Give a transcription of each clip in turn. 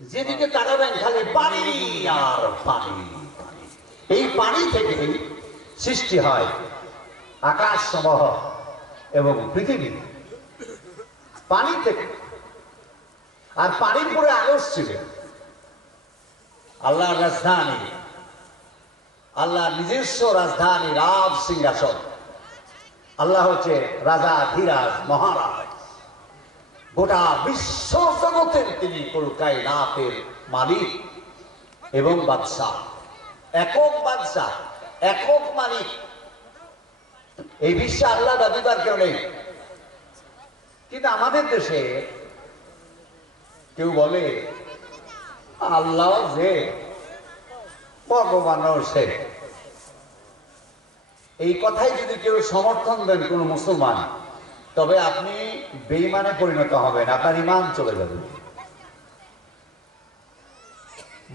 যেদিকে তাকাবেন খালি পানি আর পানি। এই পানি থেকে সৃষ্টি হয় আকাশ সমূহ এবং পৃথিবী, পানি থেকে। আর পানির পরে আরশ ছিল। আল্লাহর রাজধানী, আল্লাহ নিজস্ব রাজধানী, রাজ সিংহাসন। আল্লাহ হচ্ছে রাজা ধীরাজ মহারাজ। গোটা বিশ্ব জগতের তিনি কুল কায়নাতের মালিক এবং বাদশাহ, একক বাদশাহ, একক মালিক। এই বিশ্বে আল্লাহ দাবিদার কেউ নেই। কিন্তু আমাদের দেশে কেউ বলে আল্লাহ যে, ভগবানও সে। এই কথাই যদি কেউ সমর্থন দেন কোন মুসলমান, তবে আপনি বেঈমানে পরিণত হবেন, আপনার ঈমান চলে যাবে।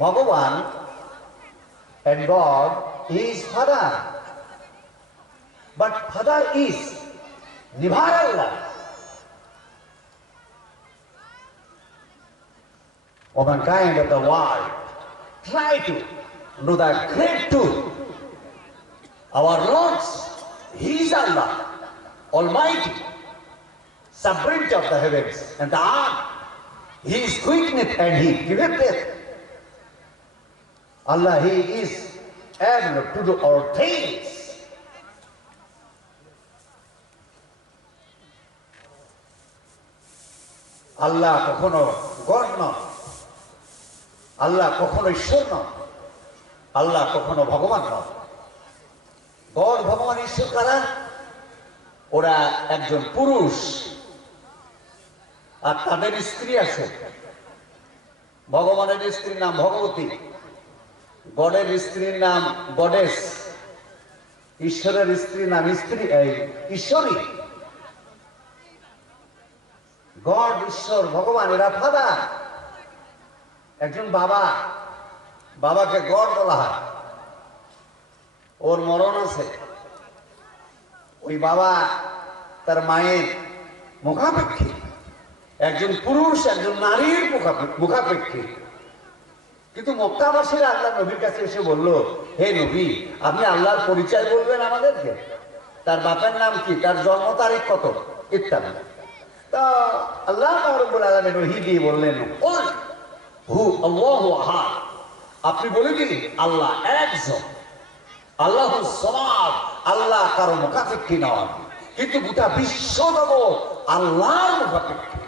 ভগবান and God is Father, but Father is Nibhar Allah. Womankind of the world try to know the great truth. Our Lord, He is Allah, Almighty, sovereign of the heavens and the earth. He is quickeneth and He giveth death. Allah, He is able to do all things. আল্লাহ কখনো god নন, আল্লাহ কখনো ঈশ্বর নন, আল্লাহ কখনো ভগবান নন। God, ভগবান, ঈশ্বর কারা? ওরা একজন পুরুষ আর তাদের স্ত্রী আছে। ভগবানের স্ত্রীর নাম ভগবতী, গডের স্ত্রীর নাম গডেস, ঈশ্বরের স্ত্রীর নাম ঈশ্বরী। গড, ঈশ্বর, ভগবান, এরা ফাদার। একজন বাবা, বাবাকে গড বলা হয়। ওর মরণ আছে, ওই বাবা তার মায়ের মুখাপেক্ষী। একজন পুরুষ একজন নারীর মুখাপেক্ষী। কিন্তু মক্কাবাসীরা আল্লাহ নবীর কাছে এসে বলল, হে নবী, আপনি আল্লাহর পরিচয় বলবেন আমাদেরকে? তার বাপের নাম কি, তার জন্ম তারিখ কত, ইত্যাদি। তা আল্লাহ রাব্বুল আলামিন ওহী দিয়ে বললেন, কুল হু আল্লাহু আহাদ, আপনি বলে দিন আল্লাহ একজন, আল্লাহু সামাদ, আল্লাহ কারো মুখাপেক্ষী নন। কিন্তু গোটা বিশ্ব জগৎ আল্লাহর মুখাপেক্ষী।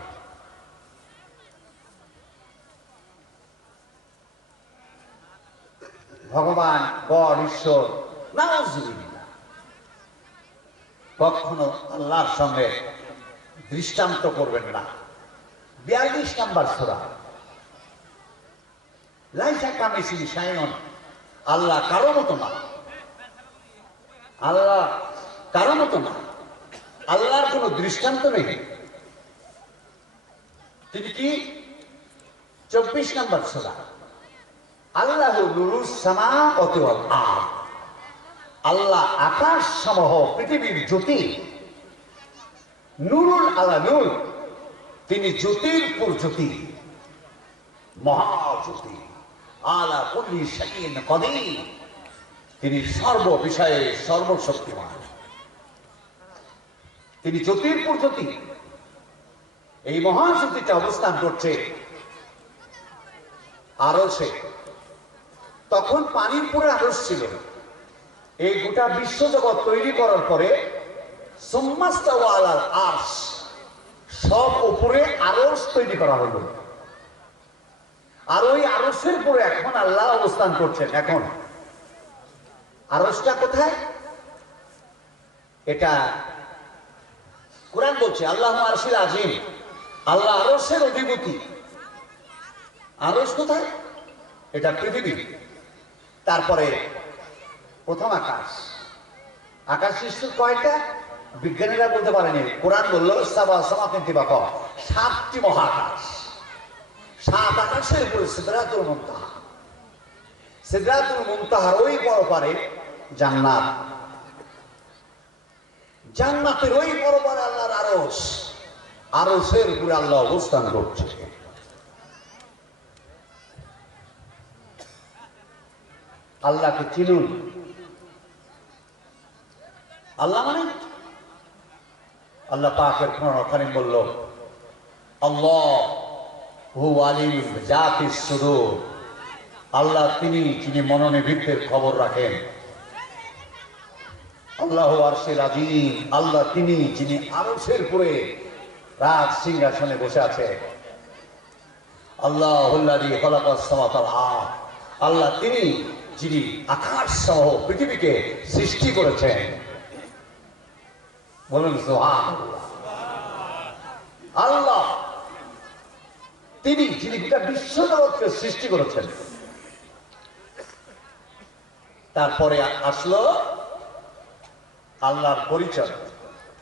ভগবান, গড, ঈশ্বর, নাউযুবিল্লাহ, কখনো আল্লাহর সঙ্গে দৃষ্টান্ত করবেন না। 42 নম্বর সূরা, লাইসা কামিসলিহি শাইউন, আল্লাহ কারো মতো না, আল্লাহ কারো মতো না, আল্লাহর কোনো দৃষ্টান্ত নেই। তিনি কি? 24 নম্বর সূরা, আল্লাহু নূরুস সামাওয়াতি ওয়াল আরদ, আল্লাহ আকাশ সমূহ পৃথিবীর জ্যোতি। নূরুল আলা নূর, তিনি জ্যোতির পর জ্যোতি, মহাজ্যোতি। আলা কুল্লি শাইইন কাদির, তিনি সর্ব বিষয়ে সর্বশক্তিমান। তিনি জ্যোতির পর জ্যোতি। এই মহাজ্যোতিটা অবস্থান করছে আরশে। তখন পানির পরে আরশ ছিল। এই গোটা বিশ্বজগৎ তৈরি করার পরে সুম্মাস্তাওয়া আলাল আরশ, সব উপরে আরশ তৈরি করা হলো। আর ওই আরশের পরে এখন আল্লাহ অবস্থান করছেন। এখন আরশটা কোথায়? এটা কোরআন বলছে আল্লাহু আরশিল আযীম, আল্লাহ আরশের অধিপতি। আরশ কোথায়? এটা পৃথিবী। তারপরে প্রথম আকাশ। আকাশ সৃষ্টি কয়টা? বিজ্ঞানীরা বলতে পারেনি, কোরআন বলল সাবা সামাতিন তিবাকা, 7টি মহাকাশ। 7 আকাশের উপরে সিদরাতুল মুনতাহা। সিদরাতুল মুনতাহার ওই পরপারে জান্নাত, জান্নাতের ওই পরপারে আল্লাহর আরশ, আরশের উপরে আল্লাহ অবস্থান করছে। আল্লাহকে চিনুন। আল্লাহ মানে আল্লাহ পাকের কোরআন কারীম বলল, আল্লাহ হু আলিম জাতিস সুদূর, আল্লাহ তিনি যিনি মনোনিবিড়ের খবর রাখেন। আল্লাহ আরশের আজিম, আল্লাহ তিনি যিনি আরশের উপরে রাজ সিংহাসনে বসে আছে। আল্লাহুল্লাযী খালাকাস সামাওয়াতি ওয়াল আরদ, আল্লাহ তিনি যিনি আকাশ সহ পৃথিবীকে সৃষ্টি করেছেন। বলুন সুবহানাল্লাহ। আল্লাহ তিনি যিনি গোটা বিশ্ব জগৎকে সৃষ্টি করেছেন। তারপরে আসলো আল্লাহর পরিচয়,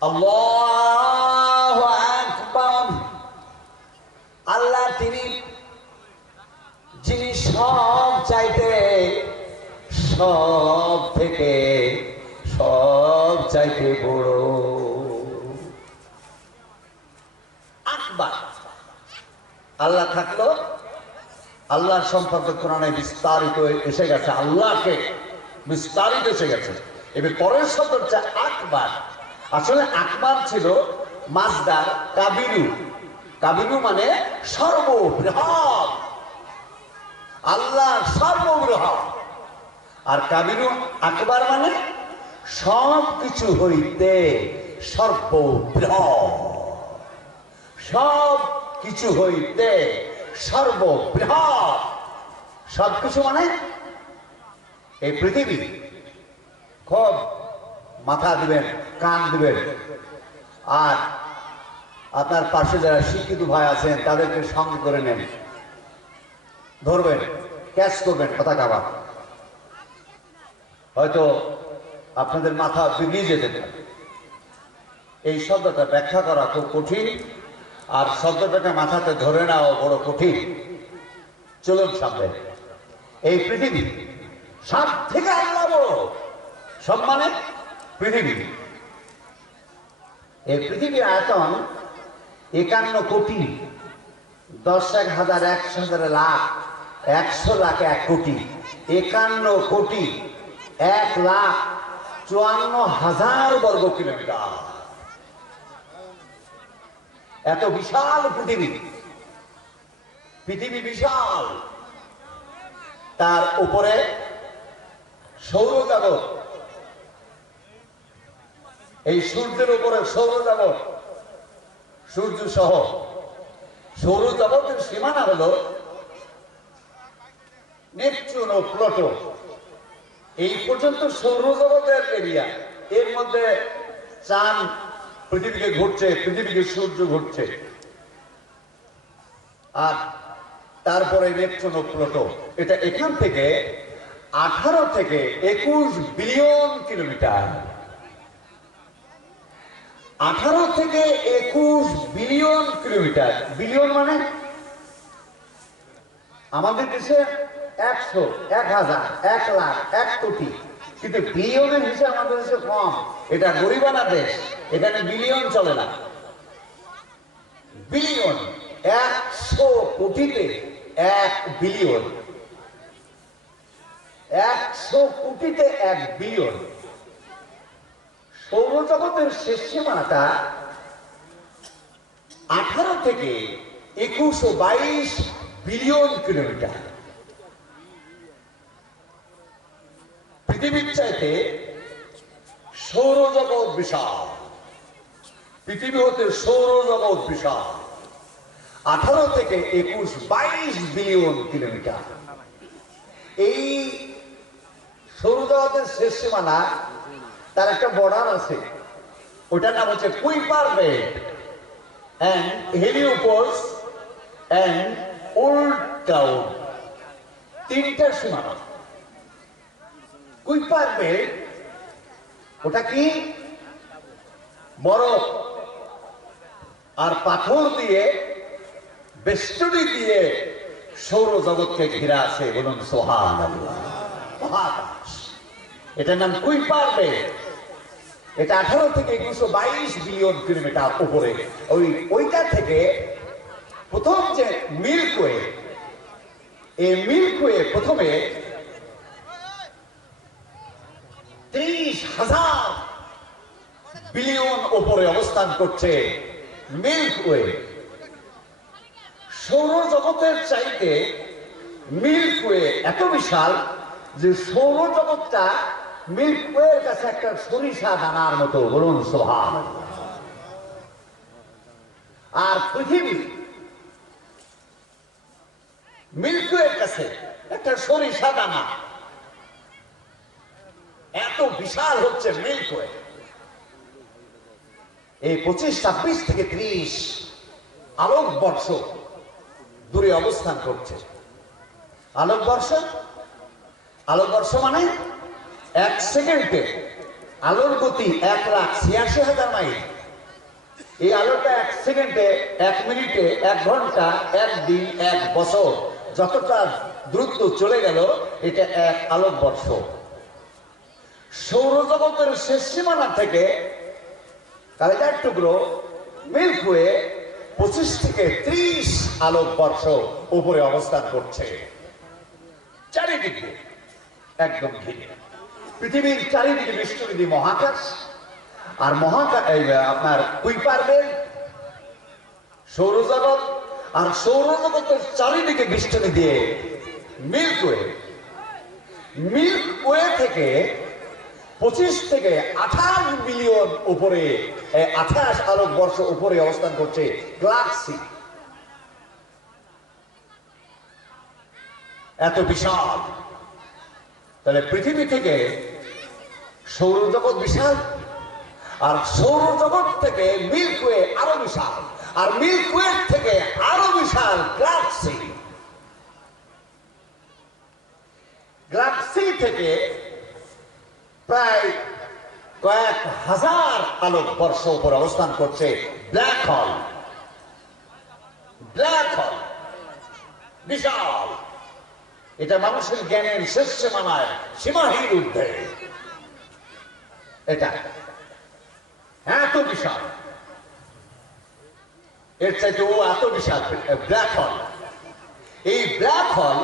আল্লাহু আকবার। আল্লাহ তিনি যিনি সব চাইতে সব থেকে সব চাইতে বড়। আকবার আল্লাহ থাকলো, আল্লাহর সম্পর্কে কোরআনে বিস্তারিত এসে গেছে, আল্লাহকে বিস্তারিত এসে গেছে। এবার পরের শব্দ হচ্ছে আকবার। আসলে আকবার ছিল মাজদার কাবিরু। কাবিরু মানে সর্ববৃহৎ, আল্লাহ সর্ববৃহৎ। আর কাবিরু আকবার মানে সব কিছু হইতে সর্ববৃহৎ, সব কিছু হইতে সর্ববৃহৎ। সবকিছু মানে এই পৃথিবী। খুব মাথা দিবেন, কান দিবেন। আর আপনার পাশে যারা শিক্ষিত ভাই আছেন তাদেরকে সঙ্গে করে নেন, ধরবেন, ক্যাচ করবেন কথা কাবা। হয়তো আপনাদের মাথা বিগড়িয়ে যেতে পারে। এই শব্দটা ব্যাখ্যা করা খুব কঠিন, আর শব্দটাকে মাথাতে ধরে নেওয়া বড় কঠিন। চলুন সামনে। এই পৃথিবী সব থেকে আল্লাহ বড়, সব মানে পৃথিবী। এই পৃথিবীর আয়তন 51 কোটি 10,000 লাখ 100 লাখ 1 কোটি 51 কোটি 1,54,000 বর্গ কিলোমিটার। এত বিশাল পৃথিবী, পৃথিবী বিশাল। তার উপরে সৌরজগৎ, এই সূর্যের উপরে সৌরজগৎ, সূর্য সহ সৌরজগতের সীমানা হলো নেপচুন ও প্লুটো। এই পর্যন্ত সৌরজগতের এরিয়া। এর মধ্যে চাঁদ পৃথিবীকে ঘুরছে, পৃথিবীকে সূর্য ঘুরছে। আর তারপরে নেপচুন ও প্লুটো। এটা এখান থেকে 18 থেকে 21 বিলিয়ন কিলোমিটার। 18 থেকে 21 বিলিয়ন কিলোমিটার। বিলিয়ন মানে আমাদের দেশে 100, 1000, 1 লাখ, 1 কোটি, কিন্তু বিলিয়নের হিসেবে আমাদের দেশে কম। এটা গরিবানা দেশ, এখানে বিলিয়ন চলে না। বিলিয়ন 100 কোটিতে 1 বিলিয়ন, 100 কোটিতে 1 বিলিয়ন। সৌরজগতের শেষ সীমানাটা 18 থেকে 2122 বিলিয়ন কিলোমিটার। পৃথিবীর চাইতে সৌরজগৎ বিশাল, পৃথিবী হতে সৌরজগৎ বিশাল। 18 থেকে 22 বিলিয়ন কিলোমিটার। এই সৌরজগতের শেষ সীমানা, তার একটা বর্ডার আছে, ওটার নাম হচ্ছে Kuiper belt and heliopause and old town. 3টা সীমানা। কুইপার বেল্ট ওটা কি? বরফ আর পাথর দিয়ে, বেষ্টনী দিয়ে সৌরজগৎকে ঘিরা আছে। বলুন সুবহানাল্লাহ। মহাকাশ, এটার নাম কুইপার বেল্ট। এটা 18 থেকে 222 বিলিয়ন কিলোমিটার উপরে। ওইটা থেকে প্রথম যে মিল্কওয়ে, এই মিল্কওয়ে প্রথমে 30,000 বিলিয়ন উপরে অবস্থান করছে মিল্কি ওয়ে। সৌরজগতের চাইতে মিল্কি ওয়ে এত বিশাল যে সৌরজগৎটা মিল্কি ওয়ের কাছে একটা সরিষা দানার মতো। বলুন সুবহানাল্লাহ। আর পৃথিবী মিল্কি ওয়ের কাছে একটা সরিষা দানা। এত বিশাল হচ্ছে মিল্কি ওয়ে। এই 25-26 থেকে 30 আলোকবর্ষ দূরে অবস্থান করছে। আলোকবর্ষ মানে 1 সেকেন্ডে আলোর গতি 1,86,000 মাইল। এই আলোটা 1 সেকেন্ডে, 1 মিনিটে, 1 ঘন্টা, 1 দিন, 1 বছর যতটা দ্রুত চলে গেল, এটা 1 আলোকবর্ষ। সৌরজগতের শেষ সীমানা থেকে কালিজার টুকরো মিল্কি ওয়ে 25 থেকে 30 আলোকবর্ষ উপরে অবস্থান করছে। চারিদিকে একদম ঘিরে পৃথিবীর চারিদিকে বিশ্বব্যাপী মহাকাশ। আর আপনার কুইপার বেল্ট সৌরজগৎ, আর সৌরজগতের চারিদিকে বিস্তৃতি দিয়ে মিল্কি ওয়ে। মিল্কি ওয়ে থেকে 25 থেকে 28 বিলিয়ন উপরে, 28 আলোকবর্ষ উপরে অবস্থান করছে গ্যালাক্সি। এত বিশাল। তাহলে পৃথিবী থেকে সৌরজগৎ বিশাল, আর সৌরজগৎ থেকে মিল্কি ওয়ে আরো বিশাল, আর মিল্কি ওয়ে থেকে আরো বিশাল গ্যালাক্সি। গ্যালাক্সি থেকে প্রায় কয়েক হাজার আলোকবর্ষ উপর অবস্থান করছে ব্ল্যাক হোল। ব্ল্যাক হোল বিশাল। এটা মানুষের জ্ঞানের শেষ সীমানায়, সীমাহীন ঊর্ধ্বে। এটা এত বিশাল, এর চাইতে ও এত বিশাল ব্ল্যাক হোল। এই ব্ল্যাক হোল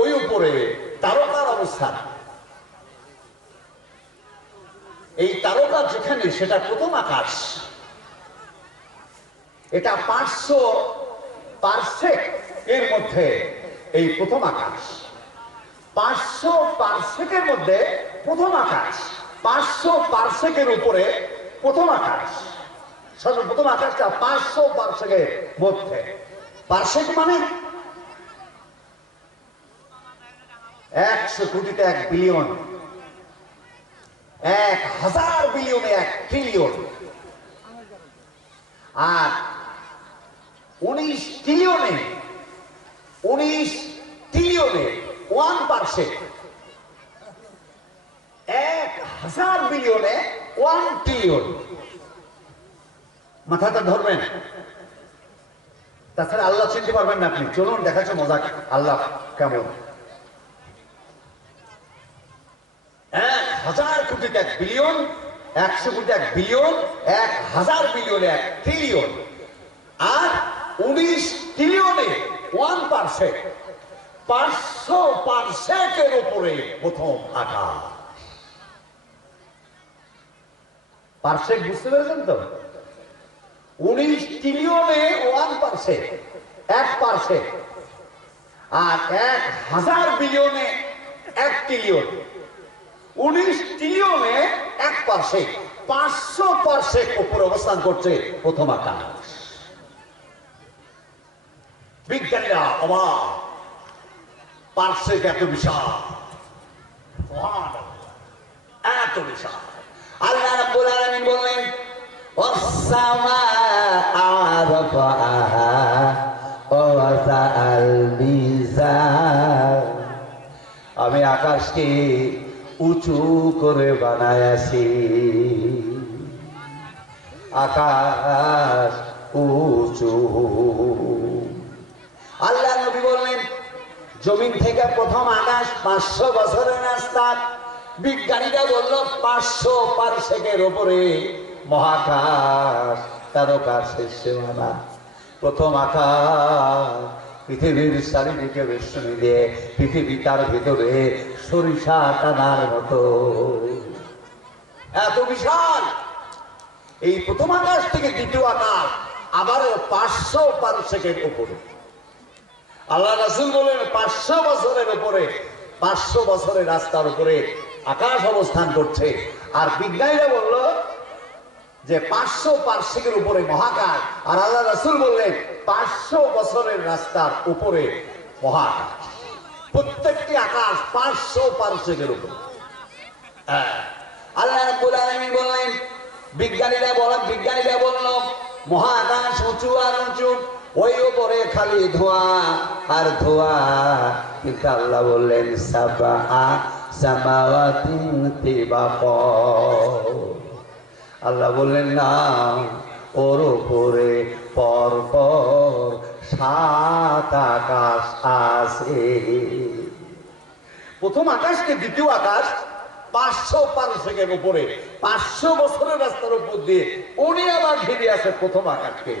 ওই উপরে তারকার অবস্থান। এই তারকা যেখানে, সেটা প্রথম আকাশ। এটা 500 পারসেক এর মধ্যে এই প্রথম আকাশ। 500 পারসেকের মধ্যে প্রথম আকাশ। 500 পারসেকের উপরে প্রথম আকাশ। সর্বপ্রথম আকাশটা 500 পারসেকের মধ্যে। পারসেক মানে 100 কোটিতে 1 বিলিয়ন, 1000 বিলিয়নে 1 ট্রিলিয়ন, আর 19 ট্রিলিয়নে 1 পারসেক। 1000 বিলিয়নে 1 ট্রিলিয়ন। মাথাটা ধরবেন, তাছাড়া আল্লাহ চিনতে পারবেন না আপনি। চলুন দেখাচ্ছে মজা আল্লাহ কেমন। 1000 কোটিতে 1 বিলিয়ন, 100 কোটিতে 1 বিলিয়ন, 1000 বিলিয়নে 1 ট্রিলিয়ন, আর 19 ট্রিলিয়নে 1 পারসেক। 500 পারসেকের উপরে প্রথম আকাশ। পারসেক বুঝতে পেরেছেন তো? 19 ট্রিলিয়নে 1 পারসেক, 1 পারসেক, আর 1000 বিলিয়নে 1 ট্রিলিয়ন, 19 ট্রিলিয়নে 1 পারসেক। 500 পারসেক উপরে অবস্থান করছে প্রথম আকাশ। বিজ্ঞানীরা অবাক, পারসেক এত বিশাল, এত বিশাল। আল্লাহ রাব্বুল আলামিন বললেন, ওয়াস-সামাআ রাফাআহা ওয়া ওয়াসাআল মিজান। আমি আকাশকে উঁচু করে বানায়াছি। আকাশ উঁচু। আল্লাহ নবী বললেন, জমিন থেকে প্রথম আকাশ 500 বছরের রাস্তা। বিজ্ঞানীরা বলল 500 পারসেকের উপরে মহাকাশ, তারকার শেষ সীমানা। প্রথম আকাশ পৃথিবীর চারিদিকে বেষ্টনী দিয়ে পৃথিবী তার ভিতরে সরিষা টানার মতো এত বিশাল। এই প্রথম আকাশ থেকে দ্বিতীয় আকাশ আবারও 500 পারসেকের উপরে। আল্লাহ রাসূল বলেন 500 বছরের উপরে, 500 বছরের রাস্তার উপরে আকাশ অবস্থান করছে। আর বিজ্ঞানীরা বলল যে 500 পারসেকের উপরে মহাকাশ, আর আল্লাহ রাসূল বললেন 500 বছরের রাস্তার উপরে মহাকাশ। প্রত্যেকটি আকাশ 500 পারসেকের উপরে। আল্লাহ রাব্বুল আলামিন বললেন, বিজ্ঞানীরা বলল মহাকাশ উঁচু আর উঁচু, ওই উপরে খালি ধোঁয়া আর ধোঁয়া। কিন্তু আল্লাহ বললেন সাবা সামাওয়াতিন তিবাকা। আল্লাহ বললেন না, ওর উপরে পর পর 7 আকাশ আছে। প্রথম আকাশকে দ্বিতীয় আকাশ 500 পারসেকের উপরে, 500 বছরের রাস্তার উপর দিয়ে উনি আবার ঘিরে আছে প্রথম আকাশকে।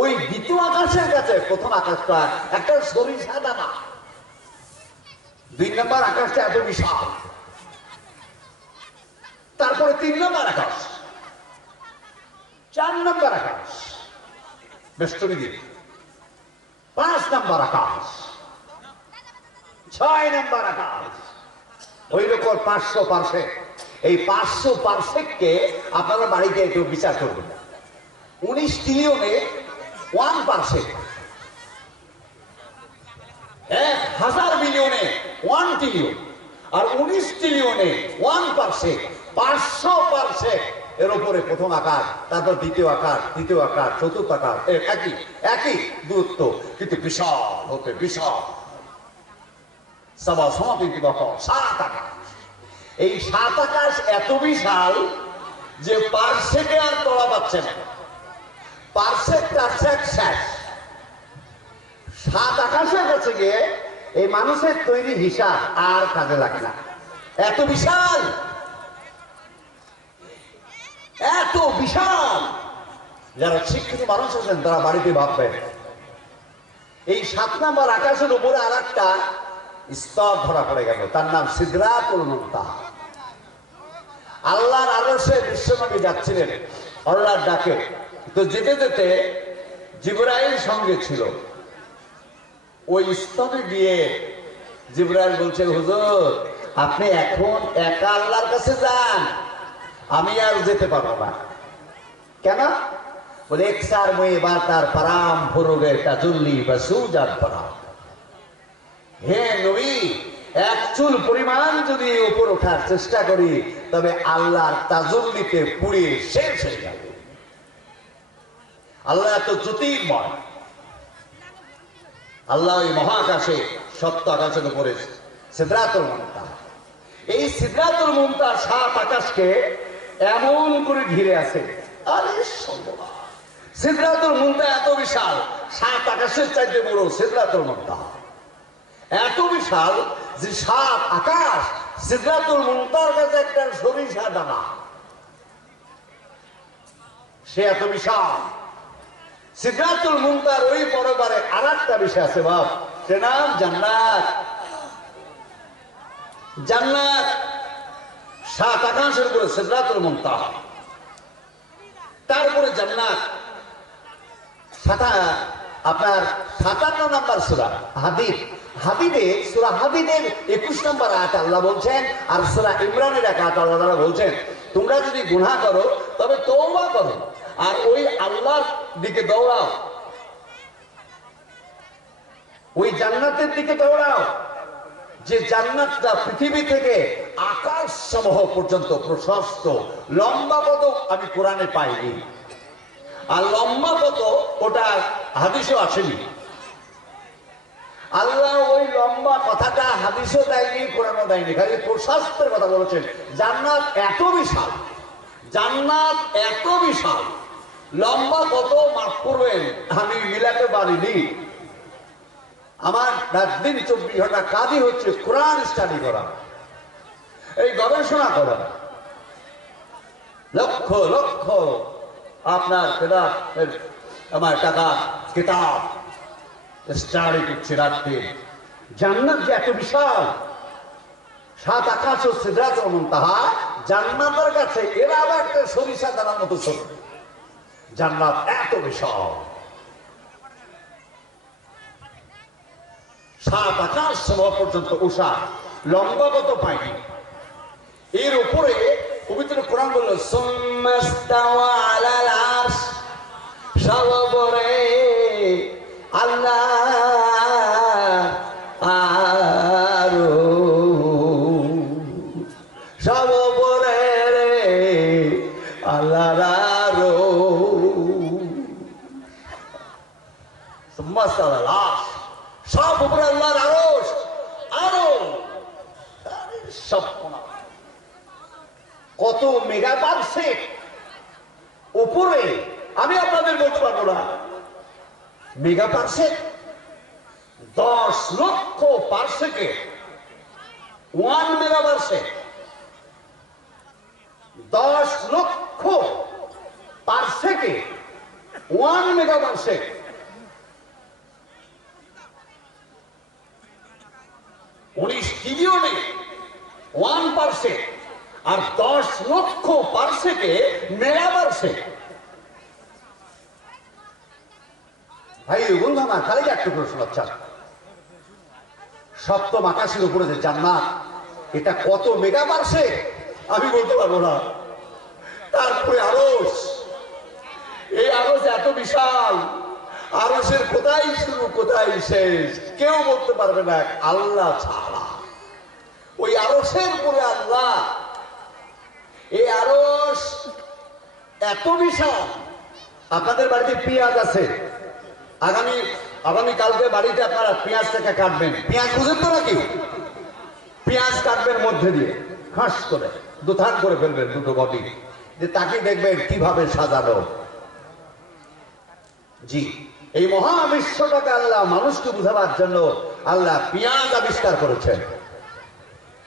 ওই দ্বিতীয় আকাশের কাছে প্রথম আকাশটা একটা সরিষা দানা। 2 নম্বর আকাশটা এত বিশাল। তারপরে 3 নম্বর আকাশ, 4 নম্বর আকাশ বেষ্টনী দিয়ে, 5 নম্বর আকাশ, 6 নম্বর আকাশ। ওই রকম 500 পারসেক। এই 500 পারসেককে আপনারা বাড়িতে একটু বিচার করবেন। 19 ট্রিলিয়নে 1 পারসেক, 1000 বিলিয়নে 1 ট্রিলিয়ন, আর 19 ট্রিলিয়নে 1 পারসেক। 500 পারসেক এর উপরে প্রথম আকাশ, তারপর দ্বিতীয় আকাশ, তৃতীয় আকাশ, চতুর্থ আকাশ। একই দূরত্ব, কিন্তু বিশাল হতে বিশাল। 7 আকাশ। এই 7 আকাশ এত বিশাল যে পারসেকে আর তলা পাচ্ছে না। পারসেক টারসেক শেষ। 7 আকাশের কাছে গিয়ে এই মানুষের তৈরি হিসাব আর কাজে লাগে না। এত বিশাল, এত বিশাল। যারা শিক্ষিত মানুষ আছেন তারা বাড়িতে ভাববেন। এই 7 নম্বর আকাশের উপরে আর একটা স্তর ধরা পড়ে গেল, তার নাম সিদরাতুল মুনতাহা। আল্লাহর আরশে বিশ্বনবী যাচ্ছিলেন আল্লাহর ডাকে। তো যেতে যেতে জিবরাইল সঙ্গে ছিল। ওই স্তরে গিয়ে জিবরাইল বলছেন, হুজুর আপনি এখন একা আল্লাহর কাছে যান, আমি আর যেতে পারবো না। কেন? বলে একসার ময়ে বাতার পারাম ফুরুগে তাজুল্লি বা সুজাত পারাম। হে নবী, 1 চুল পরিমাণ যদি উপর ওঠার চেষ্টা করি তবে আল্লাহর তাজুল্লিতে পুড়িয়ে শেষ হয়ে যাবে। আল্লাহ এত জ্যোতির্ময়। আল্লাহ ওই মহাকাশে, সপ্ত আকাশের উপরে সিদরাতুল মুনতাহা। এই সিদরাতুল মুনতাহা 7 আকাশকে এমন করে ঘিরে আছে। আরে সর্বনাশ! সিদরাতুল মুনতাহা এত বিশাল, 7 আকাশের চাইতে বড় সিদরাতুল মুনতাহা। এত বিশাল যে 7 আকাশ সিদরাতুল মুনতাহার কাছে একটা সরিষা দানা। সে এত বিশাল। সিদরাতুল মুনতাহার ওই পরপারে আরেকটা বিষয় আছে বাপ, সে নাম জান্নাত। জান্নাত 7 আকাশের উপরে সিদরাতুল মুনতাহা। তারপরে জান্নাত আপনার 57 নম্বর সূরা হাদীদ। সূরা হাদীদের 21 নম্বর আয়াত আল্লাহ বলছেন, আর সূরা ইমরানের এক আয়াত আল্লাহ বলছেন, তোমরা যদি গুনাহ করো তবে তওবা করো আর ওই আল্লাহর দিকে দৌড়াও, ওই জান্নাতের দিকে দৌড়াও যে জান্নাতটা পৃথিবী থেকে আকাশ সমূহ পর্যন্ত প্রশস্ত। লম্বা কত আমি কোরআনে পাইনি, আর লম্বা কত ওটা হাদিসও আসেনি। আল্লাহ ওই লম্বা কথাটা হাদিসও দেয়নি, কোরআনও দেয়নি, খালি প্রশস্তের কথা বলেছেন। জান্নাত এত বিশাল, জান্নাত এত বিশাল, লম্বা কত মাফ করবেন আমি মিলাতে পারিনি। আমার রাত দিন 24 ঘন্টা কাজই হচ্ছে কোরআন স্টাডি করা, এই গবেষণা করা। লক্ষ লক্ষ আপনার আমার টাকা কিতাব স্টাডি করছি রাত্রে জান্নাত যে এত বিশাল, 7 আকাশ ও সিদরাতুল মুনতাহা জান্নাতের কাছে, এরা আবার একটা সরিষা দানার মতো ছোট। জান্নাত এত বিশাল, 7 আকাশ সভা পর্যন্ত উষা লম্বাগত পায়নি। এর উপরে পবিত্র কোরআন বলল সুম্মাস্তাওয়া আলাল আরশ, সর্বোপরে আল্লাহ আরো সর্বোপরে আল্লাহর আরো সুম্মাস্তাওয়া আলাল আরশ, সব উপরে আল্লাহর আরশ, আরো সব কত মেগা পারসেক উপরে আমি আপনাদের বলতে পারবো না। মেগা পারসেক 10 লক্ষ পারসেকে 1 মেগা পারসেক, 10 লক্ষ পারসেকে 1 মেগা পারসেক। 19 ট্রিলিয়নে 1 পারসেক, আর 10 লক্ষ পারসেকে মেগা পারসেক। ভাই বন্ধু আমার খালি একটা প্রশ্ন, আচ্ছা সপ্তম আকাশের উপরে যে জান্নাত, এটা কত মেগা পারসেক আমি বলতে পারবো না। তারপরে আরশ, এই আরশ এত বিশাল, আরশের কোথায় শুরু কোথায় শেষ কেউ বলতে পারবে না আল্লাহ ছাড়া। ওই আরশের উপরে আল্লাহ, এই আরশ এত বিশাল। আপনাদের বাড়িতে পেঁয়াজ আছে, আগামী কালকে বাড়িতে আপনারা পেঁয়াজ থেকে কাটবেন। পেঁয়াজ বুঝেন তো নাকি? পেঁয়াজ কাটবেন মধ্যে দিয়ে খাস করে দুথান করে ফেলবেন দুটো বডি, যে তাকে দেখবেন কিভাবে সাজানো। জি, এই মহাবিশ্বটাকে আল্লাহ মানুষকে বুঝাবার জন্য আল্লাহ পেঁয়াজ আবিষ্কার করেছেন।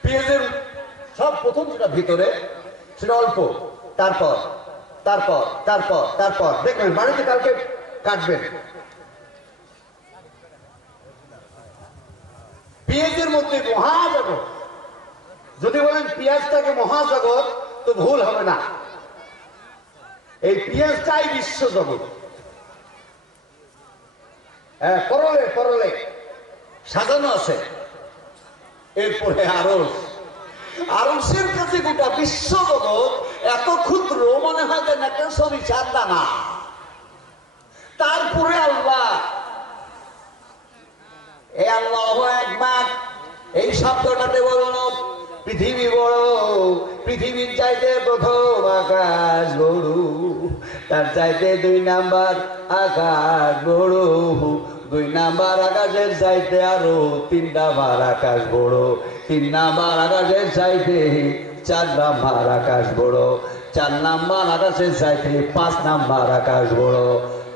পেঁয়াজের সব প্রথম যেটা ভিতরে সেটা অল্প, তারপর তারপর তারপর তারপর দেখবেন বাড়িতে কালকে কাটবেন। পেঁয়াজের মধ্যে মহাজগৎ, যদি বলেন পেঁয়াজটাকে মহাজগৎ তো ভুল হবে না। এই পেঁয়াজটাই বিশ্বজগৎ। করলে করলে সাজানো আছে। এরপরে আরশ, আরশের কাছে গোটা বিশ্বজগৎ এত ক্ষুদ্র মনে হয় যেন একটা সরিষার দানা। তারপরে আল্লাহ, এই আল্লাহু আকবার এই শব্দটাতে বলল পৃথিবী বড়, পৃথিবীর চাইতে প্রথম আকাশ বড়, তার চাইতে 2 নাম্বার আকাশ বড়, 2 নাম্বার আকাশের চাইতে আরো 3 নাম্বার আকাশ বড়, 3 নাম্বার আকাশের চাইতে 4 নাম্বার আকাশ বড়, 4 নাম্বার আকাশের চাইতে 5 নাম্বার আকাশ বড়,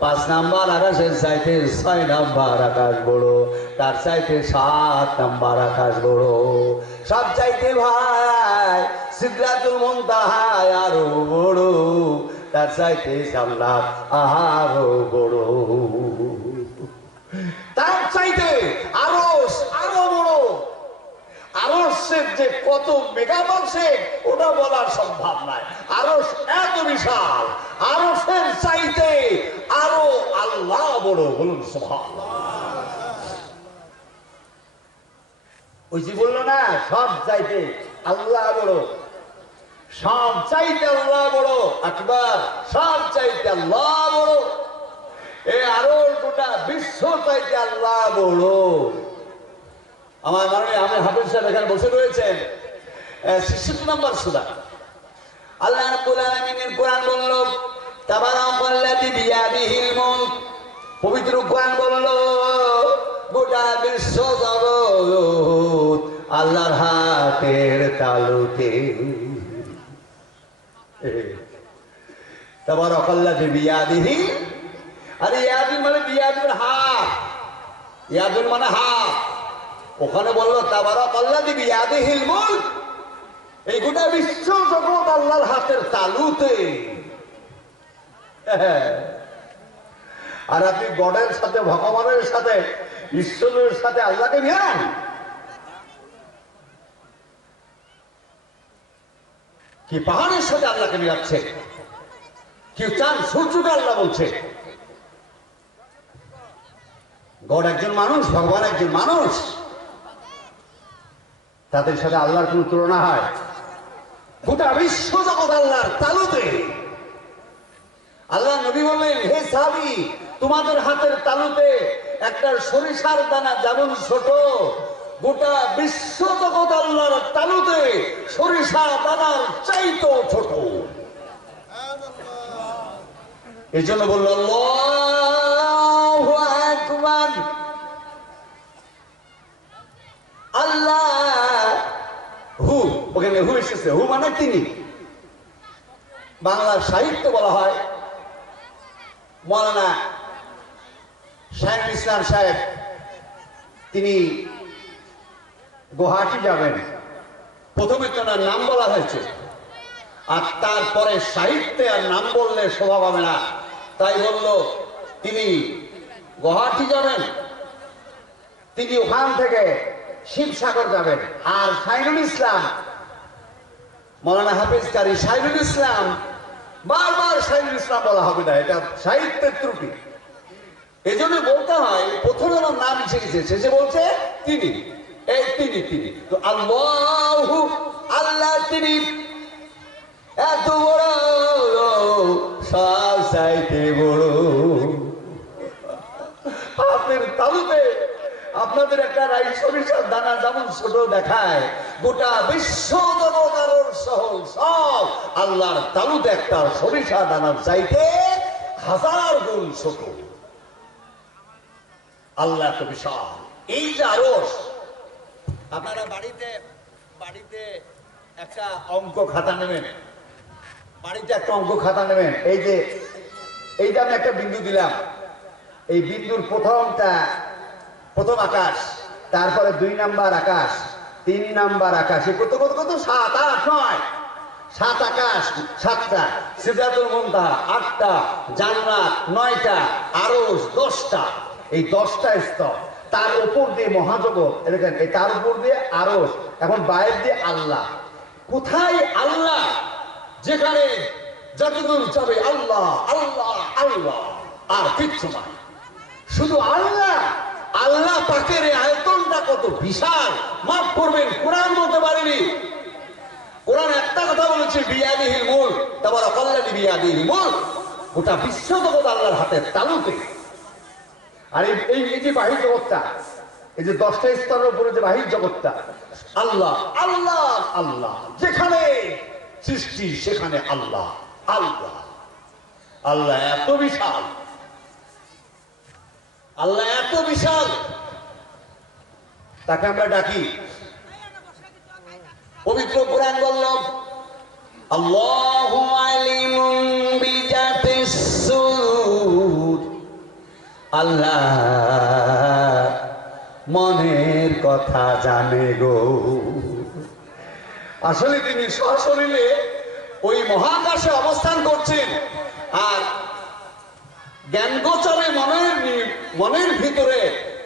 5 নাম্বার আকাশের চাইতে 6 নাম্বার আকাশ বড়, তার চাইতে 7 নাম্বার আকাশ বড়, সব চাইতে ভাই সিদরাতুল মুনতাহা আরো বড়, তার চাইতে জান্নাত আরো বড়, তার চাইতে আরশ আরো বড়। আরশের যে কত মেগা পারসেক ওটা বলা সম্ভব নয়। আরশ এত বিশাল, আরশের চাইতে আরো আল্লাহ বড়। বলুন সুবহানাল্লাহ। ওই যে বললো না সব চাইতে আল্লাহ বড়, সব চাইতে আল্লাহ বড় আকবার, সব চাইতে আল্লাহ বড়। এই আরো গোটা বিশ্ব চাইতে আল্লাহ বড়। আমার মাননীয় আমি হাফেজ সাহেব এখানে বসে রয়েছেন। 66 নম্বর সূরা আল্লাহ রাব্বুল আলামিনের কোরআন বলল তাবারাকাল্লাযী বিয়াদিহিল মুলক, পবিত্র কোরআন বলল গোটা বিশ্ব জগৎ আল্লাহর হাতের তালুতে। তাবারাকাল্লাযী বিয়াদিহি, আরে ইয়াদিন মানে বিয়াদির হাত, ইয়াদিন মানে হাত। ওখানে বললো তাবারাকাল্লাযী বিয়াদিহিল মুলক, এই গোটা বিশ্ব জগৎ আল্লাহর হাতের তালুতে। আর আপনি গডের সাথে, ভগবানের সাথে, ঈশ্বরের সাথে আল্লাহকে মিলান। কি পাহাড়ের সাথে আল্লাহকে মিলাচ্ছে, কেউ চান সূর্যকে আল্লাহ বলছে। গড একজন মানুষ, ভগবান একজন মানুষ, তাদের সাথে আল্লাহর কোন তুলনা হয়? গোটা বিশ্ব জগৎ আল্লাহর তালুতে। আল্লাহ নবী বললেন, হে সাহাবী, তোমাদের হাতের তালুতে একটা সরিষার দানা যেমন ছোট, গোটা বিশ্ব জগৎ আল্লাহর তালুতে সরিষা দানার চাইতেও ছোট। এই জন্য বলল আল্লাহু আকবার। আল্লাহ হু, ওখানে হু এসেছে, হু মানে তিনি। বাংলার সাহিত্য বলা হয়, মৌলানা শাইখুল ইসলাম সাহেব তিনি গুয়াহাটি যাবেন, প্রথমে তো ওনার নাম বলা হয়েছে, আর তারপরে সাহিত্যে আর নাম বললে শোভা পাবে না, তাই বলল তিনি গুয়াহাটি যাবেন, তিনি ওখান থেকে শিবসাগর যাবেন। আর শাইখুল ইসলাম, মৌলানা হাফিজ কারি শাইখুল ইসলাম, বারবার শাইখুল ইসলাম বলা হবে না, এটা সাহিত্যের ত্রুটি। এই জন্য বলতে হয় প্রথমে আমার নাম এসে গেছে, শেষে বলছে তিনি, এই তিনি তিনি। তো আল্লাহু, আল্লাহ তিনি এত বড়, সব চাইতে বড়। হাতের তালুতে আপনাদের একটা রাই সরিষার দানা যেমন ছোট দেখায়, গোটা বিশ্ব জগতের সহল সব আল্লাহর তালুতে একটা সরিষা দানার চাইতে 1000 গুণ ছোট। আল্লাহ তো বিশাল। এই যে আরশ, আপনারা বাড়িতে একটা অঙ্ক খাতা নেবেন, বাড়িতে একটা অঙ্ক খাতা নেবেন। এই যে আমি একটা বিন্দু দিলাম, এই বিন্দুর প্রথম আকাশ, তারপরে 2 নাম্বার আকাশ, 3 নাম্বার আকাশ, কত কত কত 7, 8, 9, 7 আকাশ, 7টা, সিদরাতুল মুনতাহা 8টা, জান্নাত 9টা, আরশ 10টা। এই 10টা স্তর, তার উপর দিয়ে মহাজগৎ, দেখেন এই তার উপর দিয়ে আরশ, এখন বাইরে দিয়ে আল্লাহ। কোথায় আল্লাহ? যেখানে যতদূর যাবে আল্লাহ আল্লাহ আল্লাহ, আর কিচ্ছু নাই, শুধু আল্লাহ। আল্লাহ পাকের আয়তনটা কত বিশাল, মাফ করবেন কোরআন বলতে পারিনি। কোরআন একটা কথা বলেছে, বিয়াদিহিল মুলক, তাবারাকাল্লাযী বিয়াদিহিল মুলক। গোটা বিশ্ব জগৎ আল্লাহর হাতের তালুতে। আর এই যে বাহির জগৎটা, এই যে 10টা স্তরের উপরে যে বাহির জগৎটা, আল্লাহ আল্লাহ আল্লাহ, যেখানে সৃষ্টি সেখানে আল্লাহ আল্লাহ। আল্লাহ এত বিশাল, আল্লাহ এত বিশাল, তাকে আমরা ডাকি। পবিত্র কোরআন বলল, আল্লাহু আলিমুন বিজাতিস সুদূর। আল্লাহ মনের কথা জানে গো। আসলে তিনি সশরীরে ওই মহাকাশে অবস্থান করছেন, আর জ্ঞানগোচরে মনের ভিতরে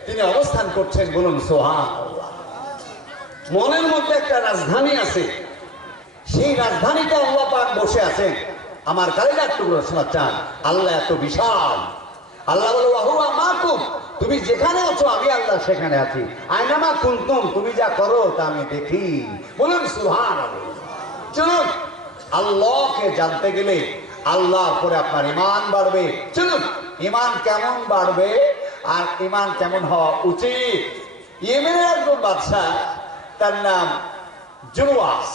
তিনি অবস্থান করছেন। বলুন সুবহানাল্লাহ। মনের মধ্যে একটা রাজধানী আছে, সেই রাজধানীতে আল্লাহ পাক বসে আছেন। আমার কালিজা টুকরো শোনা চান, আল্লাহ এত বিশাল। আল্লাহ বলে, ওয়া হুয়া মাকুম, তুমি যেখানে আছো আমি আল্লাহ সেখানে আছি। আইনামা কুনতুম, তুমি যা করো তা আমি দেখি। বলুন সুবহানাল্লাহ। চলুন, আল্লাহকে জানতে গেলে আল্লাহর পরে আপনার ঈমান বাড়বে। চলুন, ঈমান কেমন বাড়বে আর ঈমান কেমন হওয়া উচিত। ইয়েমেনের একজন বাদশা, তার নাম জুনওয়াস।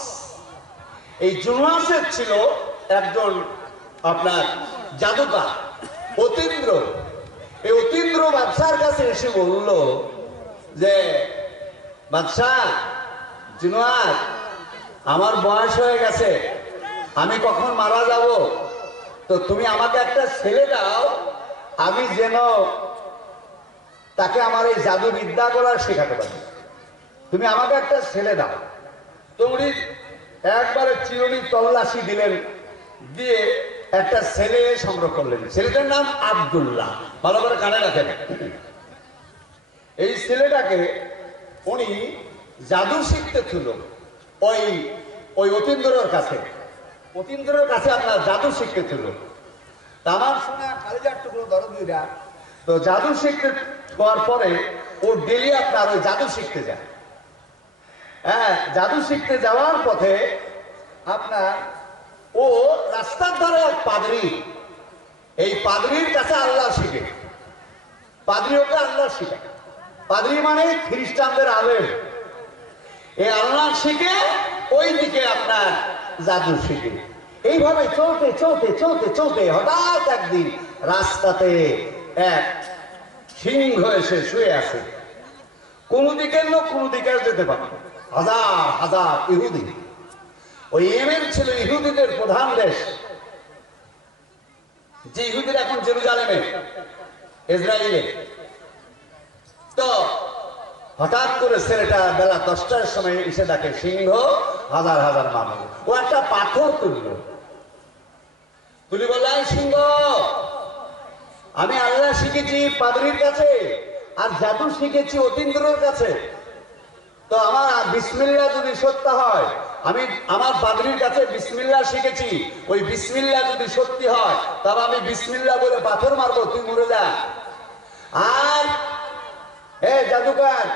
এই জুনওয়াসের ছিল একজন আপনার জাদুকর, অতীন্দ্র। এই অতীন্দ্র বাদশার কাছে এসে বলল যে, বাদশাহ জুনওয়াস, আমার বয়স হয়ে গেছে, আমি কখন মারা যাব, তো তুমি আমাকে একটা ছেলে দাও, আমি যেন তাকে আমার এই জাদু বিদ্যা করার শেখাতে পারি। তুমি আমাকে একটা ছেলে দাও। তো উনি একবারে চিরুনি তল্লাশি দিলেন, দিয়ে একটা ছেলে সংগ্রহ করলেন, ছেলেটার নাম আব্দুল্লাহ। ভালো করে কানে রাখেন। এই ছেলেটাকে উনি জাদু শিখতে ছিল ওই ওই অতীন্দ্রের কাছে। অতীন্দ্রের কাছে আপনার জাদু শিখতে ছিল। আমার শোনা কালিজার টুকরো দরদিরা তো জাদু শিখতে হওয়ার পরে ও ডেলি আপনার ওই জাদু শিখতে যায়। হ্যাঁ, জাদু শিখতে যাওয়ার পথে আপনার ও রাস্তার ধারে এক পাদ্রী, এই পাদ্রীর কাছে আল্লাহ শিখে। পাদ্রী ওকে আল্লাহ শিখে। পাদ্রী মানে খ্রিস্টানদের আলেম। এই আল্লাহ শিখে ওই দিকে আপনার জাদু শিখে। এইভাবে চলতে চলতে চলতে চলতে হঠাৎ একদিন রাস্তাতে এক সিংহ এসে শুয়ে আছে। কোন দিকের লোক কোন দিকে যেতে পারে, হাজার হাজার ইহুদি। ওই ইয়েমেন ছিল ইহুদিদের প্রধান দেশ, যে ইহুদিরা এখন জেরুজালেমে, ইসরায়েলে। তো হঠাৎ করে ছেলেটা বেলা 10টার সময় এসে দেখে সিংহ, হাজার হাজার মানুষ। ও একটা পাথর তুলি বললেন, সিংহ, আমি আল্লাহ শিখেছি পাদ্রীর কাছে আর জাদু শিখেছি অতীন্দ্রের কাছে। তো আমার বিসমিল্লাহ যদি সত্য হয়, আমি আমার পাদ্রীর কাছে বিসমিল্লাহ শিখেছি, ওই বিসমিল্লাহ যদি সত্যি হয় তবে আমি বিসমিল্লাহ বলে পাথর মারবো, তুই মরে যা। আর জাদুকার,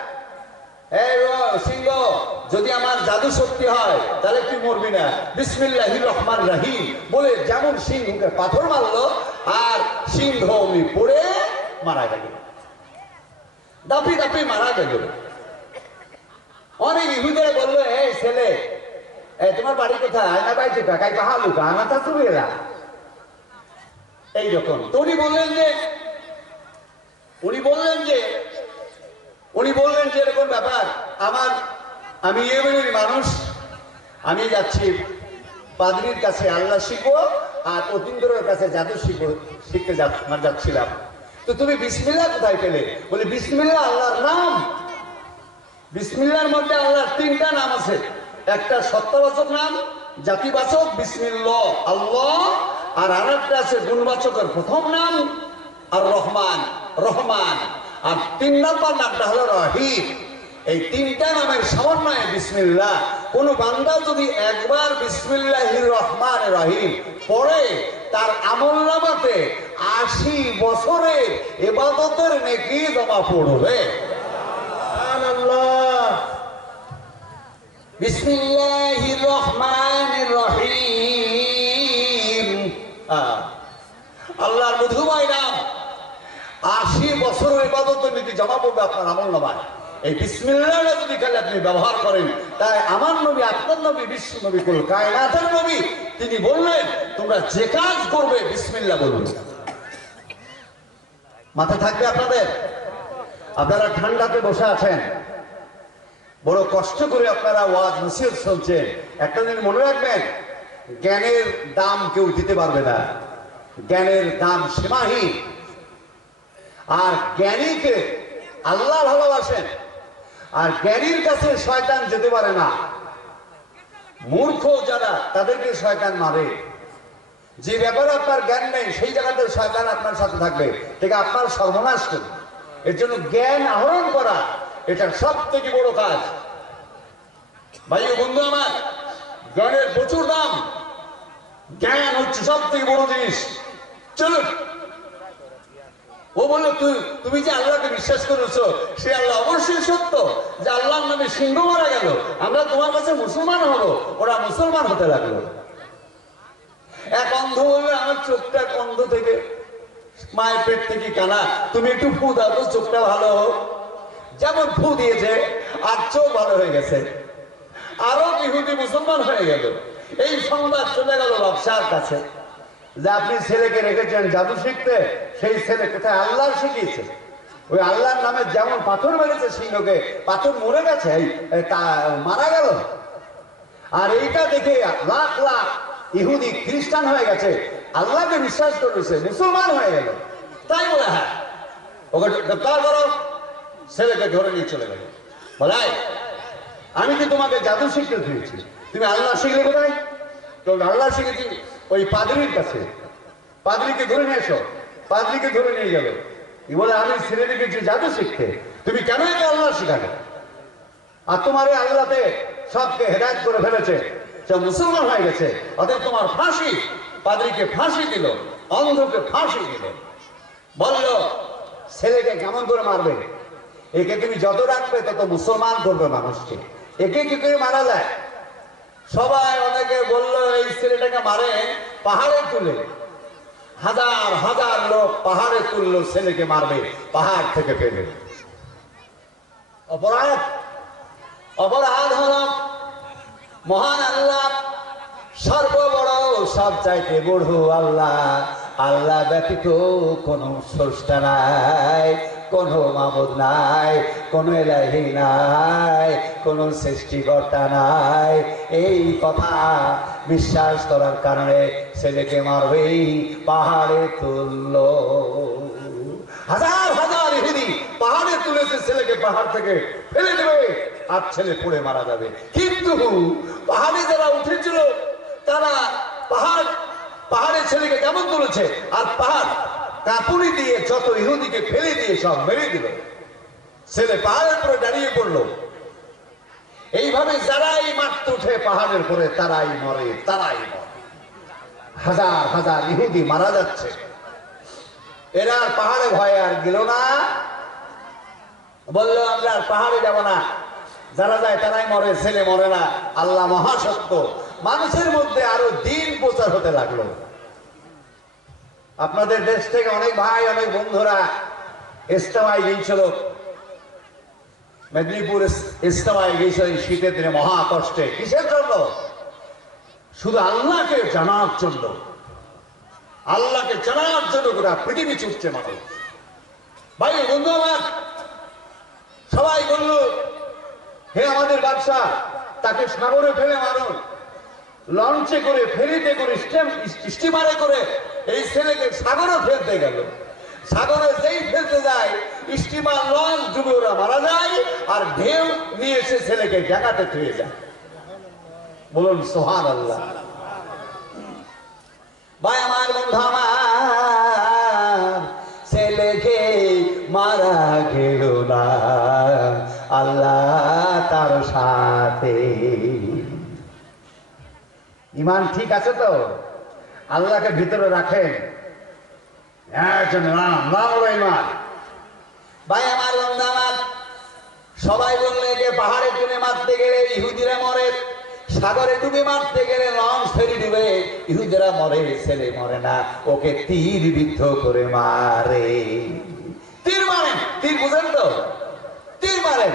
সিংহ, যদি আমার জাদু সত্যি হয় তাহলে তুই মরবি না, বিসমিল্লাহির রহমান রহিম বলে যেমন সিংহকে পাথর মারলো আর সিংহ অমনি পড়ে মারা গেল, দাপি দাপি মারা গেল। অনেক ইহুদিরা বললো, এই ছেলে, তোমার বাড়ি কোথায়? আয়না বাড়িতে কাকাই কাহালু কানা তা তুমি এরা এইরকম। তো উনি বললেন যে এরকম ব্যাপার, আমি ইয়েমেনের মানুষ, আমি যাচ্ছি পাদ্রীর কাছে আল্লাহ শিখবো আর অতীন্দ্রের কাছে জাদু শিখতে যাচ্ছিলাম। তো তুমি বিসমিল্লাহ কোথায় পেলে? বলে, বিসমিল্লাহ আল্লাহর নাম। বিসমিল্লাহর মধ্যে আল্লাহর 3টা নাম আছে। একটা সত্যবাচক নাম, জাতিবাচক বিসমিল্লাহ আল্লাহ, আর আরেকটা আছে গুণবাচকের প্রথম নাম আর রহমান, আর 3 নম্বর নামটা হলো রহিম। এই 3টা নামের সমন্বয়ে বিসমিল্লাহ। কোন বান্দা যদি একবার বিসমিল্লাহির রহমান রহিম পড়ে, তার আমলনামাতে 80 বছরের ইবাদতের নেকি জমা পড়বে। সুবহানাল্লাহ। বিসমিল্লাহির রহমানির রহিম, আল্লাহর মধুময় নাম। 80 বছরের ইবাদতের নেকি জমা পড়বে আপনার আমলনামায়। এই বিসমিল্লাহটা যদি খালি আপনি ব্যবহার করেন, তাই আমার নবী, আপনার নবী, বিশ্ব নবী, কুল কায়নাতের নবী, তিনি বললেন তোমরা যে কাজ করবে বিসমিল্লাহ বলুন। মাথায় থাকবে আপনাদের। আপনারা ঠান্ডাতে বসে আছেন, বড় কষ্ট করে আপনারা ওয়াজ নসিহত শুনছেন। একটা দিন মনে রাখবেন, জ্ঞানের দাম কেউ দিতে পারবে না। জ্ঞানের দাম সীমাহীন। আর জ্ঞানীকে আল্লাহ ভালোবাসেন, আর জ্ঞানীর কাছে শয়তান যেতে পারে না। মূর্খ যারা, তাদেরকে শয়তান মারে। যে ব্যাপারে আপনার জ্ঞান নেই, সেই জায়গাতে শয়তান আপনার সাথে থাকবে, ঠিক আপনার সর্বনাশ করবে। এর জন্য জ্ঞান আহরণ করা এটা সব থেকে বড় কাজ। ভাই ও বন্ধু আমার, জ্ঞানের প্রচুর দাম। জ্ঞান হচ্ছে সব থেকে বড় জিনিস। চলুন। ও বললো, তুমি যে আল্লাহকে বিশ্বাস করেছো, সে আল্লাহ অবশ্যই সত্য, যে আল্লাহর নামে সিংহ মারা গেল, আমরা তোমার কাছে মুসলমান হবো। ওরা মুসলমান হতে লাগলো। এক অন্ধ বলবে, আমার চোখটা অন্ধ থেকে, মায়ের পেট থেকে কানা, তুমি একটু ফু দাও তো চোখটা ভালো হোক। যেমন ফু দিয়েছে আর চোখ ভালো হয়ে গেছে। আরো ইহুদি মুসলমান হয়ে গেল। এই সংবাদ চলে গেল বাদশার কাছে যে আপনি ছেলেকে রেখেছেন জাদু শিখতে, সেই ছেলে কোথায় আল্লাহ শিখিয়েছে। ওই আল্লাহর নামে যেমন পাথর মেরেছে সিংহকে, পাথর মরে গেছে, মারা গেল। আর এইটা দেখে লাখ লাখ ইহুদি খ্রিস্টান হয়ে গেছে, আল্লাহকে বিশ্বাস করেছে, মুসলমান হয়ে গেল। তাই বলে, হ্যাঁ, ওকে গ্রেফতার করো। ছেলেকে ধরে নিয়ে চলে গেল। বলে, আমি কি তোমাকে জাদু শিখতে দিয়েছি? তুমি আল্লাহ শিখলে কোথায়? তো আল্লাহ শিখেছি ওই পাদ্রীর কাছে। পাদ্রীকে ধরে নিয়ে এসো। পাদ্রীকে ধরে নিয়ে গেল। কি বলে, আমি ছেলেকে গেছি জাদু শিখতে, তুমি কেন এটা আল্লাহ শিখালে? আর তোমার এই আল্লাহতে সবকে হেদায়েত করে ফেলেছে, সব মুসলমান হয়ে গেছে, অতএব তোমার ফাঁসি। পাদ্রীকে ফাঁসি দিল, অন্ধকে ফাঁসি দিল। বলল, ছেলেকে কেমন করে মারবে? একে তুমি যত রাখবে তত মুসলমান করবে মানুষকে, একে কি করে মারা যায়? সবাই অনেকে বলল, এই ছেলেটাকে মারে পাহাড়ে তুলে। হাজার হাজার লোক পাহাড়ে তুললো, ছেলেকে মারবে পাহাড় থেকে ফেলে। অপরাধ, অপরাধ হল মহান আল্লাহ সর্ববড়, সব চাইতে বড় আল্লাহ। আল্লাহ ব্যতীত কোনো স্রষ্টা নাই, কোনো মাবুদ নাই, কোনো ইলাহি নাই, কোনো সৃষ্টিকর্তা নাই। এই কথা বিশ্বাস করার কারণে ছেলেকে মারবেই পাহাড়ে তুললো। হাজার হাজার ইহুদি পাহাড়ে তুলেছে, ছেলেকে পাহাড় থেকে ফেলে দেবে আর ছেলে পড়ে মারা যাবে। কিন্তু পাহাড়ে যারা উঠেছিল তারা পাহাড়ের ছেলেকে যেমন তুলেছে, আর পাহাড় কাপুরি দিয়ে যত ইহুদিকে ফেলে দিয়ে সব মেরে দিল। ছেলে পাহাড়ের উপরে দাঁড়িয়ে পড়লো। এইভাবে যারাই মারতে উঠে পাহাড়ের উপরে তারাই মরে, তারাই মরে। হাজার হাজার ইহুদি মারা যাচ্ছে। এরা আর পাহাড়ে ভয়ে আর গেল না, বললো আমরা আর পাহাড়ে যাব না, যারা যায় তারাই মরে, ছেলে মরে না। আল্লাহ মহাসত্য। মানুষের মধ্যে আরো দিন প্রচার হতে লাগলো। আপনাদের দেশ থেকে অনেক ভাই, অনেক বন্ধুরা ইস্তেমায় গিয়েছিল, মেদিনীপুর ইস্তেমায় গিয়েছিল এই শীতের দিনে মহা কষ্টে। কিসের জন্য? শুধু আল্লাহকে জানার জন্য। আল্লাহকে জানার জন্য গোটা পৃথিবী ছুটছে মানুষ। ভাই বন্ধু আমার, সবাই বলল, হে আমাদের বাদশা, তাকে সাগরে ফেলে মারুন। লঞ্চে করে, ফেরিতে করে, স্টিমারে করে এই ছেলেকে সাগরে ফেলতে গেল। সাগরে যেই ফেলতে যায়, স্টিমার লঞ্চ ডুবে ওরা মারা যায়, আর ঢেউ নিয়ে এসে ছেলেকে জায়গাতে ফিরে যায়। বলুন সুবহানাল্লাহ। ভাই আমার, বন্ধু আমার, ছেলেকে মারা গেল না, আল্লাহ তার সাথে। ইমান ঠিক আছে তো? আল্লাহকে ভিতরে রাখেন। ইমান। ভাই আমার, বন্ধু আমার, সবাই বললে যে পাহাড়ে তুলে মারতে গেলে ইহুদিরা মরে, সাগরে ডুবে মারতে গেলে লঞ্চ ফেরি ডুবে, ইহুদিরা মরে, ছেলে মরে না, ওকে তীর বিদ্ধ করে মারে। তীর মারেন, তীর বুঝেন তো? তীর মারেন,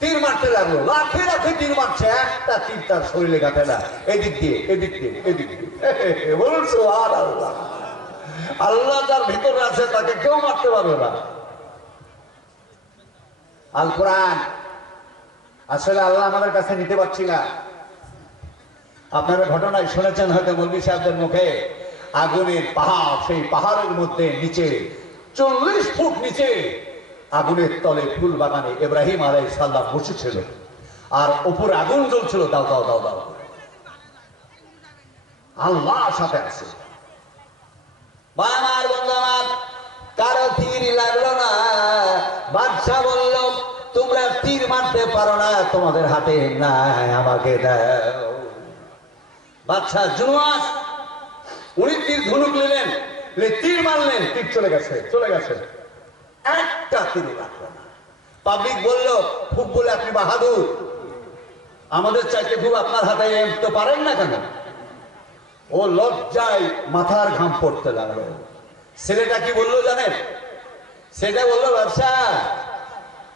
তীর মারতে লাগলো, লাখে লাখে তীর মারছে, একটা তীর তার শরীরে গাঁথে না, এদিক দিয়ে এদিক দিয়ে এদিক দিয়ে। বলুন সুবহানাল্লাহ। আল্লাহ যার ভিতরে আছে তাকে কেউ মারতে পারবে না। আল কোরআন আসলে আল্লাহ আমাদের কাছে নিতে পারছি না। আপনারা ঘটনায় শুনেছেন হয়তো মৌলভী সাহেবদের মুখে, আগুনের পাহাড়, সেই পাহাড়ের মধ্যে নিচে 40 ফুট নিচে আগুনের তলে ফুল বাগানে ইব্রাহিম আলাইহিস সালাম বসেছিল, আর উপরে আগুন জ্বলছিল, দাও দাও দাও দাও। আল্লাহ সাথে আছে। আমার বন্ধু আমার, কারো তীর লাগলো না। বাদশা বলল, তোমরা তীর মারতে পারো না, তোমাদের হাতে নাই, আমাকে দাও। বাদশা জুলুয়াস, উনি তীর ধনুক নিলেন, তীর মারলেন, তীর চলে গেছে, চলে গেছে, একটা তীর লাগলো না। পাবলিক বলল, খুব বলে আপনি বাহাদুর, আমাদের চাইতে খুব আপনার হাতে তো পারেন না কেন? ও লজ্জায় মাথার ঘাম পড়তে লাগলো। ছেলেটা কি বললো জানেন? সেটা বললো, ব্যবসা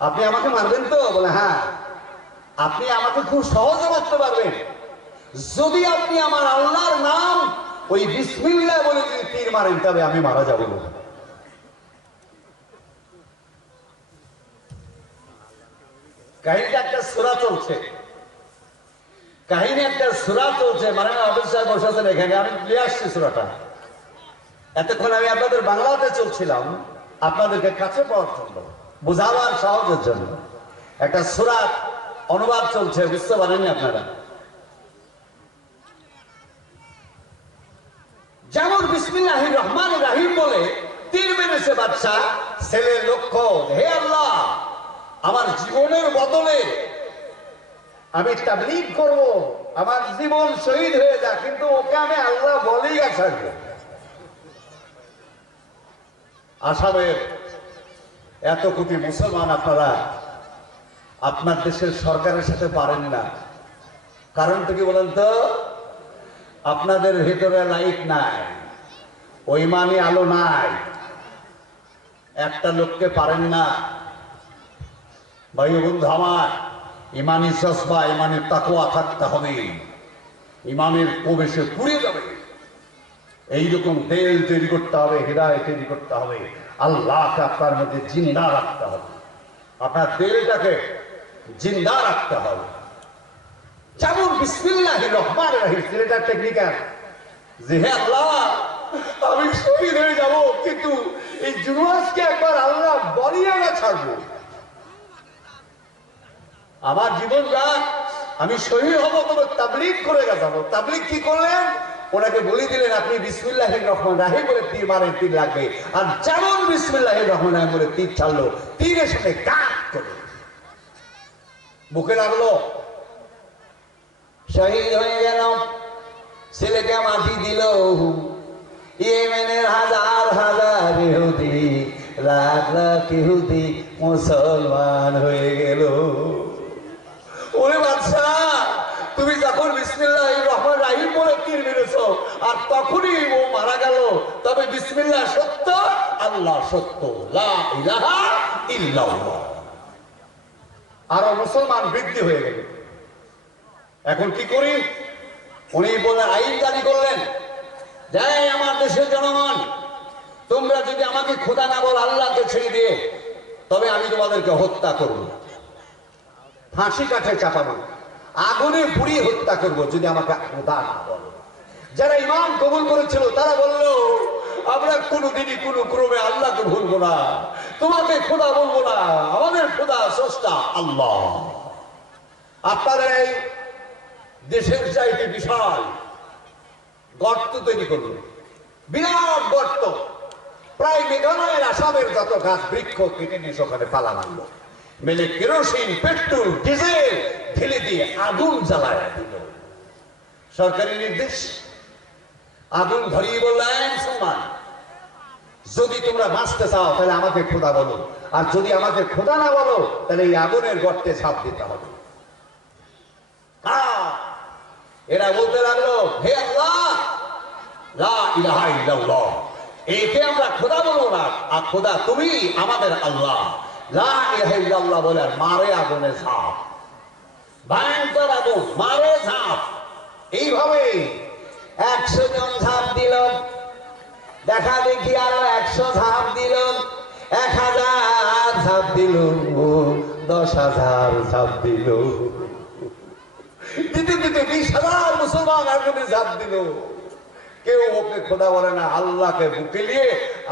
আপনি আমাকে মারবেন তো? বলে হ্যাঁ, আপনি আমাকে খুব সহজে মারতে পারবেন যদি আপনি আমার আল্লাহর নাম ওই বিসমিল্লাহ বলে যদি তীর মারেন, তবে আমি মারা যাবো। কাহিনীটা একটা সূরা চলছে, কাহিনী একটা সূরা চলছে, মানে অবশ্যই বসাচ্ছেন এখানে, আমি নিয়ে আসছি সূরাটা। এতক্ষণ আমি আপনাদের বাংলাতে চলছিলাম, আপনাদেরকে কাছে পাওয়ার জন্য, বোঝাবার সহজের জন্য একটা সূরা অনুবাদ চলছে, বুঝতে পারেননি আপনারা? যেমন বিসমিল্লাহ বাচ্চা ছেলের লক্ষ্য, হে আল্লাহ আমার জীবনের বদলে আমি তাবলীগ করব, আমার জীবন শহীদ হয়ে যা, কিন্তু ওকে আমি আল্লাহ বলেই ছাড়ব। আসামের এত কোটি মুসলমান আপনারা আপনার দেশের সরকারের সাথে পারেন না, কারণটা কি বলেন তো? আপনাদের ভেতরে লাইট নাই, ওই মানে আলো নাই, একটা লোককে পারেন না। ভাই বন্ধু আমার, ইমানি জজবা, ইমানের তাকওয়া থাকতে হবে, ইমানের প্রবেশে পুড়ে যাবে। এইরকম দেল তৈরি করতে হবে, হৃদয় তৈরি করতে হবে, আল্লাহকে আপনার মধ্যে জিন্দা রাখতে হবে, আপনার দেলটাকে জিন্দা রাখতে হবে। যেমন বিসমিল্লাহির রহমানির রহিম, ছেলেটা টেকনিক্যাল যে হে আল্লাহ আমি শহীদ হয়ে যাব, কিন্তু এই জুলুসকে একবার আল্লাহ বলিয়ে না ছাড়বো, আমার জীবন রাখ, আমি শহীদ হব, তবে তাবলীগ করে যাব। তাবলীগ কি করলেন? ওনাকে বলে দিলেন আপনি বিসমিল্লাহির রহমানির রহিম বলে তীর মারেন, তীর লাগবে। আর যেমন বিসমিল্লাহির রহমানির রহিম বলে তীর ছাড়লো, তীরের সাথে কাট করে বুকে লাগলো, শহীদ হয়ে গেল। ছেলেকে মাটি দিল। ইয়েমেনের হাজার হাজার ইহুদি, লাখ লাখ ইহুদি মুসলমান হয়ে গেল। ওরে বাদশা, তুমি যখন বিসমিল্লাহির রহমানির রহিম বলে তীর মেরেছো আর তখনই ও মারা গেল, তবে বিসমিল্লাহ সত্য, আল্লাহ সত্য, লা ইলাহা ইল্লাল্লাহ। আরো মুসলমান বৃদ্ধি হয়ে গেল। এখন কি করি? উনি বলে আইন জারি করলেন, যাই আমার দেশের জনগণ, তোমরা যদি আমাকে খোদা না বল, আল্লাহকে ছেড়ে দিয়ে, তবে আমি তোমাদেরকে হত্যা করব, ফাঁসি কাঠে চাপাবো, আগুনে পুড়িয়ে হত্যা করব যদি আমাকে খোদা না বলো। যারা ইমান কবুল করেছিল তারা বলল, আমরা কোনোদিনই কোনো ক্রমে আল্লাহকে ভুলবো না, তোমাকে খোদা বলবো না, আমাদের খোদা স্রষ্টা আল্লাহ। আপনাদের এই দেশের চাইতে বিশাল গর্ত তৈরি করলো, বিরাট গর্ত, প্রায় মেঘালয়ের আসামের যত গাছ বৃক্ষ কেটে নিয়ে ওখানে পালা মারলো, মেলে কেরোসিন, পেট্রোল, ডিজেল ঢেলে দিয়ে আগুন জ্বালায় দিল। সরকারি নির্দেশ, আগুন ধরিয়ে বললেন, সম্মান যদি তোমরা বাঁচতে চাও তাহলে আমাকে খোদা বলো, আর যদি আমাকে খোদা না বলো তাহলে এই আগুনের গর্তে ছাপ দিতে হবে। এরা বলতে লাগলো, হে আল্লাহ, লা ইলাহা ইল্লাল্লাহ, একে আমরা খোদা বলবো না, আর খোদা তুমি আমাদের আল্লাহ, লা ইলাহা ইল্লাল্লাহ বলে আর মারে আগুনে ঝাঁপ, ভয়ঙ্কর আগুন, মারে ঝাঁপ। এইভাবে 100 জন ঝাঁপ দিল, দেখা দেখি আরো 100 ঝাঁপ দিল, 1000 ঝাঁপ দিল, 10,000 ঝাঁপ দিল, দিতে দিতে 20,000 মুসলমান আগুনে ঝাঁপ দিল। কেউ ওকে খোদা বলে না, আল্লাহকে বুকে নিয়ে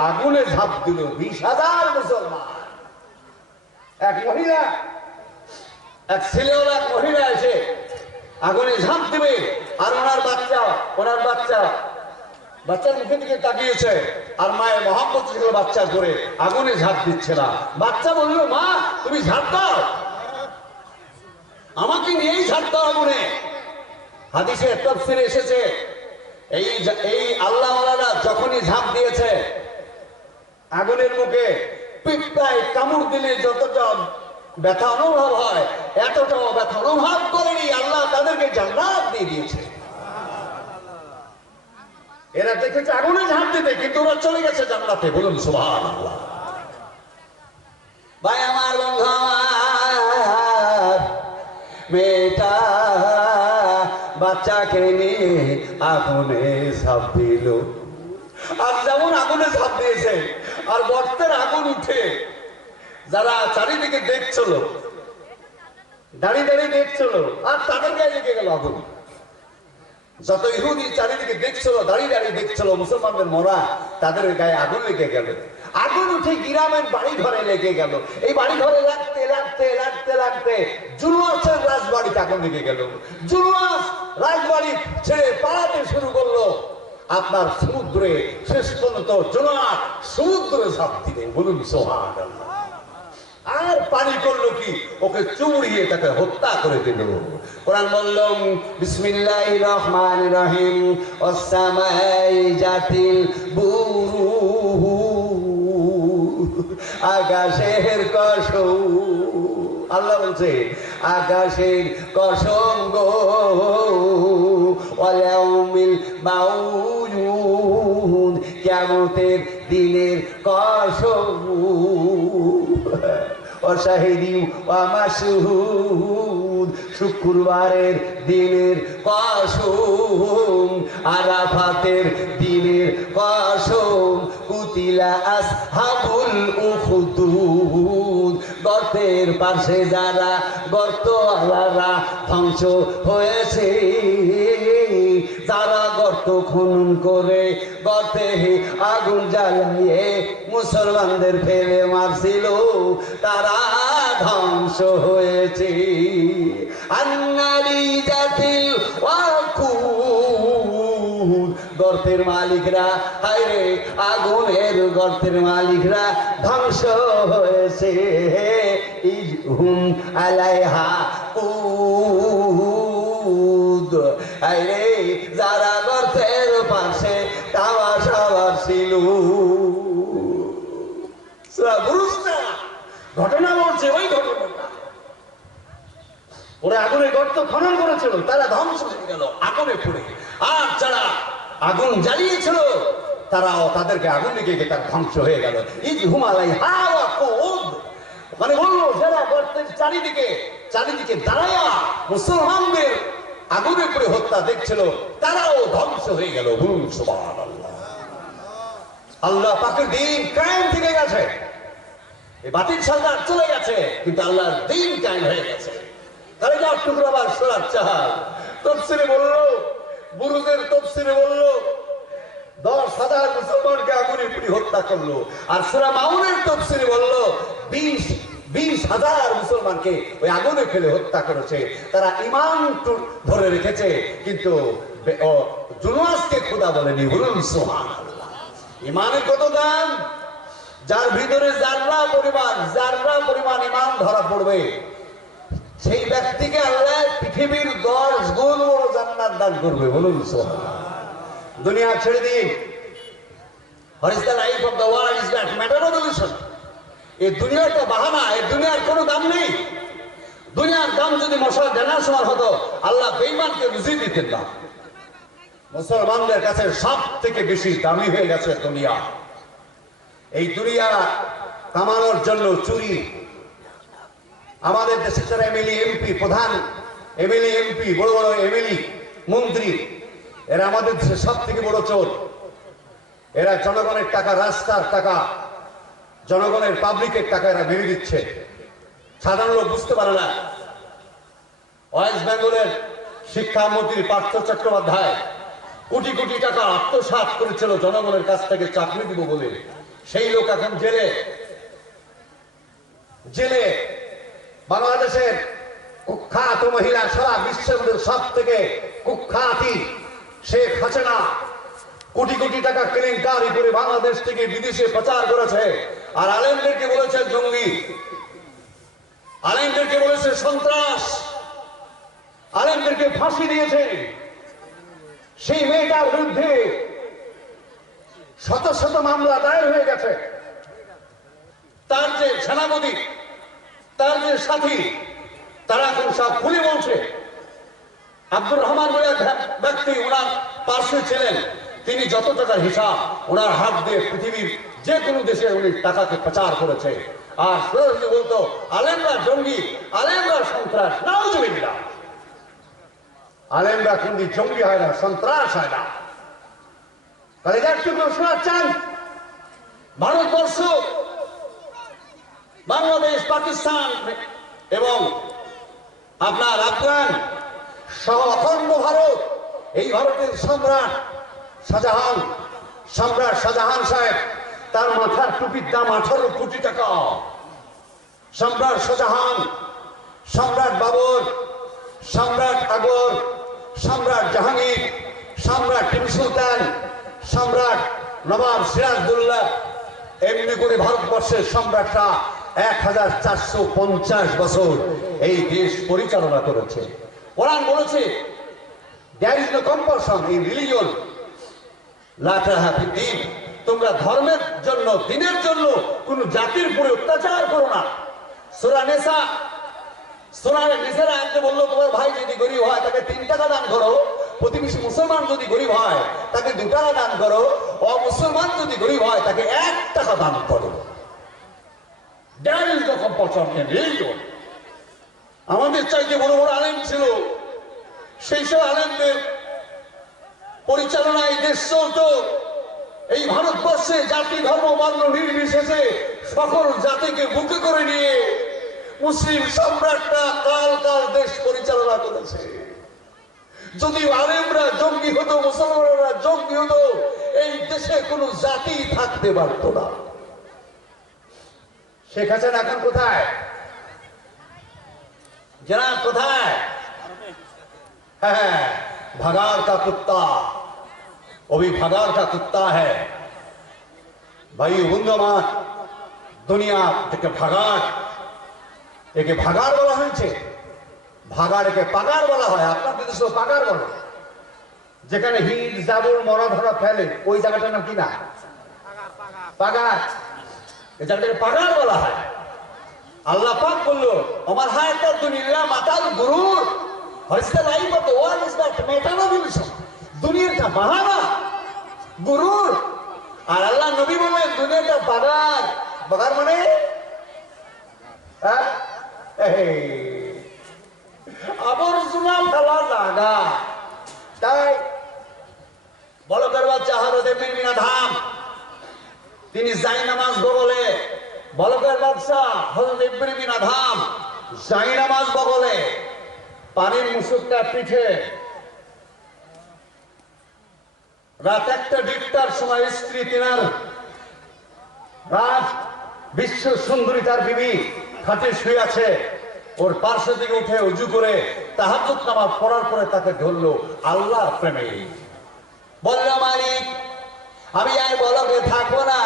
আগুনে ঝাঁপ দিল 20,000 মুসলমান। এক মহিলা, এক ছেলেওয়ালা এক মহিলা এসে আগুনে ঝাঁপ দিবে, আর বাচ্চার মুখের দিকে তাকিয়েছে, আর মায়ের মহব্বত ছিল বাচ্চা করে আগুনে ঝাঁপ দিচ্ছে না। বাচ্চা বলল, মা তুমি ঝাঁপ দাও, আমাকে নিয়েই ঝাঁপ দাও আগুনে। হাদিসে তাফসীরে এসেছে, এই আল্লাহওয়ালারা যখনই ঝাঁপ দিয়েছে আগুনের মুখে, পিঠটায় কামড় দিলে যতটা ব্যথা অনুভব হয়, এতটাও ব্যথা অনুভব করেনি, আল্লাহ তাদেরকে জান্নাত দিয়ে দিয়েছে। এরা দেখেছে আগুনে ঝাঁপ দিতে, কিন্তু ওরা চলে গেছে জান্নাতে। বলুন সুবহানাল্লাহ। ভাই আমার, বন্ধু আমার, মেয়েটা বাচ্চাকে নিয়ে আগুনে ঝাঁপ দিল। আর যেমন আগুনে ঝাঁপ দিয়েছে, আর গর্তের আগুন উঠে যারা চারিদিকে দেখছিল, দাঁড়িয়ে দাঁড়িয়ে দেখছিল, আর তাদের গায়ে লেগে গেল আগুন। যত ইহুদি চারিদিকে দেখছিল, দাঁড়িয়ে দাঁড়িয়ে দেখছিল মুসলমানদের মরা, তাদের গায়ে আগুন লেগে গেল। আগুন উঠে গ্রামের বাড়ি ঘরে লেগে গেল। এই বাড়ি ঘরে লাগতে লাগতে লাগতে লাগতে জুলুয়াসের রাজবাড়িতে আগুন লেগে গেল। জুলুয়াস রাজবাড়ি ছেড়ে পালাতে শুরু করলো। আপনার সমুদ্রে শেষ পর্যন্ত জোনাক সমুদ্রে ঝাঁপ দিবে, বলুন সুবহানাল্লাহ। আর পানি করলো কি, ওকে চুড়িয়ে তাকে হত্যা করে দিল। কোরআন বললাম বিসমিল্লাহির রহমানির রহিম ওয়াস-সামাই জাতিল বুরুজ, আকাশের কসম, আল্লাহ বলছে আকাশের কসম গো, ওয়াল ইয়াউমিল মাউউদ, কিয়ামতের দিনের কসম, অশাহিদি ওয়া মাশহুদ, শুক্রবারের দিনের কসম, আরাফাতের দিনের কসম, কুতিলা আসহাবুল উখদুদ, গর্তের পাশে যারা গর্তওয়ালারা ধ্বংস হয়েছে, যারা গর্ত খনন করে গর্তে আগুন জ্বালিয়ে মুসলমানদের ফেলে মারছিল, তারা ধ্বংস হয়েছে। আন্নারি জাতিল ওয়াকুদ, গর্তের মালিকরা, হায়রে আগুনের গর্তের মালিকরা ধ্বংস হয়েছে। ইজহুম আলাইহা কুদ, হায়রে যারা গর্তের পাশে তামাশাবার ছিল। ঘটনা বলছে ওই ঘটনাটা, ওরা আগুনে গর্ত খনন করেছিল, তারা ধ্বংস হয়ে গেল আগুনে পড়ে। আর যারা আগুন জ্বালিয়েছিল তারাও তাদেরকে আগুন লেগে তার ধ্বংস হয়ে গেল। ইজহুম আলাইহা কুদ, মানে বললো যারা গর্তের চারিদিকে দাঁড়ায়া মুসলমানদের আগুনে পড়ে হত্যা দেখছিল, তারাও ধ্বংস হয়ে গেল। বলুন সুবহানাল্লাহ। আল্লাহ পাকের দিন কায়েম থেকে গেছে, এই বাতিল সরকার চলে গেছে, কিন্তু আল্লাহর দিন কায়েম হয়ে গেছে। তাহলে যা টুকরাবার শোনার চাহার তফসিরে বললো, বুরুজের তফসিরে বললো 10,000 মুসলমানকে আগুনে পুড়ি হত্যা করলো। আর সূরা মাউনের তফসিরে বললো 20,000 মুসলমানকে ওই আগুনে ফেলে হত্যা করেছে। তারা ঈমান ধরে রেখেছে, কিন্তু জুলুসকে খোদা বলেনি। বলুন সুবহানাল্লাহ। ঈমানের কত দাম! যার ভিতরে জাররা পরিমাণ ঈমান ধরা পড়বে, সেই ব্যক্তিকে আল্লাহ পৃথিবীর 10 গুণ বড় জান্নাত দান করবে। বলুন সুবহানাল্লাহ। দুনিয়া ছেড়ে দিন। What is the life of the world is that matter of illusion? এই দুনিয়াটা বাহানা, এই দুনিয়ার কোনো দাম নেই। দুনিয়ার দাম যদি মশলা দেনার সময় হতো, আল্লাহ বেঈমানকে রুজি দিতেন না। মুসলমানদের কাছে সব থেকে বেশি দামি হয়ে গেছে দুনিয়া। এই দুনিয়া কামানোর জন্য চুরি। আমাদের দেশে যারা এমএলএ এমপি, প্রধান এমএলএ এমপি, বড় বড় এমএলএ মন্ত্রী, এরা আমাদের দেশে সব থেকে বড় চোর। এরা জনগণের টাকা, রাস্তার টাকা, জনগণের পাবলিকের টাকা এরা মেরে দিচ্ছে। সাধারণ লোক বুঝতে পারে না। ওয়েস্ট বেঙ্গলের শিক্ষামন্ত্রী পার্থ চট্টোপাধ্যায় কোটি কোটি টাকা আত্মসাৎ করেছিল জনগণের কাছ থেকে চাকরি দিব বলে। সেই লোক এখন জেলে। বাংলাদেশের কুখ্যাত মহিলা, সারা বিশ্বের সব থেকে কুখ্যাতি শেখ হাসিনা কোটি কোটি টাকা কেলেঙ্কারি করে বাংলাদেশ থেকে বিদেশে পাচার করেছে। আর আলেমদেরকে বলেছে জঙ্গি, আলেমদেরকে বলেছে সন্ত্রাস, আলেমদেরকে ফাঁসি দিয়েছে। সেই মেয়েটার বিরুদ্ধে শত শত মামলা দায়ের হয়ে গেছে। তার যে সেনাপতি, তার যে সাথী, তারা এখন সব খুলে বলছে। আব্দুর রহমান বলে এক ব্যক্তি ওনার পার্শ্বে ছিলেন, তিনি যত টাকার হিসাব ওনার হাত দিয়ে পৃথিবীর যে কোনো দেশে উনি টাকাকে পাচার করেছে। আর সরাসরি বলতো আলেমরা জঙ্গি, আলেমরা সন্ত্রাস। নাউজুবিল্লাহ। আলেমরা কিন্তু জঙ্গি হয় না, সন্ত্রাস হয় না। তাহলে একটু শোনার চান, ভারতবর্ষ, বাংলাদেশ, পাকিস্তান এবং আপনার আফগান সহ অখণ্ড ভারত, এই ভারতের সম্রাট শাহজাহান সাহেব, তার মাথার টুপির দাম 18 কোটি টাকা। সম্রাট শাহজাহান, সম্রাট বাবর, সম্রাট আকবর, সম্রাট জাহাঙ্গীর, সম্রাট টিপু সুলতান, সম্রাট নবাব সিরাজউদ্দৌলা এমনি করে ভারতবর্ষের সম্রাটরা 1450 বছর এই দেশ পরিচালনা করেছে। কোরআন বলেছে there is no compulsion in religion লা ইকরাহা ফিদ-দীন, তোমরা ধর্মের জন্য দ্বীনের জন্য কোন জাতির উপরে অত্যাচার করো না। সূরা নিসা সূরা নিসার আয়াতে বলল তোমার ভাই যদি গরীব হয় তাকে 3 টাকা দান করো, প্রতিবেশী মুসলমান যদি গরীব হয় তাকে 2 টাকা দান করো, অমুসলমান যদি গরীব হয় তাকে 1 টাকা দান করো। There is no compulsion in religion. আমাদের চাইতে বড় বড় আলেম ছিল, সেই সব আলেমদের পরিচালনায় দেশ চলত। এই ভারতবর্ষে জাতি ধর্ম বর্ণ নির্বিশেষে সকল জাতিকে বুকে করে নিয়ে মুসলিম সম্রাটরা কাল কাল দেশ পরিচালনা করেছে। যদি আলেমরা জঙ্গি হতো, মুসলমানরা জঙ্গি হতো, এই দেশে কোনো জাতি থাকতে পারত না। শেখ হাসিনা এখন কোথায়? जनाब কোথায়? হ্যাঁ, भगाड़ का कुत्ता, वो भी भगाड़ का कुत्ता है भाई। हुंदमान दुनिया থেকে ভাগাড়, একে ভাগাড় বলা হয়েছে। ভাগাড়কে পাগাড় বলা হয়, আপনাদের দেশে পাগাড় বলে। যেখানে হিট জাবর মরা ধরা ফেলে ওই জায়গাটার নাম কি না? পাগাড়। এই জায়গাটাকে পাগাড় বলা হয়। আল্লাহ পাক বললো আমার হায়াতের দুনিয়া মাতাল গুরুর হরিস্তা life of the world is that মেটানবিলিজম, দুনিয়াটা বাহানা গুরুর। আর আল্লাহ নবী বললেন দুনিয়াটা বাগার। বাগার মানে আবর্জনা ফেলা জায়গা। তাই বলকের বাচ্চা হযরত ইবনে আদহাম তিনি জাই নামাজ বগলে, বলকের বাদশা হযরত ইবনে আদহাম জাই নামাজ বগলে, পানির মুসুকটা পিঠে। রাত 1:30টার সময় স্ত্রী তিনার রাত বিশ্ব সুন্দরী তার বিবি খাটে শুয়ে আছে, ওর পার্শ্ব থেকে উঠে উজু করে তাহাজ্জুদ নামাজ পড়ার পরে তাকে ধরলো আল্লাহর প্রেমে। বলল মালিক আমি আর বলকে থাকবো না,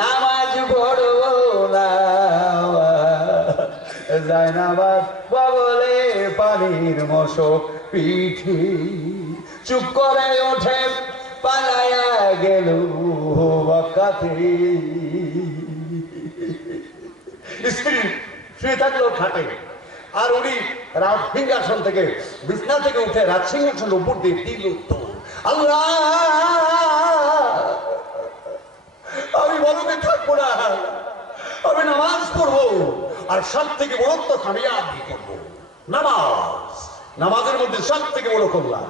নামাজ পড়বো না। যায় নামাজ বগলে পানির মশক পিঠে, চুপ করে ওঠে পালায়া গেল বাকাতে। স্ত্রী শুয়ে থাকলো খাটে, আর উনি রাত সিংহাসন থেকে বিছনা থেকে উঠে রাত সিংহাসন উপর দিয়ে দিল তো আল্লাহ আমি বলকে থাকবো না, আমি নামাজ পড়বো, আর সব থেকে বড় তো কামিয়াবি করবো নামাজ। নামাজের মধ্যে সব থেকে বড় কল্যাণ।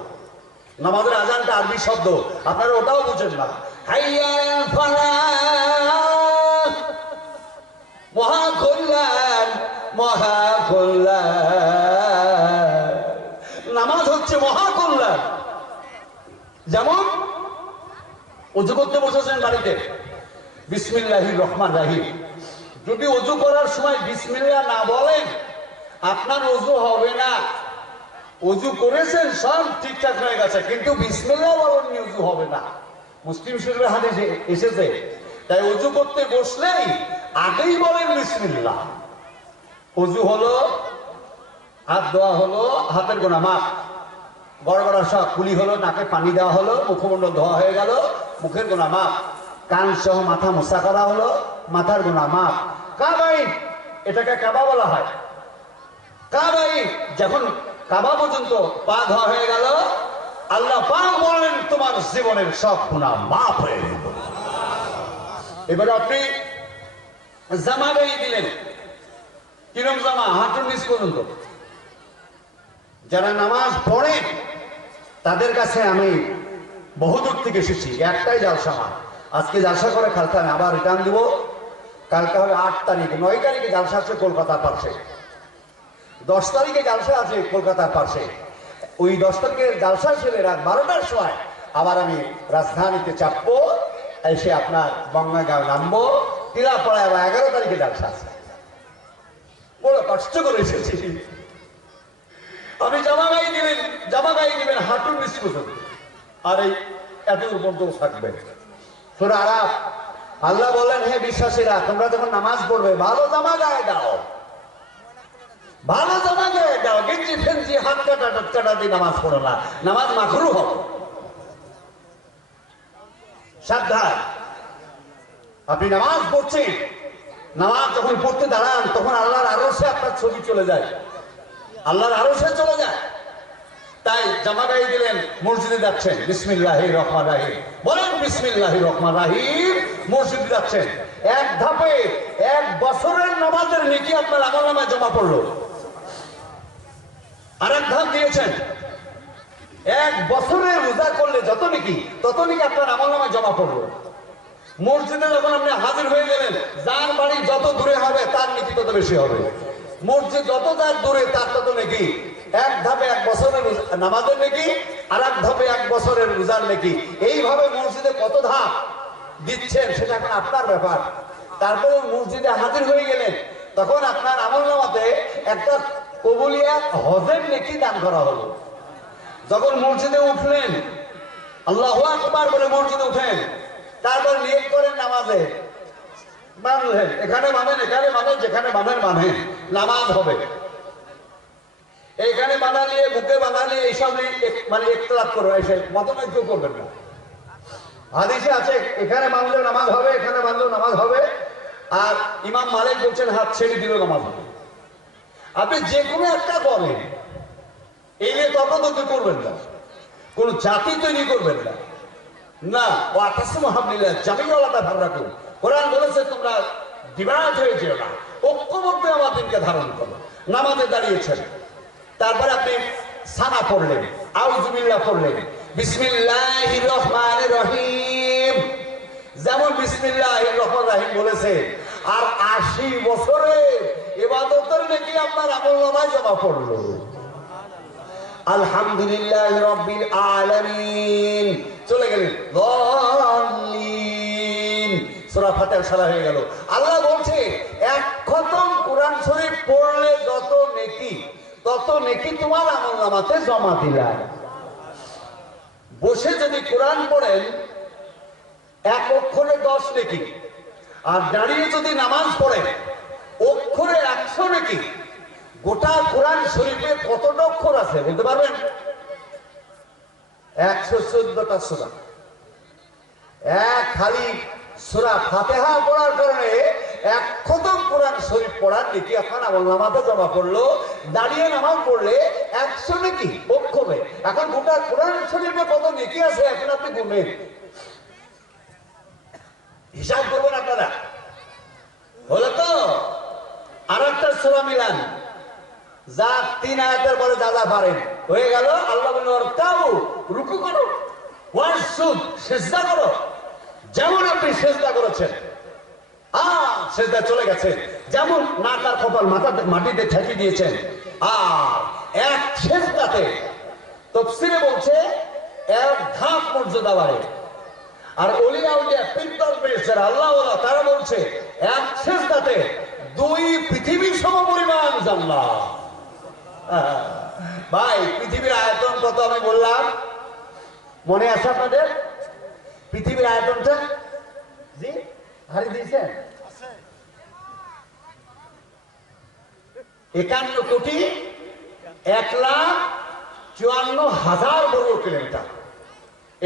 নামাজের আজানটা আরবি শব্দ, আপনারা ওটাও বুঝেন না। হাইয়াল ফালাহ, মহা কল্যাণ, মহা কল্যাণ। নামাজ হচ্ছে মহা কল্যাণ। যেমন ওযু করতে বসেছেন বাড়িতে, বিসমিল্লাহির রহমান রাহিম, যদি ওযু করার সময় বিসমিল্লাহ না বলেন আপনার ওযু হবে না। ওযু করেছেন সব ঠিকঠাক হয়ে গেছে, কিন্তু বিসমিল্লাহ বলেননি, ওযু হবে না। মুসলিম শরীফের হাদিসে এসেছে। তাই ওযু করতে বসলেই আগেই বলেন বিসমিল্লাহ। ওযু হলো, হাত ধোয়া হলো, হাতের গোনা মাপ, গড়গড়া সব কুলি হলো, নাকে পানি দেওয়া হলো, মুখমণ্ডল ধোয়া হয়ে গেল, মুখের গোনা মাপ, কান সহ মাথা মোছা করা হলো, মাথার গোনা মাপ। কাবাইন, এটাকে কাবা বলা হয়। কাবাইন, যখন কাবা পর্যন্ত পা ধোয়া হয়ে গেল, আল্লাহ পাক বলেন তোমার জীবনের সব গুনাহ মাফ হয়ে গেল। এবার আপনি জামা গায়ে দিলেন, কিরম জামা? হাঁটুর নিচ পর্যন্ত। যারা নামাজ পড়ে তাদের কাছে আমি বহুদূর থেকে এসেছি, একটাই জালসা। আজকে জালসা করে কালকে আমি আবার রিটার্ন দিব। কালকে হবে 8 তারিখ, 9 তারিখে জালসা আছে কলকাতার পাশে, 10 তারিখে জালসা আছে কলকাতার পাশে। ওই 10 তারিখের জালসা ছেড়ে রাত 12টার সময় আবার আমি রাজধানীতে চাপবো, এসে আপনার বঙ্গাইগাঁও নামবো, টিলাপাড়ায় আবার 11 তারিখে জালসা আছে। বড় কষ্ট করে এসেছি। আপনি জামা গায়ে দিবেন হাঁটুর নিচ পর্যন্ত, আর এই এতদূর পর্যন্ত থাকবে। সূরা আরাফ আল্লাহ বলেন, হে বিশ্বাসীরা, তোমরা যখন নামাজ পড়বে ভালো জামা গায়ে দাও, ভালো জামা গায়ে দাও। গেঞ্জি ফেঞ্জি হাত কাটা টাট কাটা দিয়ে নামাজ পড়ো না, নামাজ মাকরুহ হবে। সাবধান, আপনি নামাজ পড়ছেন, নামাজ যখন পড়তে দাঁড়ান তখন আল্লাহর আরশে আপনার ছবি চলে যায়, আল্লাহর আরশে চলে যায়। তাই জামা গায়ে দিলেন, মসজিদে যাচ্ছেন, বিসমিল্লাহির রহমানির রহিম বলেন, বিসমিল্লাহির রহমানির রহিম, মসজিদে যাচ্ছেন, এক ধাপে 1 বছরের নামাজের নেকি আপনার আমলনামায় জমা পড়লো। আরেক ধাপ দিয়েছেন, 1 বছরের রোজা করলে যত নেকি তত নেকি আপনার আমলনামায় জমা পড়লো। মসজিদে যখন আপনি হাজির হয়ে গেলেন, যার বাড়ি যত দূরে হবে তার নেকি তত বেশি হবে, মসজিদ যত যার দূরে তার তত নেকি। এক ধাপে 1 বছরের নামাজের নেকি, আর এক ধাপে 1 বছরের রোজার নেকি। এইভাবে মসজিদে কত ধাপ দিচ্ছেন সেটা এখন আপনার ব্যাপার। তারপরে মসজিদে হাজির হয়ে গেলেন, তখন আপনার আমলনামাতে একটা কবুলিয়াত হজের নেকি দান করা হলো। যখন মসজিদে উঠলেন, আল্লাহু আকবার বলে মসজিদে উঠেন, তারপর নিয়ত করেন নামাজে, বাঁধলেন, এখানে বাঁধেন, এখানে বাঁধেন, যেখানে বাঁধেন বাঁধেন, নামাজ হবে। এইখানে বাঁধা নিয়ে, বুকে বাঁধা নিয়ে এইসব মানে ইখতিলাফ করবে, এসে মতনৈক্য করবেন না। হাদিসে আছে এখানে বাঁধলেও নামাজ হবে, এখানে বাঁধলেও নামাজ হবে। আর ইমাম মালিক বলছেন হাত ছেড়ে দিলেও নামাজ হবে। আপনি যে কোনো একটা করেন, এই নিয়ে তর্কতর্কি করবেন না, কোন জাতি তৈরি করবেন না। না, ও আতাসমু হাবলিল্লাহ জামিআ ওয়ালা তাফাররাকু। কোরআন বলেছে তোমরা ডিভাইড হয়ে যেও না, ঐক্যবদ্ধ আমাদেরকে ধারণ করো। নামাজে দাঁড়িয়েছেন, তারপরে আপনি সানা পড়লেন, আউযুবিল্লাহ পড়লেন, বিসমিল্লাহির রহমানির রহিম, যেমন বিসমিল্লাহির রহমানির রহিম বলেছে। আর 80 বছরের ইবাদতের নাকি আপনার আমলনামায় জমা পড়লো। আলহামদুলিল্লাহ রাব্বিল আলামিন চলে গেলেন, দাল্লিন সূরা ফাতিহা সারা হয়ে গেল। আল্লাহ বলছে, 1 খতম কোরআন শরীফ পড়লে যত নেকি তত নেকি তোমার আমলনামাতে জমা দিলাম। বসে যদি কোরআন পড়েন 1 অক্ষরে 10 নেকি, আর দাঁড়িয়ে যদি নামাজ পড়েন অক্ষরে 100 নেকি। গোটা কোরআন শরীফে কতটা অক্ষর আছে বলতে পারবেন? 114টা সূরা। খালি সূরা ফাতিহা পড়ার কারণে 1 খতম কোরআন শরীফ পড়ার নেকি আপনার আমলনামাতে জমা পড়লো। দাঁড়িয়ে নামাজ পড়লে 100 নেকি অক্ষরে। এখন গোটা কোরআন শরীফে কত নেকি আছে এখন আপনি গুনবেন, হিসাব করবেন আপনারা। হলো তো? আর একটা সূরা মিলান, যা 3 আয়াতের পরে যা যা পারেন হয়ে গেল। আল্লাহ বলেন, ওয়ারকাউ, রুকু করো, ওয়াসজুদ, সিজদা করো। যেমন আপনি সিজদা করেছেন, সিজদা চলে গেছে, যেমন নাক আর কপাল মাটিতে ঠেকিয়ে দিয়েছেন, আর এক সিজদাতে তাফসীরে বলছে 1 ধাপ মর্যাদা বাড়ে। আর ওলিয়া উলিয়া পিতর পেয়েছেন আল্লাহ ওয়ালা, তারা বলছে 1 সিজদাতে 2 পৃথিবীর সমপরিমাণ জান্নাত। ভাই, পৃথিবীর আয়তন কত আমি বললাম, মনে আছে আপনাদের? পৃথিবীর আয়তনটা জি হারিয়ে দিয়েছেন, 51 কোটি 1,54,000 বর্গ কিলোমিটার।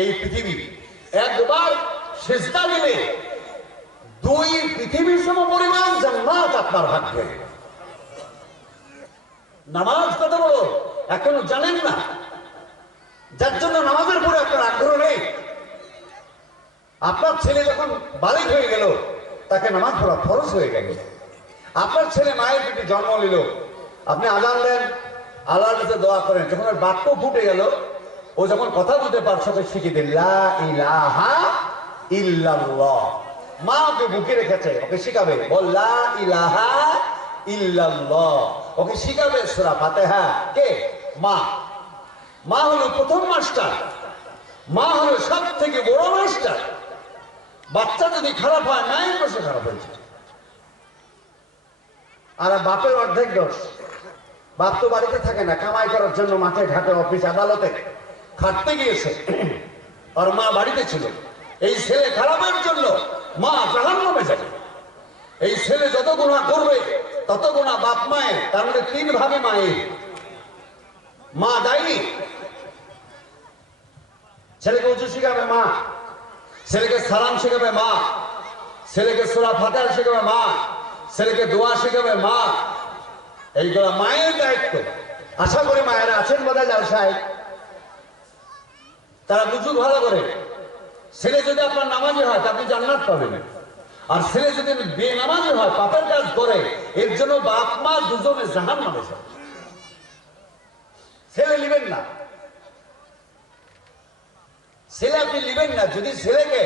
এই পৃথিবী একবার সিজদা দিলে 2 পৃথিবীর সমপরিমাণ জান্নাত আপনার ভাগ্যে। নামাজ কত বড় এখনো জানেন না, যার জন্য নামাজের পরে আপনার আগ্রহ নেই। আপনার ছেলে যখন বালিগ হয়ে গেল, তাকে নামাজ পড়া ফরজ হয়ে গেল। আপনার ছেলে মায়ের পেটে জন্ম নিল, আপনি আযান দেন, আল্লাহর কাছে দোয়া করেন, যখন ওর বাক্য ফুটে গেল, ও যখন কথা বলতে পারছে, ওকে শিখিয়ে দিন লা ইলাহা ইল্লাল্লাহ। মা ওকে বুকে রেখেছে, ওকে শিখাবে, বল লা ইলাহা ইল্লাল্লাহ। ওকে শিখাবে সূরা ফাতিহা। কে? মা। মা হলো প্রথম মাস্টার, মা হলো সব থেকে বড় মাস্টার। বাচ্চা যদি খারাপ হয়, মায়ের বসে খারাপ হয়েছে। আর বাপের অর্ধেক দোষ। বাপ তো বাড়িতে থাকে না, কামাই করার জন্য মাঠে ঘাটে অফিস আদালতে খাটতে গিয়েছে, আর মা বাড়িতে ছিল। এই ছেলে খারাপের জন্য মা জাহান্নামে যাবে। এই ছেলে যত গুনাহ করবে তত গুনাহ বাপ মায়ের, তার মধ্যে 3 ভাগে মায়ের। মা দায়ী। ছেলেকে উঁচু শিখাবে মা, ছেলেকে সালাম শিখাবে মা, ছেলেকে সূরা ফাতিহা শিখাবে মা, ছেলেকে দোয়া শিখাবে মা। এইগুলো মায়ের দায়িত্ব। আশা করি মায়েরা আছেন বোধহয় জালসায়, তারা বুঝুক ভালো করে। ছেলে যদি আপনার নামাজি হয় তা আপনি জান্নাত পাবেন, আর ছেলে যদি বেনামাজি হয়, পাপের কাজ করে, এর জন্য বাপ মা দুজনে জাহান্নামে যাবে। ছেলে নিবেন না, ছেলে আপনি নিবেন না। যদি ছেলেকে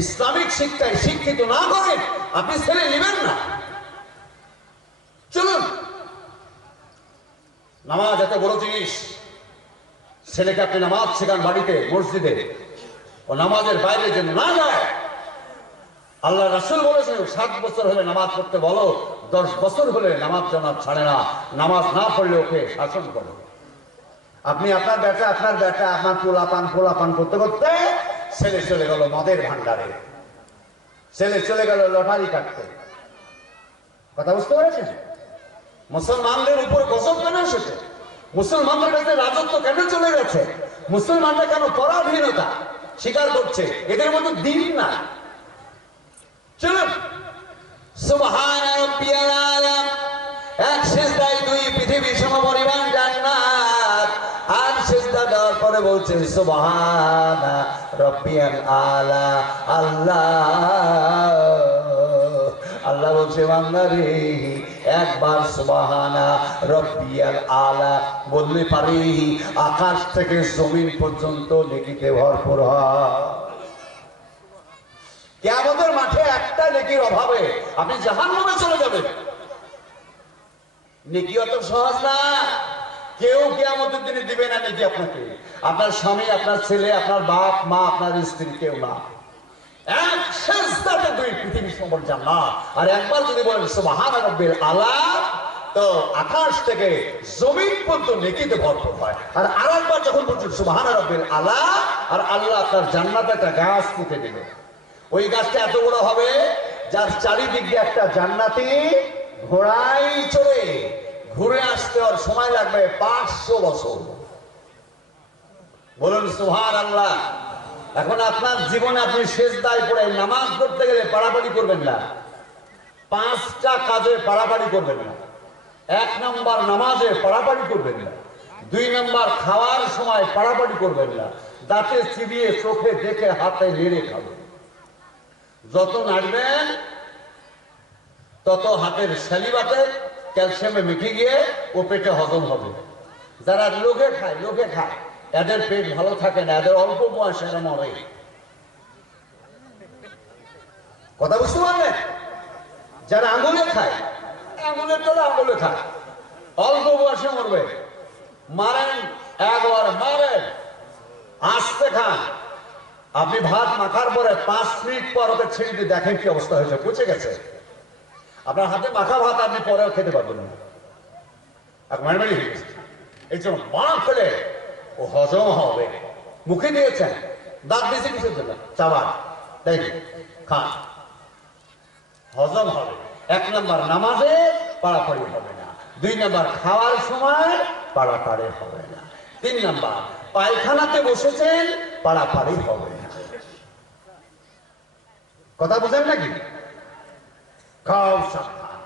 ইসলামিক শিক্ষায় শিক্ষিত না করেন, আপনি ছেলে নিবেন না। চলুন, নামাজ এত বড় জিনিস। ছেলেকে আপনি নামাজ শেখান বাড়িতে, মসজিদে, ও নামাজের বাইরে যেন না যায়। আল্লাহ রাসূল বলেছেন 7 বছর হলে নামাজ পড়তে বলো, 10 বছর হলে নামাজ যেন ছাড়ে না। নামাজ না পড়লে ওকে শাসন করো। আপনি আপনার বেটা আপনার পোলাপান করতে করতে ছেলে চলে গেল মদের ভান্ডারে, ছেলে চলে গেল লটারি কাটতে। কথা বুঝতে পেরেছেন? মুসলমানদের উপর গজব কেন এসেছে? মুসলমানদের কাছে রাজত্ব কেন চলে গেছে? মুসলমানরা কেন পরাধীনতা স্বীকার করছে? এদের মধ্যে দিন না। চলুন, সুবহান রাব্বিয়াল আলা, এক সিজদায় 2 পৃথিবী সমপরিমাণ জান্নাত। আর সিজদা দেওয়ার পরে বলছে সুবহান রাব্বিয়াল আলা। আল্লাহ বলছে বান্দা রে, একবার সুবহানা রাব্বিয়াল আলা বললে পারি, আকাশ থেকে জমিন পর্যন্ত নেকিতে ভরপুর হয়। কিয়ামতের মাঠে একটা নেকির অভাবে আপনি জাহান্নামে চলে যাবেন। নেকি অত সহজ না। কেউ কিয়ামতের দিনে দিবে না নেকি আপনাকে। আপনার স্বামী, আপনার ছেলে, আপনার বাপ মা, আপনার স্ত্রী, কেউ না। এক সিজদাতে 2 পৃথিবী সমান জান্নাত। আর একবার যদি বলেন সুবহান রাব্বিল আলা, তো আকাশ থেকে জমিন পর্যন্ত নেকিতে ভরপুর হয়। আর আরেকবার যখন বলছেন সুবহান রাব্বিল আলা, আর আল্লাহ তার জান্নাতে একটা গাছ পুঁতে দিলেন। ওই গাছটা এত বড় হবে যার চারিদিক দিয়ে একটা জান্নাতি ঘোড়ায় চড়ে ঘুরে আসতে ওর সময় লাগবে 500 বছর। বলুন সুবহানাল্লাহ। এখন আপনার জীবনে আপনি সিজদায় পড়ে নামাজ পড়তে গেলে পাড়াপাড়ি করবেন না। 5টা কাজে পাড়াপাড়ি করবেন না। 1 নম্বর নামাজে পাড়াপাড়ি করবেন না। 2 নম্বর খাওয়ার সময় পাড়াপাড়ি করবেন না। দাঁতে চিবিয়ে, চোখে দেখে, হাতে নেড়ে খাবেন। যত নাড়বেন তত হাতের সালিবাতে ক্যালসিয়ামে মিশে গিয়ে ও পেটে হজম হবে। যারা লোকে খায় এদের পেট ভালো থাকে না, এদের অল্প বয়সে এরা মরে। কথা বুঝতে পারলেন? যারা আঙুলে খায়, আঙুলের তলে আঙুলে খায়, অল্প বয়সে মরবে। মারেন, একবার মারেন, আস্তে খান। আপনি ভাত মাখার পরে 5 মিনিট পর ওকে ছেড়ে দিয়ে দেখেন কি অবস্থা হয়েছে, পচে গেছে। আপনার হাতে মাখা ভাত আপনি পরেও খেতে পারবেন না, মেড়মেড়ি হয়ে গেছে। এই জন্য মা খেলে ও হজম হবে। মুখে দিয়েছেন, দাঁত দিয়েছে কিসের জন্য? চাবার, তাই খান, হজম হবে। 1 নম্বর নামাজে পাড়াপাড়ি হবে না। 2 নম্বর খাওয়ার সময় পাড়াপাড়ি হবে না। 3 নম্বর পায়খানাতে বসেছেন, পাড়াপাড়ি হবে না। কথা বুঝেন নাকি? খাও সাবধান।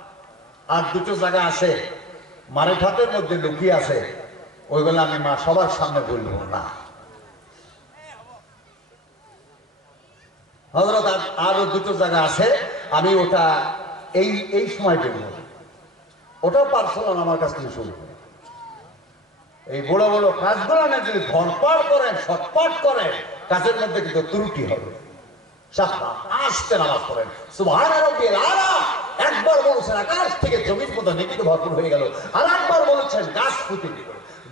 আর 2টো জায়গা আছে মারেফাতের মধ্যে লুকিয়ে আছে, ওইগুলো আমি মা সবার সামনে বলবো না। হযরত আরো 2টো জায়গা আছে, আমি ওটা এই সময় বলবো। ওটাও পার্সোনাল আমার কাছ থেকে শুনবো। এই বড় বড় কাজগুলো না যদি ধরপাড় করেন, সটপাট করেন, কাজের মধ্যে কিন্তু ত্রুটি হবে। আস্তে নামাজ পড়েন, সুবহান রাব্বিয়াল আলা। একবার বলছেন আকাশ থেকে জমিন পর্যন্ত নেকিতে ভরপুর হয়ে গেল। আর একবার বলছেন গাছ পুঁতে দিল।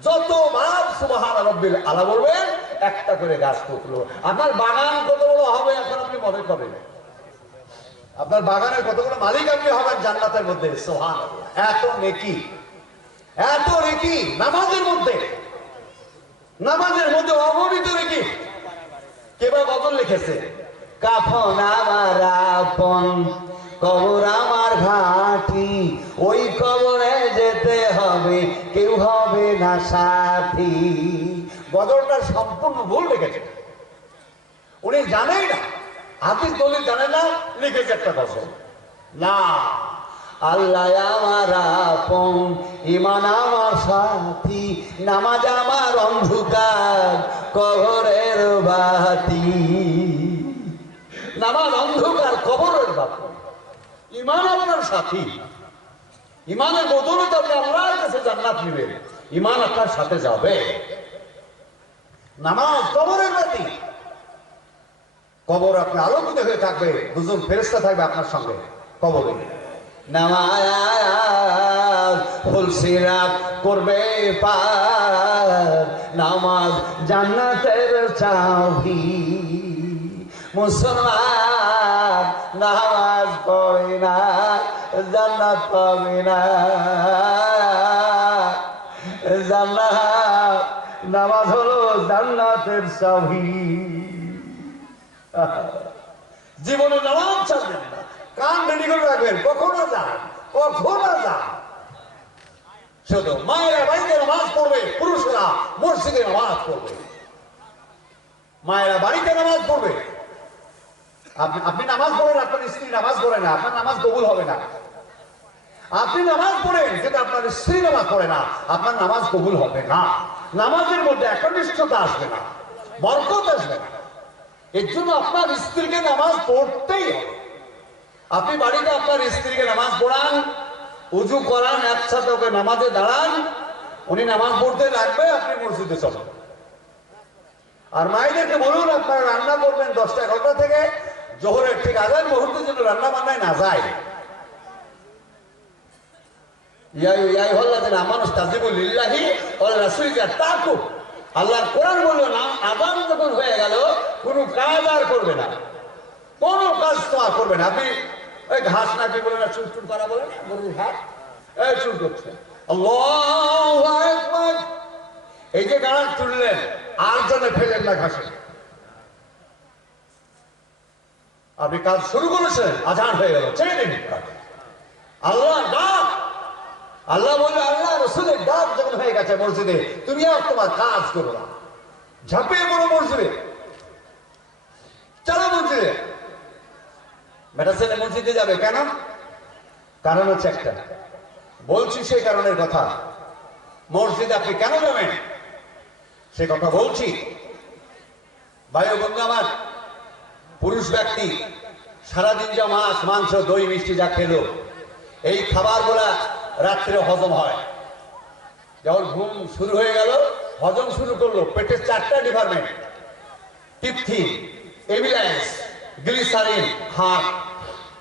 যতবার সুবহান রাব্বিল আলা বলবেন, একটা করে গাছ পুঁতলো। আপনার বাগান কত বড় হবে এখন আপনি মনে করেন? আপনার বাগানের কতগুলো মালিক আপনি হবেন জান্নাতের মধ্যে। সুবহানাল্লাহ। এত নেকি, এত নেকি নামাজের মধ্যে, নামাজের মধ্যে অগণিত নেকি। এবার গজল লিখেছে, কাফন আমার আপন, কবর আমার ঘাটি, ওই কবরে যেতে হবে, কেউ হবে না সাথী। গজলটা সম্পূর্ণ ভুল লিখেছে, উনি জানেই না, হাদিস দলিল জানে না, লিখেছে একটা গজল। না, আল্লাহ আমার আপন, ঈমান আমার সাথী, নামাজ আমার অন্ধকার, কবরের বাতি। নামাজ অন্ধকার, কবরের বাতি, ঈমান আপনার সাথী। ঈমানের বদৌলতে আপনি আল্লাহর কাছে জান্নাত নেবেন, ঈমান আপনার সাথে যাবে। নামাজ কবরের বাতি, কবর আপনার আলোকিত হয়ে থাকবে, দুজন ফেরেশতা থাকবে আপনার সঙ্গে কবরে। নামাজ ফুলসিরাত করবে পার, নামাজ জান্নাতের চাবি। মুসলমান নামাজ পড়ে না, জান্নাত পাবে না। জান্নাত, নামাজ হলো জান্নাতের চাবি। জীবনে নামাজ ছাড়বেন না, কান রেডি করে রাখবেন, কখনো যান, কখনো যান। শুধু মায়েরা বাড়িতে নামাজ পড়বে, পুরুষরা মসজিদে নামাজ পড়বে। মায়েরা বাড়িতে নামাজ পড়বে। আপনি নামাজ পড়েন, আপনার স্ত্রী নামাজ পড়ে না, আপনার নামাজ কবুল হবে না। আপনি নামাজ পড়েন, কিন্তু আপনার স্ত্রী নামাজ পড়ে না, আপনার নামাজ কবুল হবে না। নামাজের মধ্যে একনিষ্ঠতা আসবে না, বরকত আসবে না। এর জন্য আপনার স্ত্রীকে নামাজ পড়তেই হবে। আপনি বাড়িতে আপনার স্ত্রীকে নামাজ পড়ান, উজু করান, একসাথে ওকে নামাজে দাঁড়ান, উনি নামাজ পড়তে লাগবে, আপনি মসজিদে চলেন। আর মায়েদেরকে বলুন, আপনারা রান্না করবেন 10টা-11টা থেকে জোহরের ঠিক আজান মুহূর্তে যেন রান্না বান্নায় না যায়। আল্লাহর কোরআন বললো না, আজান যখন হয়ে গেল কোন কাজ আর করবে না, কোন কাজ তো আর করবে না। আপনি ওই ঘাস নাকি বলে না, চুল চুল করা বলে না, গরুর হাত এই চুল করছে, আল্লাহু আকবার, এই যে গান তুললেন, আর জন্য ফেলেন না ঘাসে। আপনি কাজ শুরু করেছেন, আজান হয়ে গেল, ছেড়ে দিন। আল্লাহ ডাক, আল্লাহ বললো, আল্লাহ রসুলের ডাক যখন হয়ে গেছে মসজিদে, তুমি আর তোমার কাজ করো না, ঝাঁপিয়ে পড়ো মসজিদে, চলো মসজিদে। বেটা ছেলে মসজিদে যাবে কেন? কারণ হচ্ছে একটা, বলছি সেই কারণের কথা। মসজিদে আপনি কেন যাবেন সে কথা বলছি। ভাই ও বন্ধু আমার, পুরুষ ব্যক্তি সারাদিন যা মাছ, মাংস, দই, মিষ্টি যা খেলো, এই খাবারগুলা রাত্রে হজম হয়। যখন ঘুম শুরু হয়ে গেল, হজম শুরু করলো, পেটের 4টা ডিপার্টমেন্ট, টিপথিন, এমিলাইস, গ্লিসারিন, হার্ট।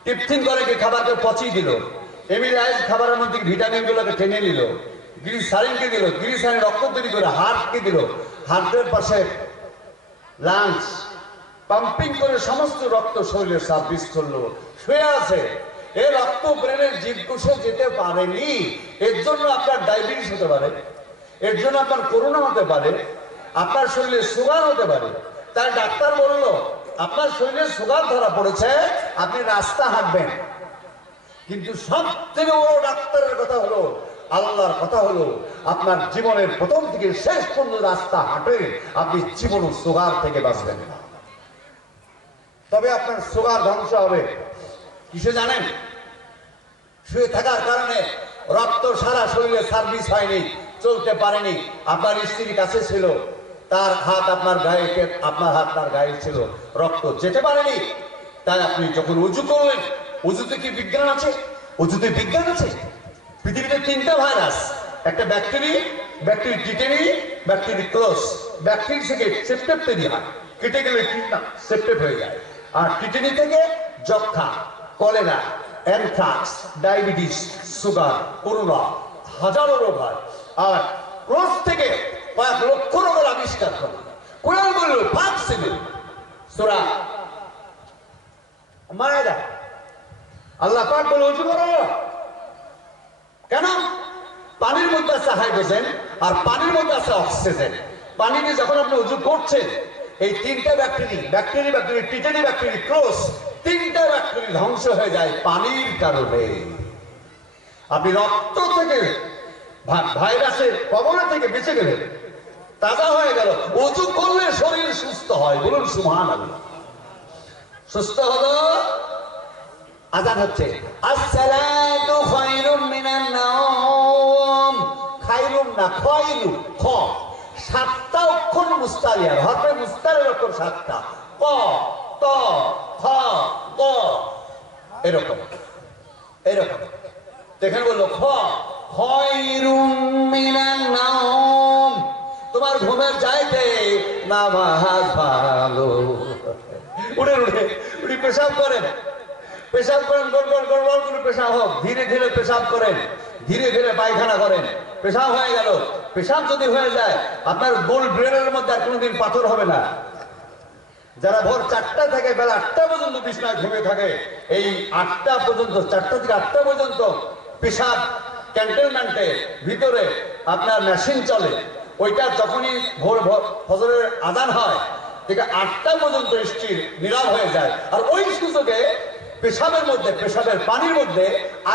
টিপথিন করে কি খাবারকে পচিয়ে দিল, এমিলাইস খাবারের মধ্যে ভিটামিন গুলোকে টেনে নিল, গ্লিসারিনকে দিল, গ্লিসারিন রক্ত তৈরি করে হার্টকে দিল, হার্টের পাশে লাংস পাম্পিং করে সমস্ত রক্ত শরীরে সার্ভিস করলো, শুয়ে আছে। এই রক্ত ব্রেনের জীবকোষে যেতে পারেনি, এর জন্য আপনার ডায়াবেটিস হতে পারে, এর জন্য আপনার করোনা হতে পারে, আপনার শরীরে সুগার হতে পারে। তাই ডাক্তার বললো, আপনার শরীরে সুগার ধরা পড়েছে, আপনি রাস্তা হাঁটবেন। কিন্তু সব থেকে বড় ডাক্তারের কথা হলো, আল্লাহর কথা হলো, আপনার জীবনের প্রথম থেকে শেষ পর্যন্ত রাস্তা হাঁটে, আপনি জীবন সুগার থেকে বাঁচবেন না। তবে আপনার সুগার ধ্বংস হবে কিসে জানেন? শুয়ে থাকার কারণে রক্ত সারা শরীরে সার্ভিস হয়নি, চলতে পারেনি। আপনার স্ত্রীর কাছে ছিল, তার হাত আপনার গায়ে, আপনার হাত তার গায়ে ছিল, রক্ত যেতে পারেনি। তাই আপনি যখন উজু করলেন, উজুতে কি বিজ্ঞান আছে? উজুতে বিজ্ঞান আছে। পৃথিবীতে 3টা ভাইরাস, একটা bacteria, bacteria tetany, bacteria close. Bacteria থেকে সেপ্টেপ তৈরি হয়, কেটে গেলে সেপ্টেপ হয়ে যায়। আর টিটেনি থেকে যক্ষা, কলেরা, অ্যানথ্রাক্স, ডায়াবেটিস, সুগার, করোনা, হাজারো রোগ হয়। আর ক্লোজ থেকে কয়েক লক্ষ রোগের আবিষ্কার করে। কোরআন বলল 5 সিজন সূরা মায়েদা, আল্লাহ পাক বলে উজু করো কেন? পানির মধ্যে আছে হাইড্রোজেন, আর পানির মধ্যে আছে অক্সিজেন। পানিতে যখন আপনি উজু করছেন, এই তিনটা ব্যাকটেরিয়া টিটেনি ব্যাকটেরিয়া ক্রস, তিনটা ব্যাকটেরিয়া ধ্বংস হয়ে যায় পানির কারণে। আপনি রক্ত থেকে ভাইরাসের কবলে থেকে বেঁচে গেলেন, তাজা হয়ে গেল, ওযু করলে শরীর সুস্থ হয়। বলুন সুবহানাল্লাহ। সুস্থ হলো। আযান হচ্ছে, আসসালাতু খায়রুম মিনান নাওম। খায়রুম না, খায়রু, খ, সাতটা অক্ষর মুস্তালিয়ার, হরফে মুস্তালের অক্ষর সাতটা, ক, ত, খ, গ, এরকম এরকম। এখানে বললো খ, খায়রুম মিনান নাওম, তোমার ঘুমের চাইতে নামাজ ভালো। উঠে উঠে উঠে পেশাব করেন, পেশাব করেন, গড়গড় গড়গড় করে পেশাব হোক, ধীরে ধীরে পেশাব করেন, ধীরে ধীরে পায়খানা করেন। পেশাব হয়ে গেল, পেশাব যদি হয়ে যায় আপনার গোল ব্রেনের মধ্যে আর কোনোদিন পাথর হবে না। যারা ভোর 4টা থেকে বেলা 8টা পর্যন্ত বিছানায় ঘুমিয়ে থাকে, এই 8টা পর্যন্ত, 4টা থেকে 8টা পর্যন্ত পেশাব ক্যান্টনমেন্টে ভিতরে আপনার মেশিন চলে। ওইটা যখনই ভোর ফজরের আযান হয় ঠিক 8টা পর্যন্ত স্থির নীরব হয়ে যায়। আর ওই সুযোগে পেশাবের মধ্যে, পেশাবের পানির মধ্যে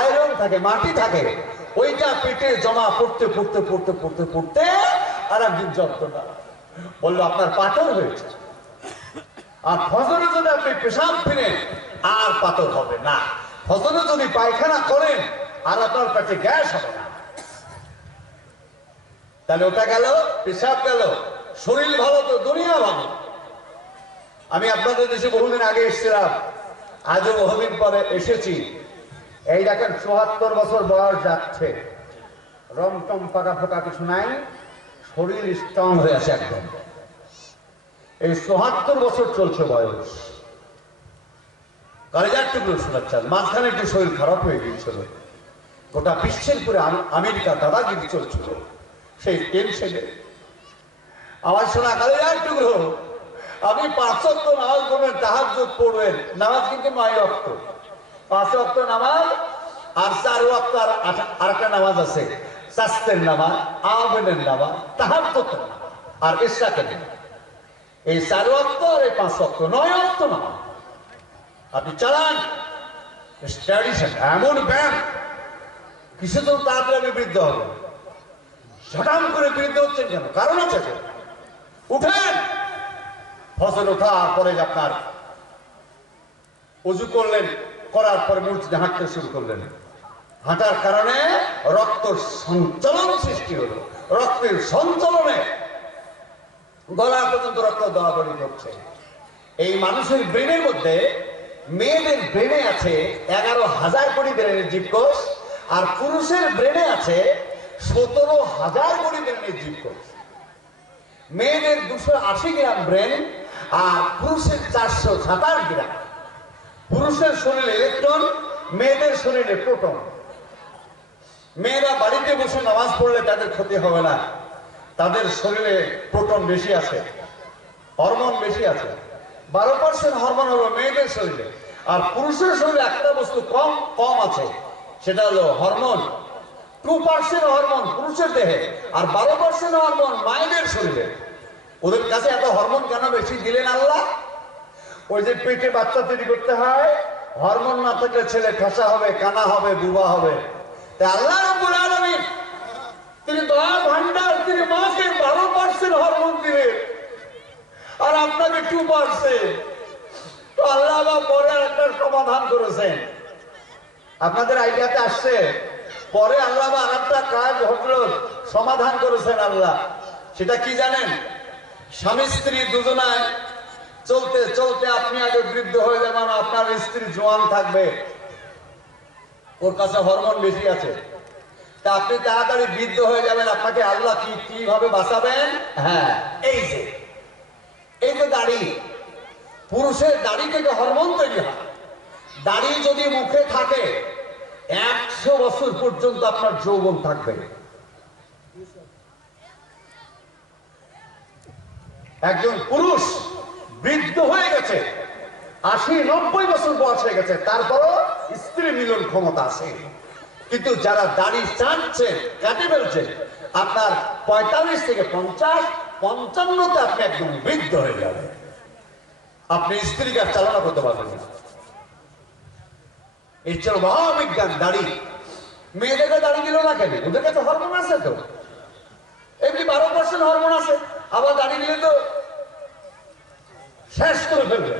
আয়রন থাকে, মাটি থাকে, ওইটা পেটে জমা পড়তে পড়তে পড়তে পড়তে পড়তে আর একদিন যন্ত্রণা বললো আপনার পাথর হয়েছে। আর ফজরে যদি আপনি পেশাব ফিরেন আর পাথর হবে না। ফজরে যদি পায়খানা করেন আর আপনার পেটে গ্যাস হবে না। তাহলে ওটা গেল, পেশাব গেল, শরীর ভালো তো দুনিয়া ভালো। আমি আপনাদের দেশে বহুদিন আগে এসেছিলাম, আজও বহুদিন পরে এসেছি। এই দেখেন ৭৪ বছর বয়স যাচ্ছে, রমটম পাকা ফোকা কিছু নাই, শরীর স্ট্রং হয়ে আছে একদম। এই ৭৪ বছর চলছে বয়স। কলেজার টুকরো শোনাচ্ছেন, মাঝখানে একটু শরীর খারাপ হয়ে গিয়েছিল। গোটা বিশ্বের পুরে আমেরিকা দাদাগিরি চলছিল, সেই টেনশনে আমার শোনা কলেজার টুকরো আপনি 5 ওয়াক্ত নামাজ পড়বেন, তাহাজ্জুদ পড়বেন। নামাজ কিন্তু 9 ওয়াক্ত, 5 ওয়াক্ত নামাজ আর 4 ওয়াক্ত আর একটা নামাজ আছে, সাস্তের নামাজ, আওয়ামের নামাজ, তাহাজ্জুদ আর ইশরাকের নামাজ। এই 4 ওয়াক্ত আর এই 5 ওয়াক্ত, 9 ওয়াক্ত নামাজ আপনি চালান। স্টাডিশন এমন ব্যায়াম, কিসে তো তাড়াতাড়ি আমি বৃদ্ধ হবে, ঝটাম করে বৃদ্ধ হচ্ছেন কেন? কারণ আছে। উঠেন, ফজর ওঠার পরে আপনার ওযু করলেন, করার পরে মসজিদে হাঁটতে শুরু করলেন। হাঁটার কারণে রক্ত সঞ্চালন সৃষ্টি হলো, রক্তের সঞ্চালনে গলা পর্যন্ত রক্ত দৌড়াদৌড়ি করছে। এই মানুষের ব্রেনের মধ্যে, মেয়েদের ব্রেনে আছে 11,000 কোটি ব্রেনের জীবকোষ, আর পুরুষের ব্রেনে আছে 17,000 কোটি ব্রেনের জীবকোষ। মেয়েদের 280 গ্রাম ব্রেন আর পুরুষের 427 গ্রাম। পুরুষের শরীরে ইলেকট্রন, মেয়েদের শরীরে প্রোটন। মেয়েরা বাড়িতে বসে নামাজ পড়লে তাদের ক্ষতি হবে না, তাদের শরীরে প্রোটন বেশি আছে, হরমোন বেশি আছে। 12% হরমোন হলো মেয়েদের শরীরে, আর পুরুষের শরীরে একটা বস্তু কম কম আছে, সেটা হলো হরমোন। 2% হরমোন পুরুষের দেহে আর 12% হরমোন মায়েদের শরীরে। ওদের কাছে এত হরমোন কেন বেশি দিলেন আল্লাহ? ওই যে পেটে বাচ্চা তৈরি করতে হয়, হরমোন না থাকলে ছেলে ঠাসা হবে, কানা হবে, বুবা হবে। তাই আল্লাহ রাব্বুল আলামিন তিনি দয়া ভান্ডার, তিনি মাকে 12% হরমোন দিলেন আর আপনাকে 2%। তো আল্লাহ পরে একটা সমাধান করেছেন, আপনাদের আইডিয়াতে আসছে। পরে আল্লাহ আর একটা কাজ ঘটল, সমাধান করেছেন আল্লাহ। সেটা কি জানেন? স্বামী স্ত্রী দুজনায় চলতে চলতে আপনি আগে বৃদ্ধ হয়ে যাবেন, আপনার স্ত্রী জোয়ান থাকবে, ওর কাছে হরমোন বেশি আছে। তা আপনি তাড়াতাড়ি বৃদ্ধ হয়ে যাবেন, আপনাকে আল্লাহ কিভাবে বাঁচাবেন? হ্যাঁ, এই যে দাড়ি, পুরুষের দাড়ি থেকে হরমোন তৈরি হয়। দাড়ি যদি মুখে থাকে 100 বছর পর্যন্ত আপনার যৌবন থাকবে। একজন পুরুষ বৃদ্ধ হয়ে গেছে, 80-90 বছর বয়স হয়ে গেছে, তারপরও স্ত্রী মিলন ক্ষমতা আছে। কিন্তু যারা দাড়ি চাঁদছে, কাটে ফেলছে, আপনার 45 থেকে 50, 55তে আপনি একদম বৃদ্ধ হয়ে যাবেন, আপনি স্ত্রীকে আর চালনা করতে পারবেন না। এই ছিল মহাবিজ্ঞান। দাড়ি, মেয়েদেরকে দাড়ি দিল না কেন? ওদের কাছে হরমোন আছে তো, এমনি 12% হরমোন আছে, আবার দাড়ি দিলে তো শেষ করে ফেলবে।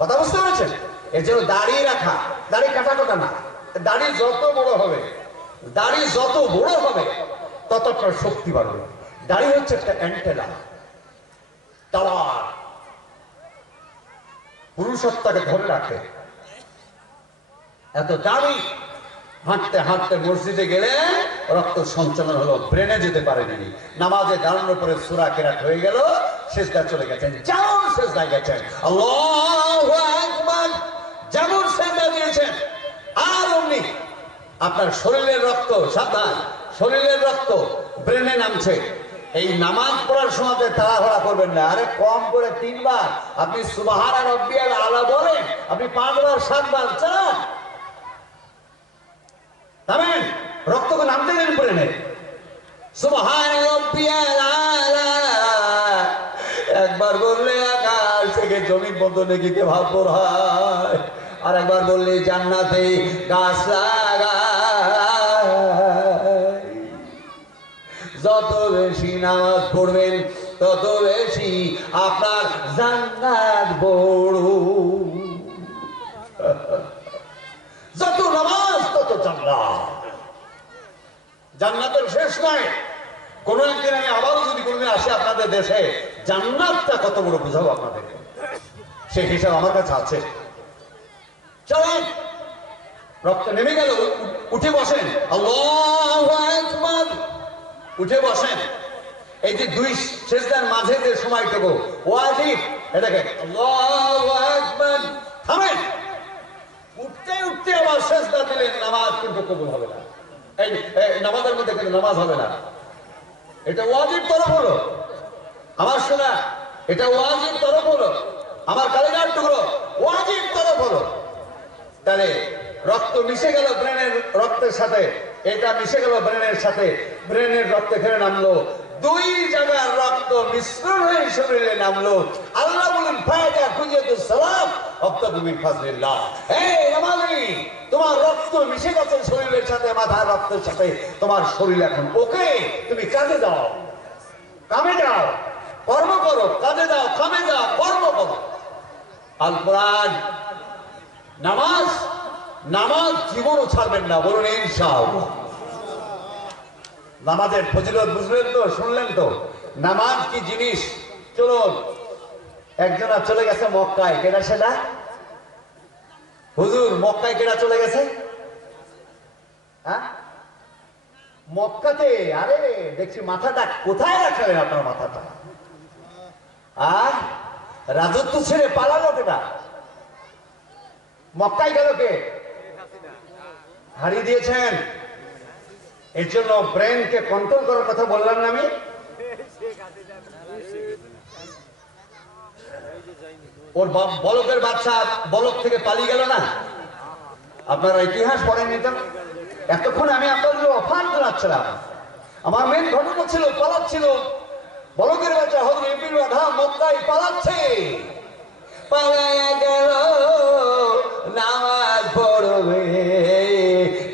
কথা বুঝতে পেরেছেন? এর জন্য দাড়ি রাখা, দাড়ি কাটা কথা না, দাড়ি যত বড় হবে, দাড়ি যত বড় হবে ততটা শক্তি বাড়বে। দাড়ি হচ্ছে একটা অ্যান্টেনা, টাওয়ার, পুরুষত্বকে ধরে রাখে। এত দাড়ি, হাঁটতে হাঁটতে মসজিদে গেলে রক্ত সঞ্চালন হলো, ব্রেনে যেতে পারেনি, নামাজে দাঁড়ানোর পরে সূরা কেরাত হয়ে গেল, সেজদা চলে গেছেন, যেমন সেজদায় গেছেন আল্লাহু আকবার, যেমন সেজদা দিয়েছেন, আর অমনি আপনার শরীরের রক্ত, সাবধান, শরীরের রক্ত ব্রেনে নামছে। এই নামাজ পড়ার সময় তাড়াহুড়া করবেন না। আরে কম করে 3 বার আপনি সুবহান রাব্বিয়াল আলা বলেন, আপনি 5 বার 7 বার চালান, নামেন, রক্তকে নামতে দেন ব্রেনে। সুবহান রাব্বিয়াল আলা একবার বললে আকাশ থেকে জমি পর্যন্ত নেকিতে ভাবর হয়, আর একবার বললে জান্নাতে গাছ লাগায়। যত বেশি নামাজ পড়বেন তত বেশি আপনার জান্নাত বড়। যত নামাজ তত জান্নাত। জান্নাতের শেষ নাই। কোন একদিন আমি আবারও যদি কোনদিন আসে আপনাদের দেশে, জান্নাতটা কত বড় বুঝাবো আপনাদের, সেই হিসাব আমার কাছে আছে। চলেন, রক্ত নেমে গেল, উঠে বসেন, আল্লাহু আকবার, উঠে বসেন। এই যে 2 সেজদার মাঝে যে সময়টুকু ওয়াজিব, এটাকে আল্লাহু আকবার, থামেন, উঠতে উঠতে আবার সেজদা দিলেন, নামাজ কিন্তু কবুল হবে না। এই নামাজের মধ্যে কিন্তু নামাজ হবে না। এটা ওয়াজিব তরফ হলো আমার শোনা, এটা ওয়াজিব তরফ হলো আমার কালেজার টুকরো, ওয়াজিব তরফ হলো। তাহলে রক্ত মিশে গেল ব্রেনের রক্তের সাথে, এটা মিশে গেল ব্রেনের সাথে, ব্রেনের রক্ত এখানে নামলো, 2 জায়গার রক্ত মিশ্রণ হয়ে শরীরে নামলো। আল্লাহ বলেন ফায়দা খুঁজিয়াতুস সালাম আবতাগু মিন ফাজলিল্লাহ। এই নামাজি, তোমার রক্ত মিশে গেছে শরীরের সাথে, মাথার রক্তের সাথে, তোমার শরীর এখন ওকে, তুমি কাজে যাও, কামে যাও, কর্ম করো, কাজে যাও, কামে যাও, কর্ম করো। আল কোরআন, নামাজ, নামাজ জীবনও ছাড়বেন না, বলুন ইনশাআল্লাহ। নামাজের ফজিলত বুঝলেন তো, শুনলেন তো, নামাজ কি জিনিস। চলুন, একজন চলে গেছে মক্কায়, কেনা সেটা হুজুর, মক্কায় কেনা চলে গেছে, হ্যাঁ মক্কাতে। আরে দেখছি মাথাটা কোথায় রাখলেন আপনার মাথাটা, আর রাজত্ব ছেড়ে পালালো কেটা, মক্কায় গেল কে? হারিয়ে দিয়েছেন। এর জন্য ব্রেনকে কন্ট্রোল করার কথা বললাম না আমি। ওর বলকের বাচ্চা বলক থেকে পালিয়ে গেল না, আপনারা ইতিহাস পড়েননি তো? এতক্ষণ আমি আপনাদের অফার জানাচ্ছিলাম, আমার মেন ঘটনা ছিল পালাচ্ছিল বলকের বাচ্চা, হযরত ইবনে আদহাম মক্কায় পালাচ্ছে, পালায়া গেল নামাজ পড়বে,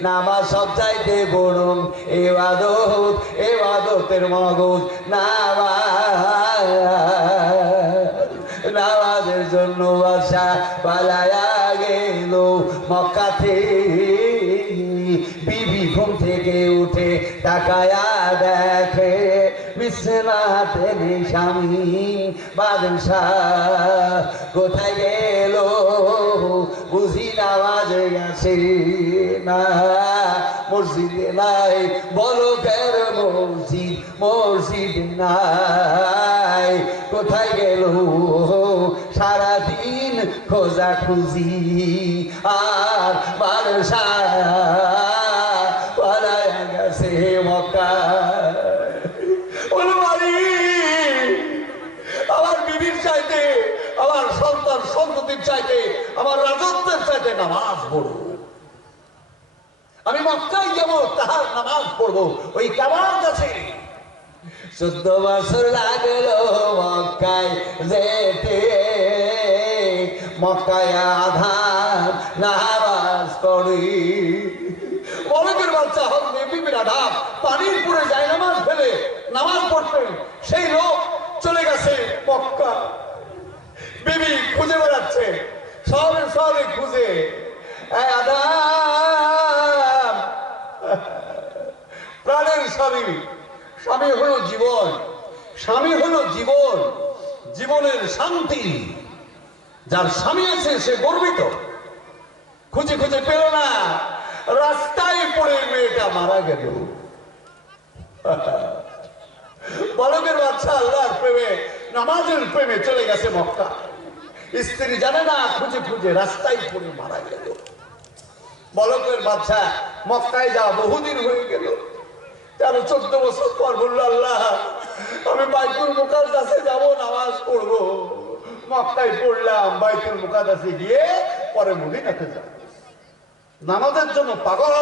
নামাজ সব চাইতে বড় ইবাদত, ইবাদতের মগজ নামাজ, নামাজের জন্য বাদশা পালায়া গেল মক্কাতে। বিবি ঘুম থেকে উঠে তাকায়া দেখে বিছানাতে নেই স্বামী, বাদশা কোথায় গেল, বুঝি নামাজে গেছে না, মসজিদে নাই, বলো কেন মসজিদ, মসজিদ নাই, কোথায় গেল, সারাদিন খোঁজা খুঁজি, আর বাদশা পালায়া গেছে মক্কায়। আমার বিবির চাইতে, আমার সন্তান সন্ততির চাইতে, আমার রাজত্বের চাইতে নামাজ পড়ব। আমি মক্কায় যাবো, তাহার নামাজ পড়বো ওই কাবার কাছে। 14 বছর লাগলো মক্কায় যেতে, মক্কায় আধার নামাজ পড়ি। বলকের বাচ্চা হবে বিবির আধার পানির পুরে যায় নামাজ ফেলে নামাজ পড়তেন, সেই লোক চলে গেছে মক্কা। বিবি খুঁজে বেড়াচ্ছে শহরে শহরে খুঁজে, আধার প্রাণের স্বামী। স্বামী হলো জীবন, স্বামী হলো জীবন, জীবনের শান্তি। যার স্বামী আছে সে গর্বিত। খুঁজে খুঁজে পেল না, রাস্তায় পড়ে মেয়েটা মারা গেল। বলকের বাচ্চা আল্লাহর প্রেমে নামাজের প্রেমে চলে গেছে মক্কা। স্ত্রী জানে না, খুঁজে খুঁজে রাস্তায় পড়ে মারা গেল। বলকের বাচ্চা মক্কায় যাওয়া বহুদিন হয়ে গেল। 13-14 বছর পর বলল, আল্লাহ আমি বাইতুল মুকাদ্দাসে যাব, নামাজ পড়বো। মক্কায় পড়লাম, বাইতুল মুকাদ্দাসে গিয়ে পরে মদিনাতে যাব। নামাজের জন্য পাগল।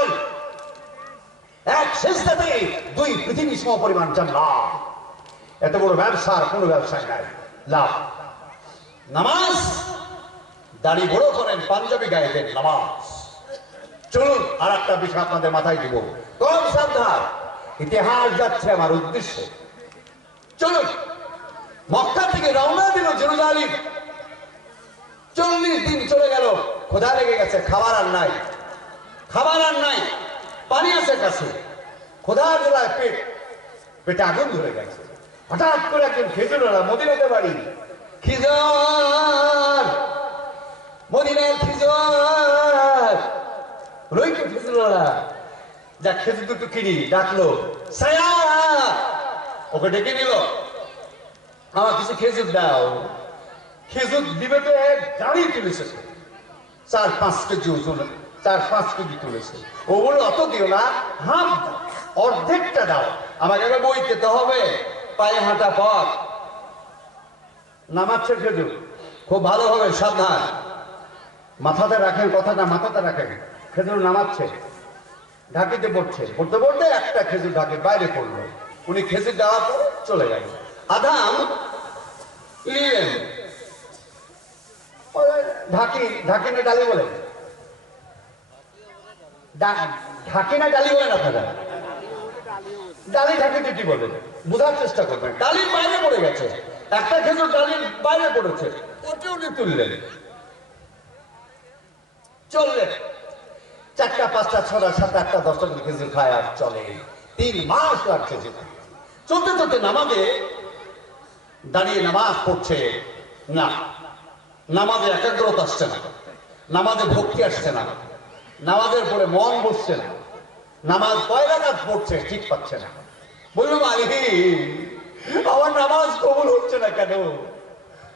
এক সেজদাতে 2 পৃথিবী সম পরিমাণ জান্নাত। এত বড় ব্যবসার কোনো ব্যবসায় নাই লাভ। নামাজ দাড়ি বড় করেন, পাঞ্জাবি গায়ে দেন নামাজ। চলুন আর একটা বিষয় আপনাদের মাথায় দিব, কম সাবধান। ইতিহাস যাচ্ছে আমার উদ্দেশ্যে। চলুন, মক্কা থেকে রওনা দিল জেরুজালেম। 40 দিন চলে গেল, ক্ষুধা লেগে গেছে, খাবার আর নাই, খাবার আর নাই, পানি আছে কাছে, ক্ষুধার জ্বালায় পেটে আগুন ধরে গেছে। হঠাৎ করে একজন খেজুরওয়ালা, মদিনাতে বাড়ি, খিজর, মদিনার খিজর, রইকে খেজুরওয়ালা, যা খেজুর দুটো কিনি, ডাকলো, সায়া, ওকে ডেকে নিল, আমার কিছু খেজুর দাও। খেজুর দিবে তো এক গাড়ি তুলেছে, 4-5 কেজি ওজন, 4-5 কেজি তুলেছে। ও বললো অত দিও না, হাফ দাও, অর্ধেকটা দাও, আমাকে আগে বই খেতে হবে, পায়ে হাঁটা পথ। নামাচ্ছে খেজুর, খুব ভালো হবে, সাবধান, মাথাতে রাখেন কথাটা, মাথাতে রাখেন। খেজুর নামাচ্ছে, ঢাকিতে পড়ছে, পড়তে পড়তে একটা খেজুর ঢাকির বাইরে পড়লো। উনি খেজুর দেওয়ার পরে চলে গেল। আধাম নিলেন, ঢাকি, ঢাকি না ডালি বলেন, ঢাকি না ডালি বলেন আপনারা? ডালি ঢাকিতে কি বলেন বোঝার চেষ্টা করবেন। ডালির বাইরে পড়ে গেছে, একটা খেজুর ডালির বাইরে পড়েছে, ওটি উনি তুললেন, চললেন। 4টা 5টা 6টা 7টা 8টা 10টা খেজুর খায় আর চলে। 3 মাস লাগছে যেতে। চলতে চলতে নামাজে দাঁড়িয়ে নামাজ পড়ছে না, নামাজে একাগ্রতা আসছে না, নামাজে ভক্তি আসছে না, নামাজের পরে মন বসছে না, নামাজ কয় রাকাত পড়ছে ঠিক পাচ্ছে না। বলল, মালিক আমার নামাজ কবুল হচ্ছে না কেন?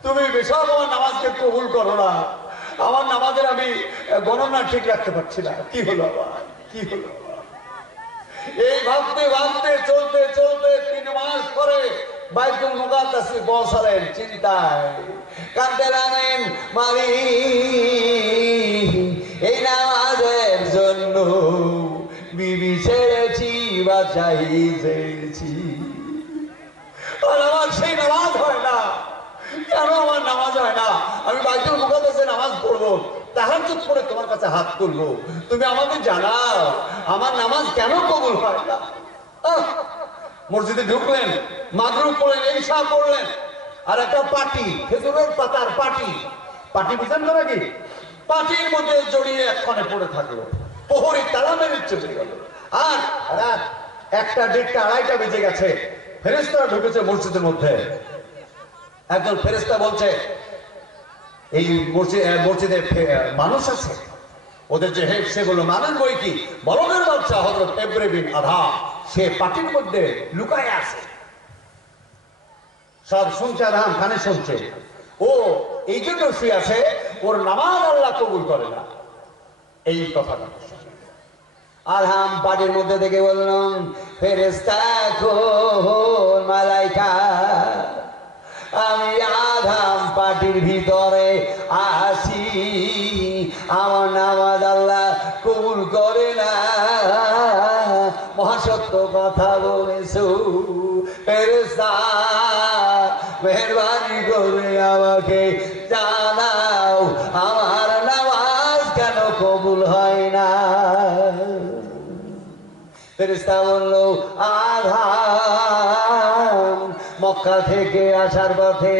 তুমি বেশক আমার নামাজকে কবুল করো না। আমার নামাজের আমি গণনা ঠিক রাখতে পারছি না, কি হলো আবার, কি হলো? এই ভাবতে ভাবতে চলতে চলতে 3 মাস পরে বাইতুল মুকাদ্দাসে পৌঁছালেন। চিন্তায় কাঁদতে লাগলেন, মালিক এই নামাজের জন্য বিবি ছেড়েছি, বাঁচাই ছেড়েছি, আর আমার সেই নামাজ হয় না। কেন আমার নামাজ হয় না? আমি বাইতুল মুকাদ্দাসে নামাজ পড়বো, তাহাজ্জুদ পড়ে তোমার কাছে হাত তুলবো, তুমি আমাকে জানাও আমার নামাজ কেন কবুল হয় না। মসজিদে ঢুকলেন, মাগরিব পড়লেন, ইশা পড়লেন, আর একটা পাটি, খেজুরের পাতার পাটি, পাটি বুঝেন তো নাকি? পাটির মধ্যে জড়িয়ে একখানে পড়ে থাকলো। প্রহরী তালা মেরে চলে গেল। আর রাত 1টা 1:30 2:30 বেজে গেছে। ফেরেশতারা ঢুকেছে মসজিদের মধ্যে। একজন ফেরেশতা বলছে, এই মসজিদে মানুষ আছে, ওদের যে হেড সে বলল, মানুষ বই কি? বলকের বাচ্চা হযরত ইব্রাহিম আধাম, সে পাটির মধ্যে লুকায় আছে। সব শুনছে, আধাম কানে শুনছে, ও এই জন্য শুয়ে আছে, ওর নামাজ আল্লাহ কবুল করে না। এই কথাটা আধাম পাটির মধ্যে দেখে বললাম, ফেরেশতা খোল, মালাইকা, আমি আধাম পাটির ভিতরে আসি, আমার নামাজ আল্লাহ কবুল করে না। মহাসত্য কথা বলেছো, ফেরেশতা মেহেরবানি করে আমাকে জানাও আমার নামাজ কেন কবুল হয় না। ফেরেশতা বলল আধাম মক্কা থেকে আসার পথে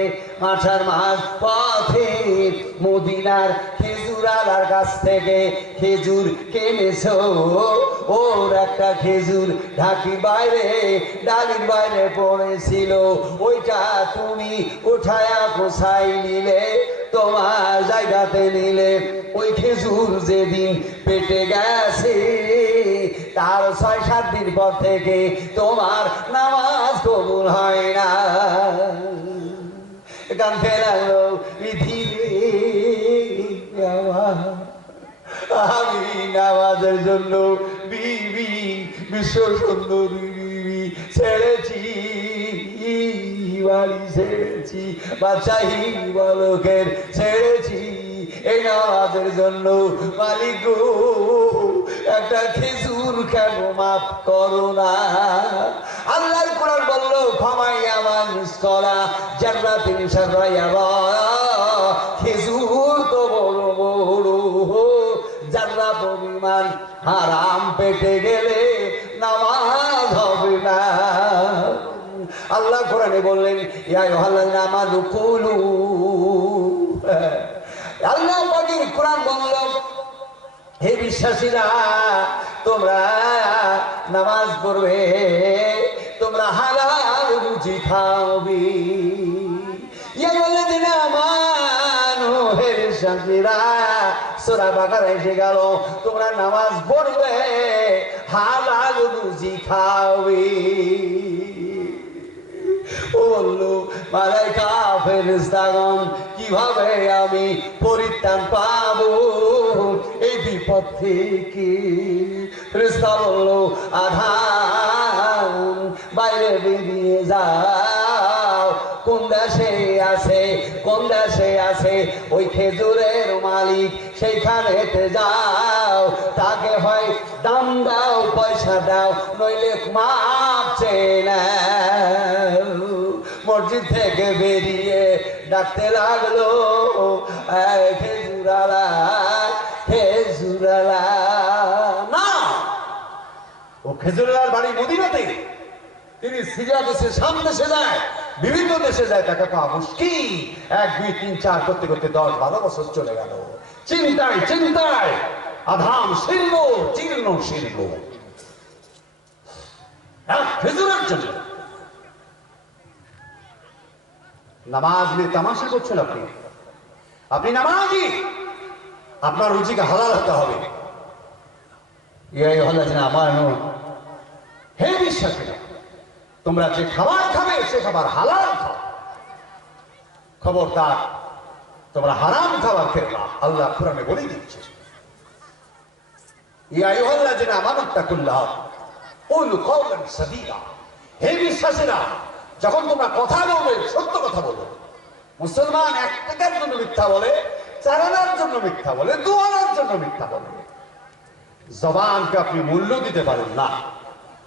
আষাঢ় মাস পথে মদিনার খেজুর আলার কাছ থেকে খেজুর কিনেছো, ওর একটা খেজুর ঢাকির বাইরে ডালির বাইরে পড়েছিল, ওইটা তুমি উঠায়া কোথায় নিলে, তোমার জায়গাতে নিলে। ওই খেজুর যেদিন পেটে গেছে তার ৬-৭ দিন পর থেকে তোমার নামাজ কবুল হয় না। কাঁদতে লাগলো আমি নামাজের জন্য বিবি বিশ্ব সুন্দরী বিবি ছেড়েছি, বাড়ি ছেড়েছি, বাদশাহী বালকের ছেড়েছি এই নামাজের জন্য। মালিক গো একটা খেজুর কেন মাফ করো না। আল্লাহর কোরআন বলল ক্ষমাইয়া মানুষ করা জান্নাতিন সারাইয়া, খেজুর তো বড় বড় জান্নাত পরিমাণ, হারাম পেটে গেলে নামাজ হবে না। আল্লাহ কোরআনে বললেন ইয়া আইয়ুহাল্লাযীনা আমানু কুলু, আল্লাহ পাকের কোরআন বলল হে বিশ্বাসীরা তোমরা নামাজ পড়বে, তোমরা হালাল রুজি খাবে। ইয়া আইয়ুহাল্লাযীনা আমানু, হে বিশ্বাসীরা সূরা বাকারা এসে গেল তোমরা নামাজ পড়বে হালাল রুজি খাবে। ও বললো মালাইকা ফেরেশতাগণ কিভাবে আমি পরিত্রাণ পাবো এই বিপদ থেকে। ফেরেশতা বললো আধাম বাইরে বেরিয়ে যাও, কোন দেশে আছে, কোন দেশে আছে ওই খেজুরের মালিক, সেইখানেতে যাও, তাকে হয় দাম দাও পয়সা দাও নইলে মাপ চেয়ে নাও। মসজিদ থেকে বেরিয়ে ডাকতে লাগলো খেজুরালা খেজুরালা। না, ও খেজুরালার বাড়ি মদিনাতে, তিনি সিরিয়া দেশে শাম দেশে যায়, বিভিন্ন দেশে যায়, তাকে পাওয়া মুশকিল। 1, 2, 3, 4 করতে করতে 10-12 বছর চলে গেল। চিন্তায় চিন্তায় আধাম শীর্ণ জীর্ণ শীর্ণ খেজুরের জন্য। নামাজ নিয়ে তামাশা করছেন আপনি, আপনি নামাজি, আপনার রুচিকে হালাল হতে হবে। আমার হে বিশ্বাসীরা তোমরা যে খাবার খাবে সে খাবার হালাল খাও, খবরদার তোমরা হারাম খাবার খেও না। আল্লাহ কোরআনে বলে দিচ্ছে ইয়া আইয়ুহাল্লাযীনা আমানুত্তাকুল্লাহ কুলু কাওলান সাদীদা, হে বিশ্বাসীরা যখন তোমরা কথা বলবে সত্য কথা বলবে। মুসলমান এক টাকার জন্য মিথ্যা বলে, চালানোর জন্য মিথ্যা বলে, দুয়ানোর জন্য মিথ্যা বলে। জবানকে আপনি মূল্য দিতে পারেন না।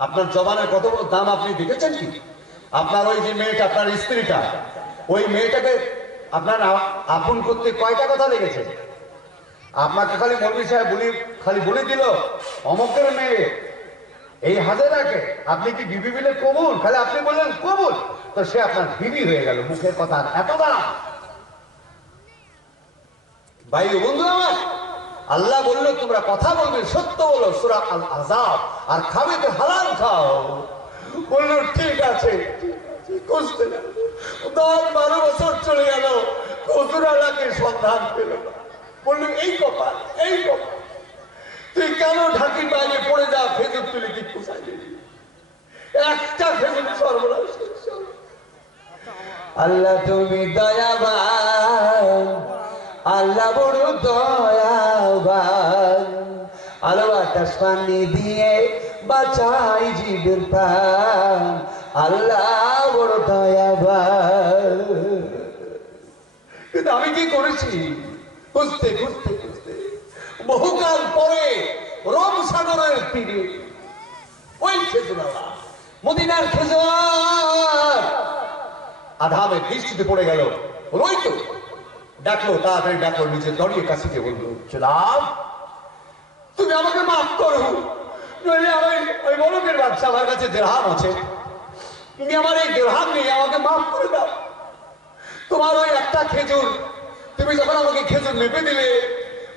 আপনার জবানের কত বড় দাম আপনি দেখেছেন কি? আপনার ওই যে মেয়েটা, আপনার স্ত্রীটা, ওই মেয়েটাকে আপনার আপন করতে কয়টা কথা লেগেছে? আপনাকে খালি মৌলভী সাহেব খালি বলে দিল অমকের মেয়ে এই হাজেরাকে আপনি কি বিবি বলে কবুল, খালি আপনি বললেন কবুল, তো সে আপনার বিবি হয়ে গেল। মুখের কথা এত দাম। ভাই বন্ধু আমার, আল্লাহ বললো তোমরা কথা বলবে সত্য বলো, সূরা আল আহজাব, আর খাবে তো হালাল খাও। বললো ঠিক আছে। 10-12 বছর চলে গেল, খেজুরালাকে সন্ধান পেল না। বললো এই কপাল, এই কপাল, তুই কেন ঢাকির বাইরে পড়ে যা, খেজুর তুলে কি কোথায় দিবি? একটা খেজুর সর্বনাশ। আল্লাহ তুমি দয়াবান, আল্লাহ বড় দয়াবান, আলো বাতাস পানি দিয়ে বাঁচাই জীবের প্রাণ, আল্লাহ বড় দয়াবান। কিন্তু আমি কি করেছি? খুঁজতে খুঁজতে খুঁজতে বহুকাল পরে রোম সাগরের তীরে ওই খেজুরালা, মদিনার খেজুর আধামের দৃষ্টিতে পড়ে গেল। ওই তো ডাকলো, তাড়াতাড়ি ডাকলো, নিজের দড়িয়ে কাছে গিয়ে বললো, চলাম তুমি আমাকে মাফ করো, নইলে ওই বড়কের বাচ্চা আমার কাছে দেড়হাম আছে, তুমি আমার এই দেড়হাম নিয়ে আমাকে মাফ করে দাও। তোমার ওই একটা খেজুর, তুমি যখন আমাকে খেজুর মেপে দিলে,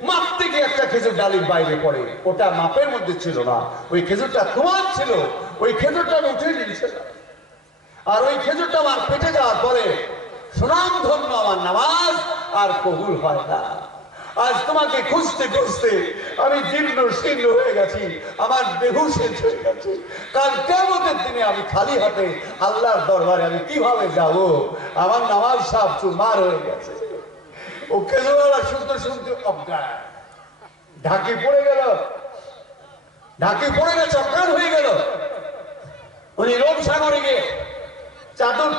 মাপতে গিয়ে একটা খেজুর ডালির বাইরে পড়ে, ওটা মাপের মধ্যে ছিল না, ওই খেজুরটা তোমার ছিল, ওই খেজুরটা আমি উঠে দিয়েছিলাম। আর ওই খেজুরটা আমার পেটে যাওয়ার পরে সুনাম ধন্য আমার নামাজ আর কবুল হয় না। আজ তোমাকে খুঁজতে খুঁজতে আমি জীর্ণ শীর্ণ হয়ে গেছি, আমার দেহ শেষ হয়ে গেছে। কাল কিয়ামতের দিনে আমি খালি হাতে আল্লাহর দরবারে আমি কিভাবে যাব? আমার নামাজ সব চুরমার হয়ে গেছে। ও খেজুরওয়ালা শুনতে শুনতে অজ্ঞান, ঢাকি পড়ে গেল, ঢাকি পড়ে গেছে, অজ্ঞান হয়ে গেল। উনি রোম সাগরে গিয়ে চাদর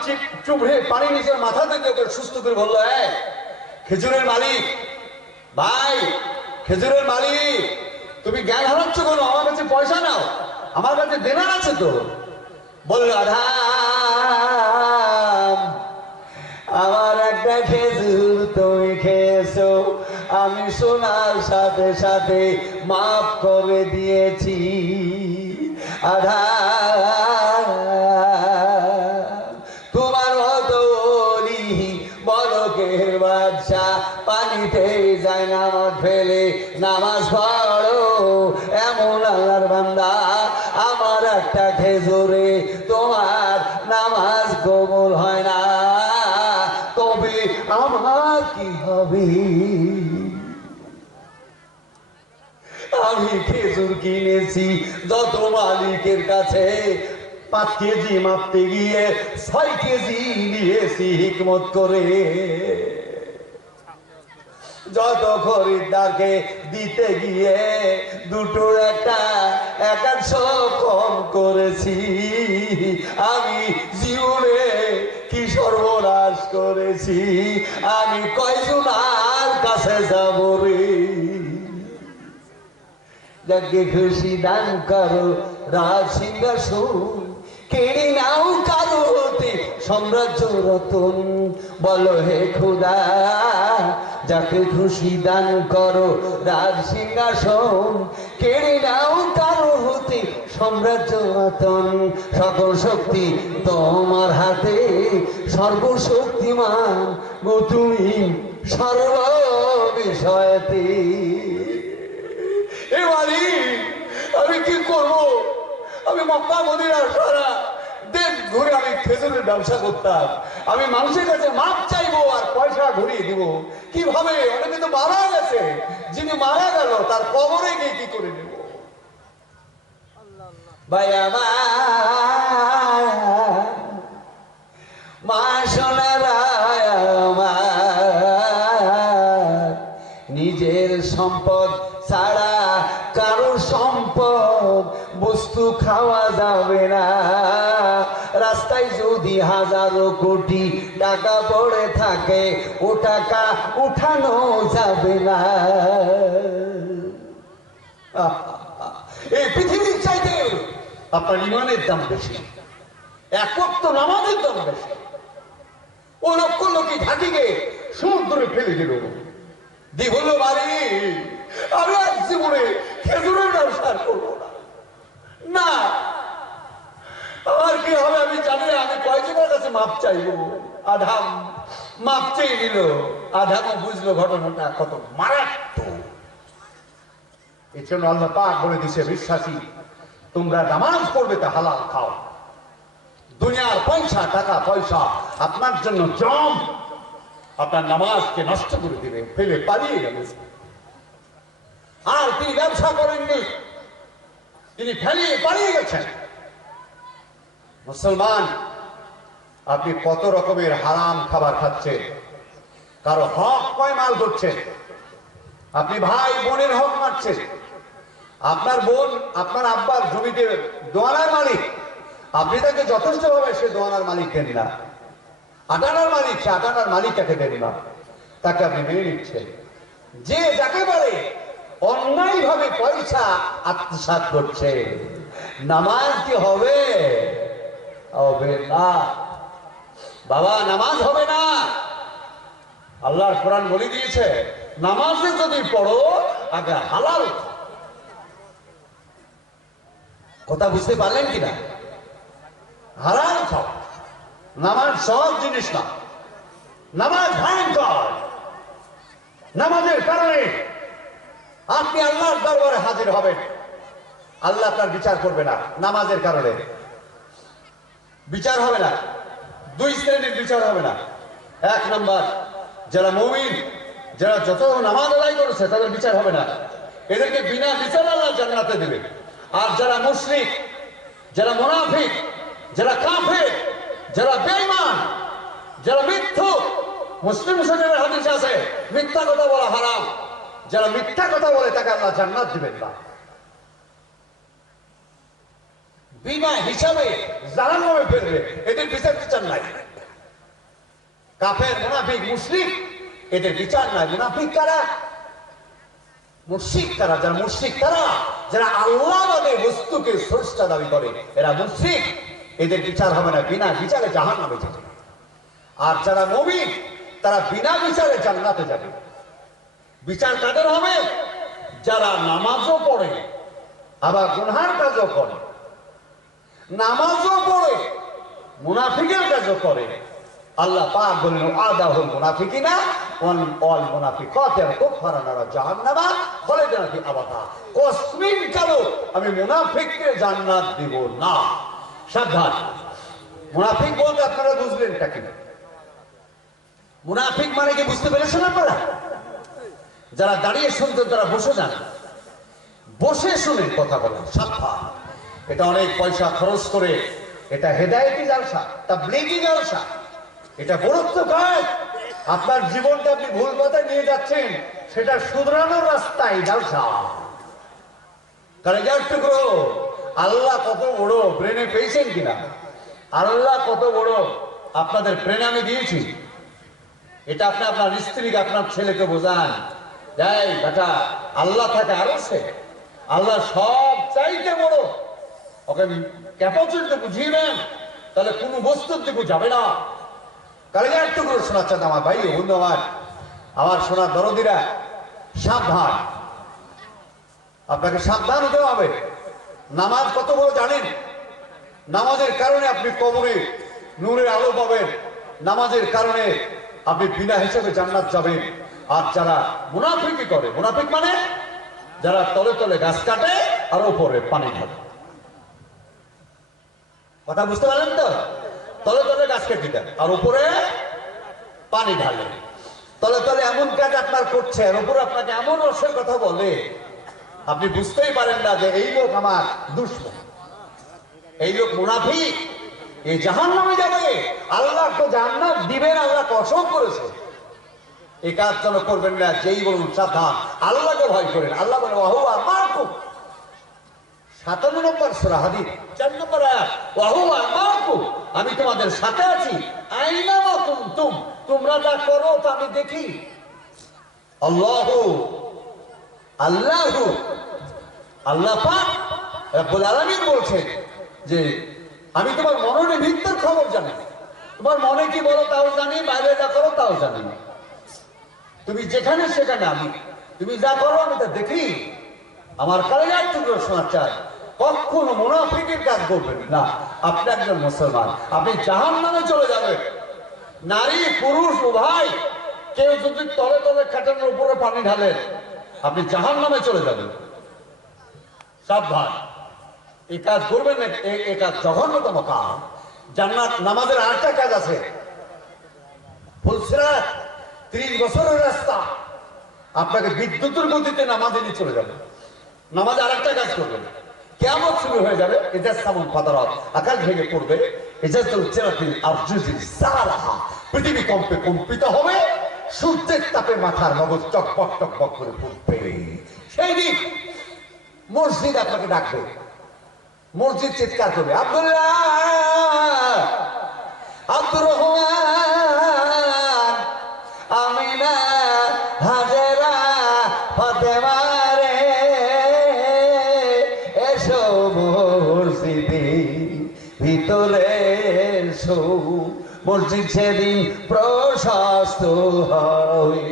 চুবড়ে পানি নিচে মাথা থেকে ওকে সুস্থ করে বললো, খেজুরের মালিক ভাই, খেজুরের মালিক, তুমি জ্ঞান হারাচ্ছ কেন? আমার কাছে পয়সা নাও, আমার কাছে দেনার আছে তো। বললো, আধাম আমার একটা খেজুর তুমি খেয়েছো, আমি শোনার সাথে সাথে মাফ করে দিয়েছি। আধাম তোমার মতো বড়কের বাচ্চা পানিতে যায় নামাজ ফেলে নামাজ পড়ো এমন আল্লাহর বান্দা, আমার একটা খেজুরে তোমার নামাজ কবুল হয় না, তবে আমার কি হবে? আমি খেজুর কিনেছি যত মালিকের কাছে, 5 কেজি মাপতে গিয়ে 6 কেজি নিয়েছি হিকমত করে। যত খরিদ্দারকে দিতে গিয়ে দুটোর একটা 100 কম করেছি। আমি জীবনে কি সর্বনাশ করেছি, আমি কয়জনার কাছে যাব রে? যাকে খুশি দান করো রাজ সিংহাসন, কেড়ে নাও কারো হতে সাম্রাজ্য রতন। বলো হে খোদা, যাকে খুশি দান করো রাজ সিংহাসন, কেড়ে নাও কারো হতে সাম্রাজ্য রতন। সকল শক্তি তোমার হাতে, সর্বশক্তিমান গো তুমি সর্ব বিষয়তে। আমি কি করব? আমি মক্কা মদিনা সারা দেশ ঘুরে আমি খেজুরের ব্যবসা করতাম, আমি মানুষের কাছে মাপ চাইবো আর পয়সা ঘুরিয়ে দিব কিভাবে? অনেকে তো মারা গেছে, যিনি মারা গেল তার কবরে গিয়ে কি করে নেব? ভাই আমার মা সোনারা, আমার নিজের সম্পদ ছাড়া কারো সম্পদ বস্তু খাওয়া যাবে না। রাস্তায় যদি 1000 কোটি টাকা পড়ে থাকে, ও টাকা উঠানো যাবে না। এই পৃথিবীর চাইতে আপনার ইমানের দাম বেশি, এক ওয়াক্ত নামাজের দাম বেশি। ও লক্ষ লোকই ঢাকিকে সমুদ্রে ফেলে দিল, দি হলো বাড়ি আমি আজ জীবনে খেজুরের ব্যবসা করবো না। আমার কি হবে আমি জানি না, আমি কয়জনের কাছে মাপ চাইবো? আধাম মাপ চেয়ে নিল, আধামও বুঝলো ঘটনাটা কত মারাত্মক। এই জন্য আল্লাহ পাক বলে দিছে, বিশ্বাসী তোমরা নামাজ পড়বে তা হালাল খাও। দুনিয়ার পয়সা টাকা পয়সা আপনার জন্য জম, আপনার নামাজকে নষ্ট করে দিবে, ফেলে পালিয়ে গেলে। আর তিনি ব্যবসা করেননি, তিনি ফেলিয়ে পালিয়ে গেছেন। মুসলমান, আপনি কত রকমের হারাম খাবার খাচ্ছেন, কারো হক পয়মাল করছেন, আপনি ভাই বোনের হক মারছেন। আপনার বোন আপনার আব্বার জমিতে দোয়ানার মালিক, আপনি তাকে যথেষ্ট ভাবে সে দোয়ানার মালিক দেন না। আটানার মালিক, সে আটানার মালিক তাকে দেন না, তাকে আপনি মেনে নিচ্ছেন। যে যাকে বলে অন্যায় ভাবে পয়সা আত্মসাৎ করছে, নামাজ কি হবে? হবে না। বাবা নামাজ হবে না। আল্লাহর কোরআন বলে দিয়েছে নামাজে যদি পড়ো আগে হালাল। কথা বুঝতে পারলেন কিনা? হালাল খাও। নামাজ সহজ জিনিস না, নামাজ ভয়ঙ্কর। নামাজের কারণে আপনি আল্লাহর দরবারে হাজির হবেন, আল্লাহ আপনার বিচার করবে না। নামাজের কারণে বিচার হবে না, দুই শ্রেণীর বিচার হবে না। এক নম্বর, যারা মুমিন, যারা যত নামাজ আদায় করেছে তাদের বিচার হবে না, এদেরকে বিনা বিচারে আল্লাহ জান্নাতে দেবে। আর যারা মুশরিক, যারা মুনাফিক, যারা কাফের, যারা বেঈমান, যারা মিথ্যুক, মুসলিম শরীফের হাদিস আছে মিথ্যা কথা বলা হারাম, যারা মিথ্যা কথা বলে তাকে আল্লাহ জান্নাত দিবেন না, বিনা হিসাবে জাহান্নামে ফেলবে। এদের বিচার নাই। কাফের, মুনাফিক, মুশরিক, এদের বিচার নাই। মুনাফিক কারা? মুশরিক কারা? যারা মুশরিক তারা যারা আল্লাহ বাদে বস্তুকে স্রষ্টা দাবি করে, এরা মুশরিক। এদের বিচার হবে না, বিনা বিচারে জাহান্নামে যাবে। আর যারা মুমিন তারা বিনা বিচারে জান্নাতে যাবে। বিচার কাদের হবে? যারা নামাজও পড়ে আবার গুনহার কাজও করে, নামাজও পড়ে মুনাফিকের কাজও করে। আল্লাহ পাক বলেন আদাহুল মুনাফিকিনা ওয়াল মুনাফিকাতু কুফারানা জাহান্নামা খালিদিনা ফি আবাদা। কসমিন কালো আমি মুনাফিককে জান্নাত দেব না। সাবধান। মুনাফিক বলতে আপনারা বুঝলেন টা কি? মুনাফিক মানে কি বুঝতে পেরেছেন আপনারা? যারা দাঁড়িয়ে শুনতেন তারা বসে যান, বসে শুনে কথা বলেন। সাবধান, এটা অনেক পয়সা খরচ করে, এটা হেদায়েতি জালসা, তাবলীগি জালসা, এটা গুরুত্ব কাজ। আপনার জীবনটা আপনি ভুল পথে নিয়ে যাচ্ছেন, সেটা শুধরানোর রাস্তায় জালসা। কালেজার টুকরো, আল্লাহ কত বড় ব্রেনে পেয়েছেন কিনা? আল্লাহ কত বড় আপনাদের ব্রেন আমি দিয়েছি। এটা আপনি আপনার স্ত্রীকে, আপনার ছেলেকে বোঝান, যাই বেটা আল্লাহ থাকে আরো সে, আল্লাহ সব চাইতে বড়। ওকে ক্যাপাসিটি বুঝিয়ে দেন, তাহলে কোনো বস্তুর দিকে যাবে না। কালেজার টুকরো শোনাচ্ছেন আমার ভাই, বন্ধু আমার সোনার দরদিরা, সাবধান। আপনাকে সাবধান হতে হবে। নামাজ কত বড় জানেন? নামাজের কারণে আপনি কবরে নূরের আলো পাবেন, নামাজের কারণে আপনি বিনা হিসেবে জান্নাত যাবেন। আর যারা মুনাফিকি করে, মুনাফিক মানে যারা তলে তলে গাছ কাটে আর উপরে পানি ঢালে। কথা বুঝতে পারলেন তো? তলে তলে গাছ কেটে দেন আর উপরে পানি ঢালে। তলে তলে এমন কাজ আপনার করছে আর উপরে আপনাকে এমন রসের কথা বলে, আপনি বুঝতেই পারেন না যে এই লোক আমার দুশমন, এই লোক মুনাফিক, এই জাহান্নামে যাবে। আল্লাহ তো জান্নাত দিবেন, আল্লাহ কসম করেছে। এই কাজ যেন করবেন না। যেই বলুন সাবধান, আল্লাহকে ভয় করেন। আল্লাহ বলে ওয়াহুয়া মাআকুম, 57 নম্বর সূরা হাদীদ 4 নম্বর আয়াত, ওয়াহুয়া মাআকুম, আমি তোমাদের সাথে আছি। আইনামা কুনতুম, তোমরা যা করো তা আমি দেখি। আল্লাহু আল্লাহু আল্লাহ পাক রব্বুল আলামিন বলছেন যে আমি তোমার মনের ভিতর খবর জানি, তোমার মনে কি বলো তাও জানি, বাইরে যা করো তাও জানি। তুমি যেখানে সেখানে আমি, তুমি যা করো আমি তা দেখি। আমার কালেজার টুকরো শোনা চাই, কখনো মুনাফিকের কাজ করবেন না। আপনি একজন মুসলমান, আপনি জাহান্নামে চলে যাবেন। নারী পুরুষ উভয়, কেউ যদি তলে তলে খাটানোর উপরে পানি ঢালেন, আপনি জাহান্নামে চলে যাবেন। সাবধান, এই কাজ করবেন না। এই কাজ জঘন্যতম কাজ। জান্নাত নামাজের আরেকটা কাজ আছে, ফুলসিরাত 30 বছরের রাস্তা, আপনাকে বিদ্যুতের গতিতে নামাজে নিয়ে চলে যাবে। নামাজে আরেকটা কাজ করবেন, কিয়ামত শুরু হয়ে যাবে, এজাজ সামন ফাদারাত, আকাশ ভেঙে পড়বে, এজাজুল চিরাতিল আরজুজিল সালাহা, পৃথিবী কম্পে কম্পিত হবে, সূর্যের তাপে মাথার মগজ টকবক টকবক করে ফুটবে। সেই দিন মসজিদ আপনাকে ডাকবে, মসজিদ চিৎকার করবে, আব্দুল্লাহ, আব্দুর রহমান, আমিনা, হাজেরা, ফাতেমা রে, এসো মসজিদে ভিতরে এসো, মসজিদ সেদিন প্রশস্ত হবে,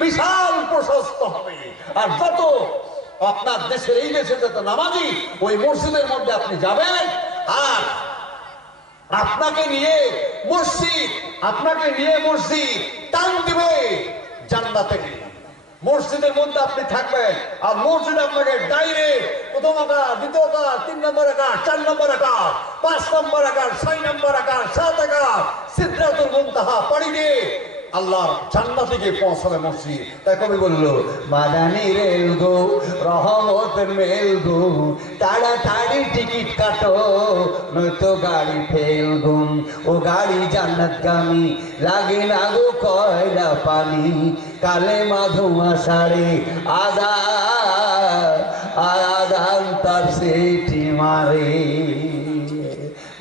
বিশাল প্রশস্ত হবে। আর যত আপনার দেশের, এই দেশে যত নামাজি ওই মসজিদের মধ্যে আপনি যাবেন, আর আপনাকে নিয়ে মসজিদ টান দিবে জান্নাতে। মসজিদের মধ্যে আপনি থাকবেন, আর মসজিদ আপনাকে ডাইরেক্ট প্রথম আকার, দ্বিতীয় আকার, 3 নম্বর আকার, 4 নম্বর আকার, 5 নম্বর আকার, 6 নম্বর আকার, 7 আকার, সিদরাতুল মুনতাহা পাড়ি দিয়ে আল্লাহর জান্নাতে গিয়ে পৌঁছাবে মসজিদ। তাই কবি বলল, মাদানি রেল গো রহমতের মেল গো, তাড়াতাড়ি টিকিট কাটো নয়তো গাড়ি ফেল গো, ও গাড়ি জান্নাতগামী লাগে না গো কয়লা পানি, কালে মাধুমা সারে আদান তার সেটি মারে।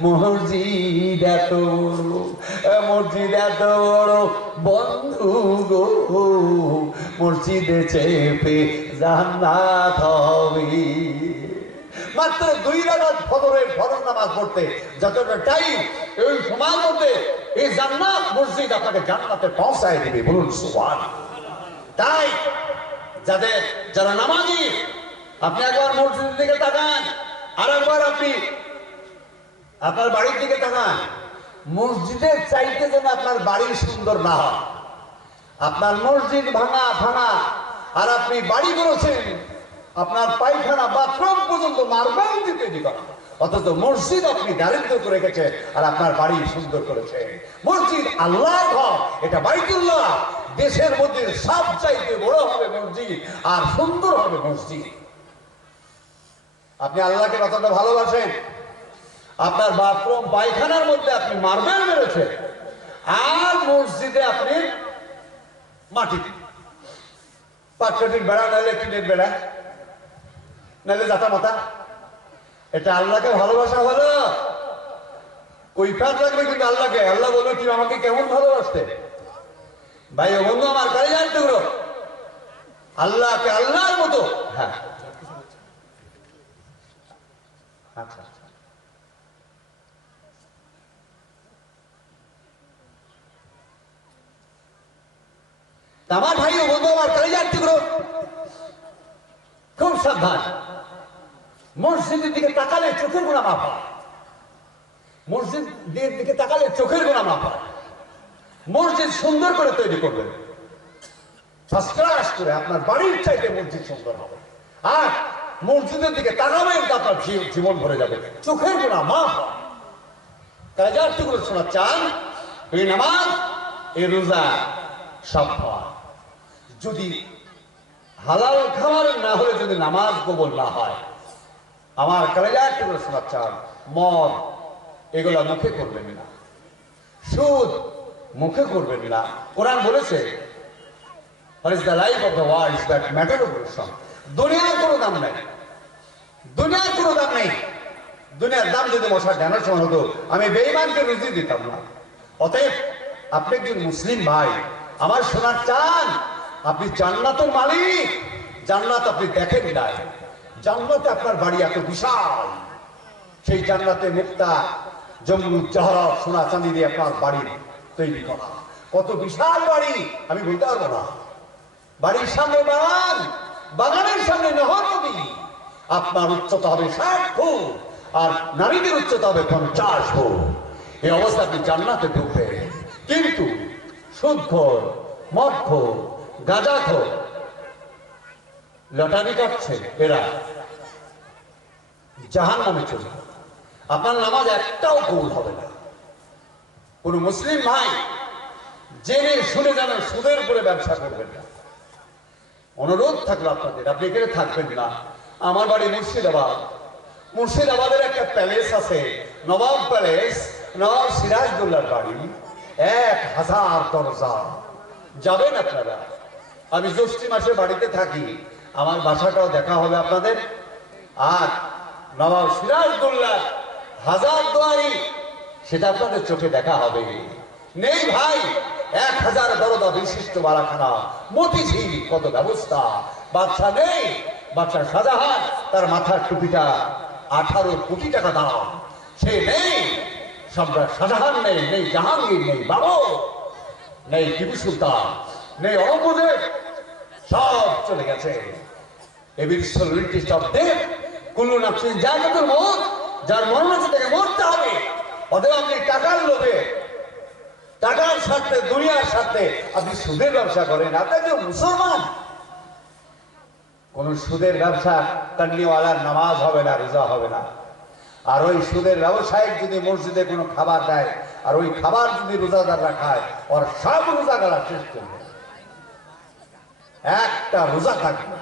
মসজিদ এত বড় বন্ধু গো, মসজিদে চেপে জান্নাত হবে। মাত্র 2 রাকাত ফজরের ফরজ নামাজ পড়তে যতটা টাইম, এই সময়ের মধ্যে এই জান্নাত মসজিদ আপনাকে জান্নাতে পৌঁছায় দিবে। বলুন সুবহানাল্লাহ। তাই যারা নামাজি, আপনি একবার মসজিদের দিকে তাকান, আর একবার আপনি আপনার বাড়ির দিকে তাকান। মসজিদের চাইতে যেন আপনার বাড়ি সুন্দর না হয়। আপনার মসজিদ ভাঙা, আর আপনি বাড়ি করেছেন, আপনার পায়খানা বাথরুম পর্যন্ত মার্বেল দিতে দিবেন, অথচ মসজিদ আপনি দারিদ্র করে রেখেছেন আর আপনার বাড়ি সুন্দর করেছে। মসজিদ আল্লাহর ঘর, এটা বাইতুল্লাহ। দেশের মধ্যে সবচাইতে বড় হবে মসজিদ, আর সুন্দর হবে মসজিদ। আপনি আল্লাহকে কতটা ভালোবাসেন? আপনার বাথরুম পায়খানার মধ্যে আপনি মার্বেল মেরেছেন, আর মসজিদে আপনি মাটি, পাটকাঠির বেড়া, নাহলে টিনের বেড়া, নাহলে জাতা মাথা। এটা আল্লাহকে ভালোবাসা হলো? কৈফিয়ত লাগবে কিন্তু আল্লাহকে। আল্লাহ বলবে, তুই আমাকে কেমন ভালোবাসতে? ভাই ও বন্ধু আমার, কারে জানতে হলো আল্লাহকে আল্লাহর মতো। হ্যাঁ, আচ্ছা, আমার ভাই ও বন্ধু আমার, কারে জানতে হলো খুব সাবধান। মসজিদের দিকে তাকালে চোখের গোনা মাফ হয়। মসজিদের দিকে তাকালে চোখের গোনা মাফ হয়। মসজিদ সুন্দর করে তৈরি করবেন, ফার্স্ট ক্লাস করে। আপনার বাড়ির চাইতে মসজিদ সুন্দর হবে। আর মসজিদের দিকে তাকাবেন তো আপনার জীবন ভরে যাবে, চোখের গোনা মাফ হয়। তাই যার টুকরো শোনা চান, এই নামাজ, এই রোজা সব হয়। যদি হালাল খাবার না হলে যদি নামাজ কবুল না হয়, আমার কালেজার টুকরো শোনা চান, মদ এগুলো মুখে করবেন না, সুদ মুখে করবেন না। কোরআন বলেছে, what is the life of the world is that matter of wisdom. দুনিয়ার কোনো দাম নাই, দুনিয়ার কোনো দাম নেই। দুনিয়ার দাম যদি মশা জ্ঞানের সময় হতো, আমি বেঈমানকে রুজি দিতাম না। অতএব আপনি একজন মুসলিম ভাই, আমার শোনার চান, আপনি জান্নাতের মালিক। জান্নাত আপনি দেখেন নাই, জান্নাতে আপনার বাড়ি এত বিশাল। সেই জান্নাতে মুক্তা, জমরুদ, জহরত, সোনা চাঁদি দিয়ে আপনার বাড়ি তৈরি করা। কত বিশাল বাড়ি আমি বলতে পারবো না। বাড়ির সামনে বাগান, বাগানের সামনে নহর নদী। আপনার উচ্চতা হবে 60 ফুট, আর নারীদের উচ্চতা হবে 50 ফুট। এই অবস্থা আপনি জান্নাতে ঢুকবেন। কিন্তু সুদখোর, মদখোর, গাঁজাখোর, লটারি কাটছে, এরা জাহান্নামে চলে। আপনার নামাজ একটাও কবুল হবে না। কোন মুসলিম ভাই জেনে শুনে যেন সুদের উপরে ব্যবসা করবেন না। অনুরোধ থাকলো আপনাদের, আপনি এখানে থাকবেন না। আমার বাড়ি মুর্শিদাবাদ। মুর্শিদাবাদের একটা প্যালেস আছে, নবাব প্যালেস, নবাব সিরাজদৌল্লার বাড়ি। 1000 দরজা, যাবেন আপনারা। আমি জ্যৈষ্ঠ মাসে বাড়িতে থাকি, আমার বাসাটাও দেখা হবে আপনাদের। আর নবাব সিরাজদৌল্লার 1000 দুয়ারি, সেটা আপনাদের চোখে দেখা হবে। নেই ভাই 1000 দরজা বিশিষ্ট বাড়াখানা, মতিঝিল, কত ব্যবস্থা। বাদশা নেই, বাদশা শাহজাহান, তার মাথার টুপিটা 18 কোটি টাকা দাম। সে নেই, সম্রাট শাহজাহান নেই, নেই জাহাঙ্গীর, নেই বাবর, নেই টিপু সুলতান, নেই অরঙ্গজেব, সব চলে গেছে। যার মরণ আছে তাকে মরতে হবে। অতএব আপনি টাকার লোভে, টাকার স্বার্থে, দুনিয়ার স্বার্থে আপনি সুদের ব্যবসা করেন। আপনার যে মুসলমান, কোন সুদের ব্যবসা কান্নিওয়ালার নামাজ হবে না, রোজা হবে না। আর ওই সুদের ব্যবসায়িক যদি মসজিদে কোনো খাবার দেয়, আর ওই খাবার যদি রোজাদাররা খায়, ওর সব রোজা গলা শেষ করবে, একটা রোজা থাকবে।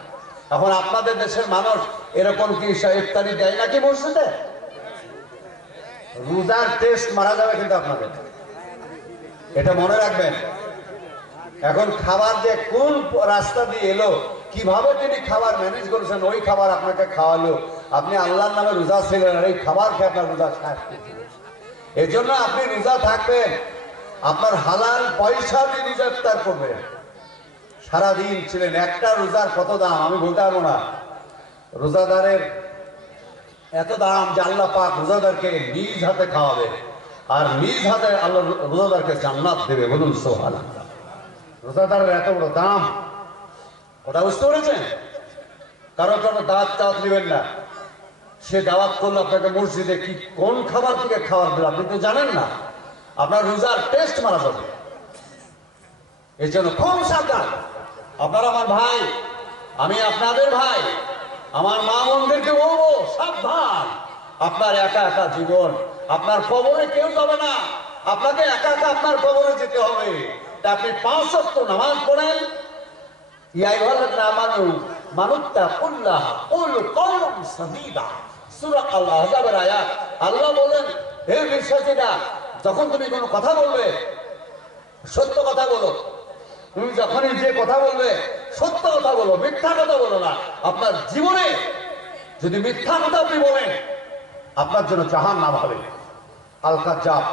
এখন আপনাদের দেশের মানুষ এরকম কি ইফতারি দেয় নাকি মসজিদে? রোজার টেস্ট মারা যাবে কিন্তু আপনাদের, এটা মনে রাখবেন। এখন খাবার যে কোন রাস্তা দিয়ে এলো, কিভাবে তিনি খাবার ম্যানেজ করেছেন, ওই খাবার আপনাকে খাওয়ালো, আপনি আল্লাহর নামে রোজা ছিলেন, আর এই খাবার খেয়ে আপনার রোজা শেষ। এই জন্য আপনি রোজা থাকবেন, আপনার হালাল পয়সা দিয়ে রোজা ইফতার করবেন। সারাদিন ছিলেন, একটা রোজার কত দাম আমি বলতে পারবো না। রোজাদারের এত দাম যে আল্লাহ পাক রোজাদারকে নিজ হাতে খাওয়াবে, আর নিজ হাতে আল্লাহ রোজাদারকে জান্নাত দেবে। বলুন সুবহানাল্লাহ। রোজাদারের এত বড় দাম, ওটা বুঝতে পেরেছেন? কারো দাওয়াত টাওয়াত নেবেন না। সে দাওয়াত করলো আপনাকে মসজিদে, কি কোন খাবার থেকে খাবার দিল আপনি তো জানেন না, আপনার রোজার টেস্ট মারা যাবে। এই জন্য খুব সাবধান। আপনারা আমার ভাই, আমি আপনাদের ভাই, আমার মা বোনদেরকে বলবো সাবধান। আপনার একা একা জীবন, আপনার কবরে কেউ যাবে না, আপনাকে একা একা আপনার কবরে যেতে হবে। তা আপনি 5 ওয়াক্ত নামাজ পড়েন। আল্লাহ বলেন, হে বিশ্বাসীরা, যখন তুমি কোনো কথা বলবে সত্য কথা বলো। তুমি যখনই যে কথা বলবে সত্য কথা বলো, মিথ্যা কথা বলো না। আপনার জীবনে যদি মিথ্যা কথা আপনি বলেন, আপনার জন্য জাহান্নাম হবে। আল কাজ্জাব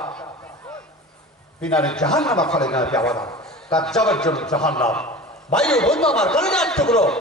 বিনারে জাহান্নামা খালিদান ফিহা আবাদা। কাজ্জাবের জন্য জাহান্নাম। ভাই ও বন্ধু আমার, কালিদার টুকরো।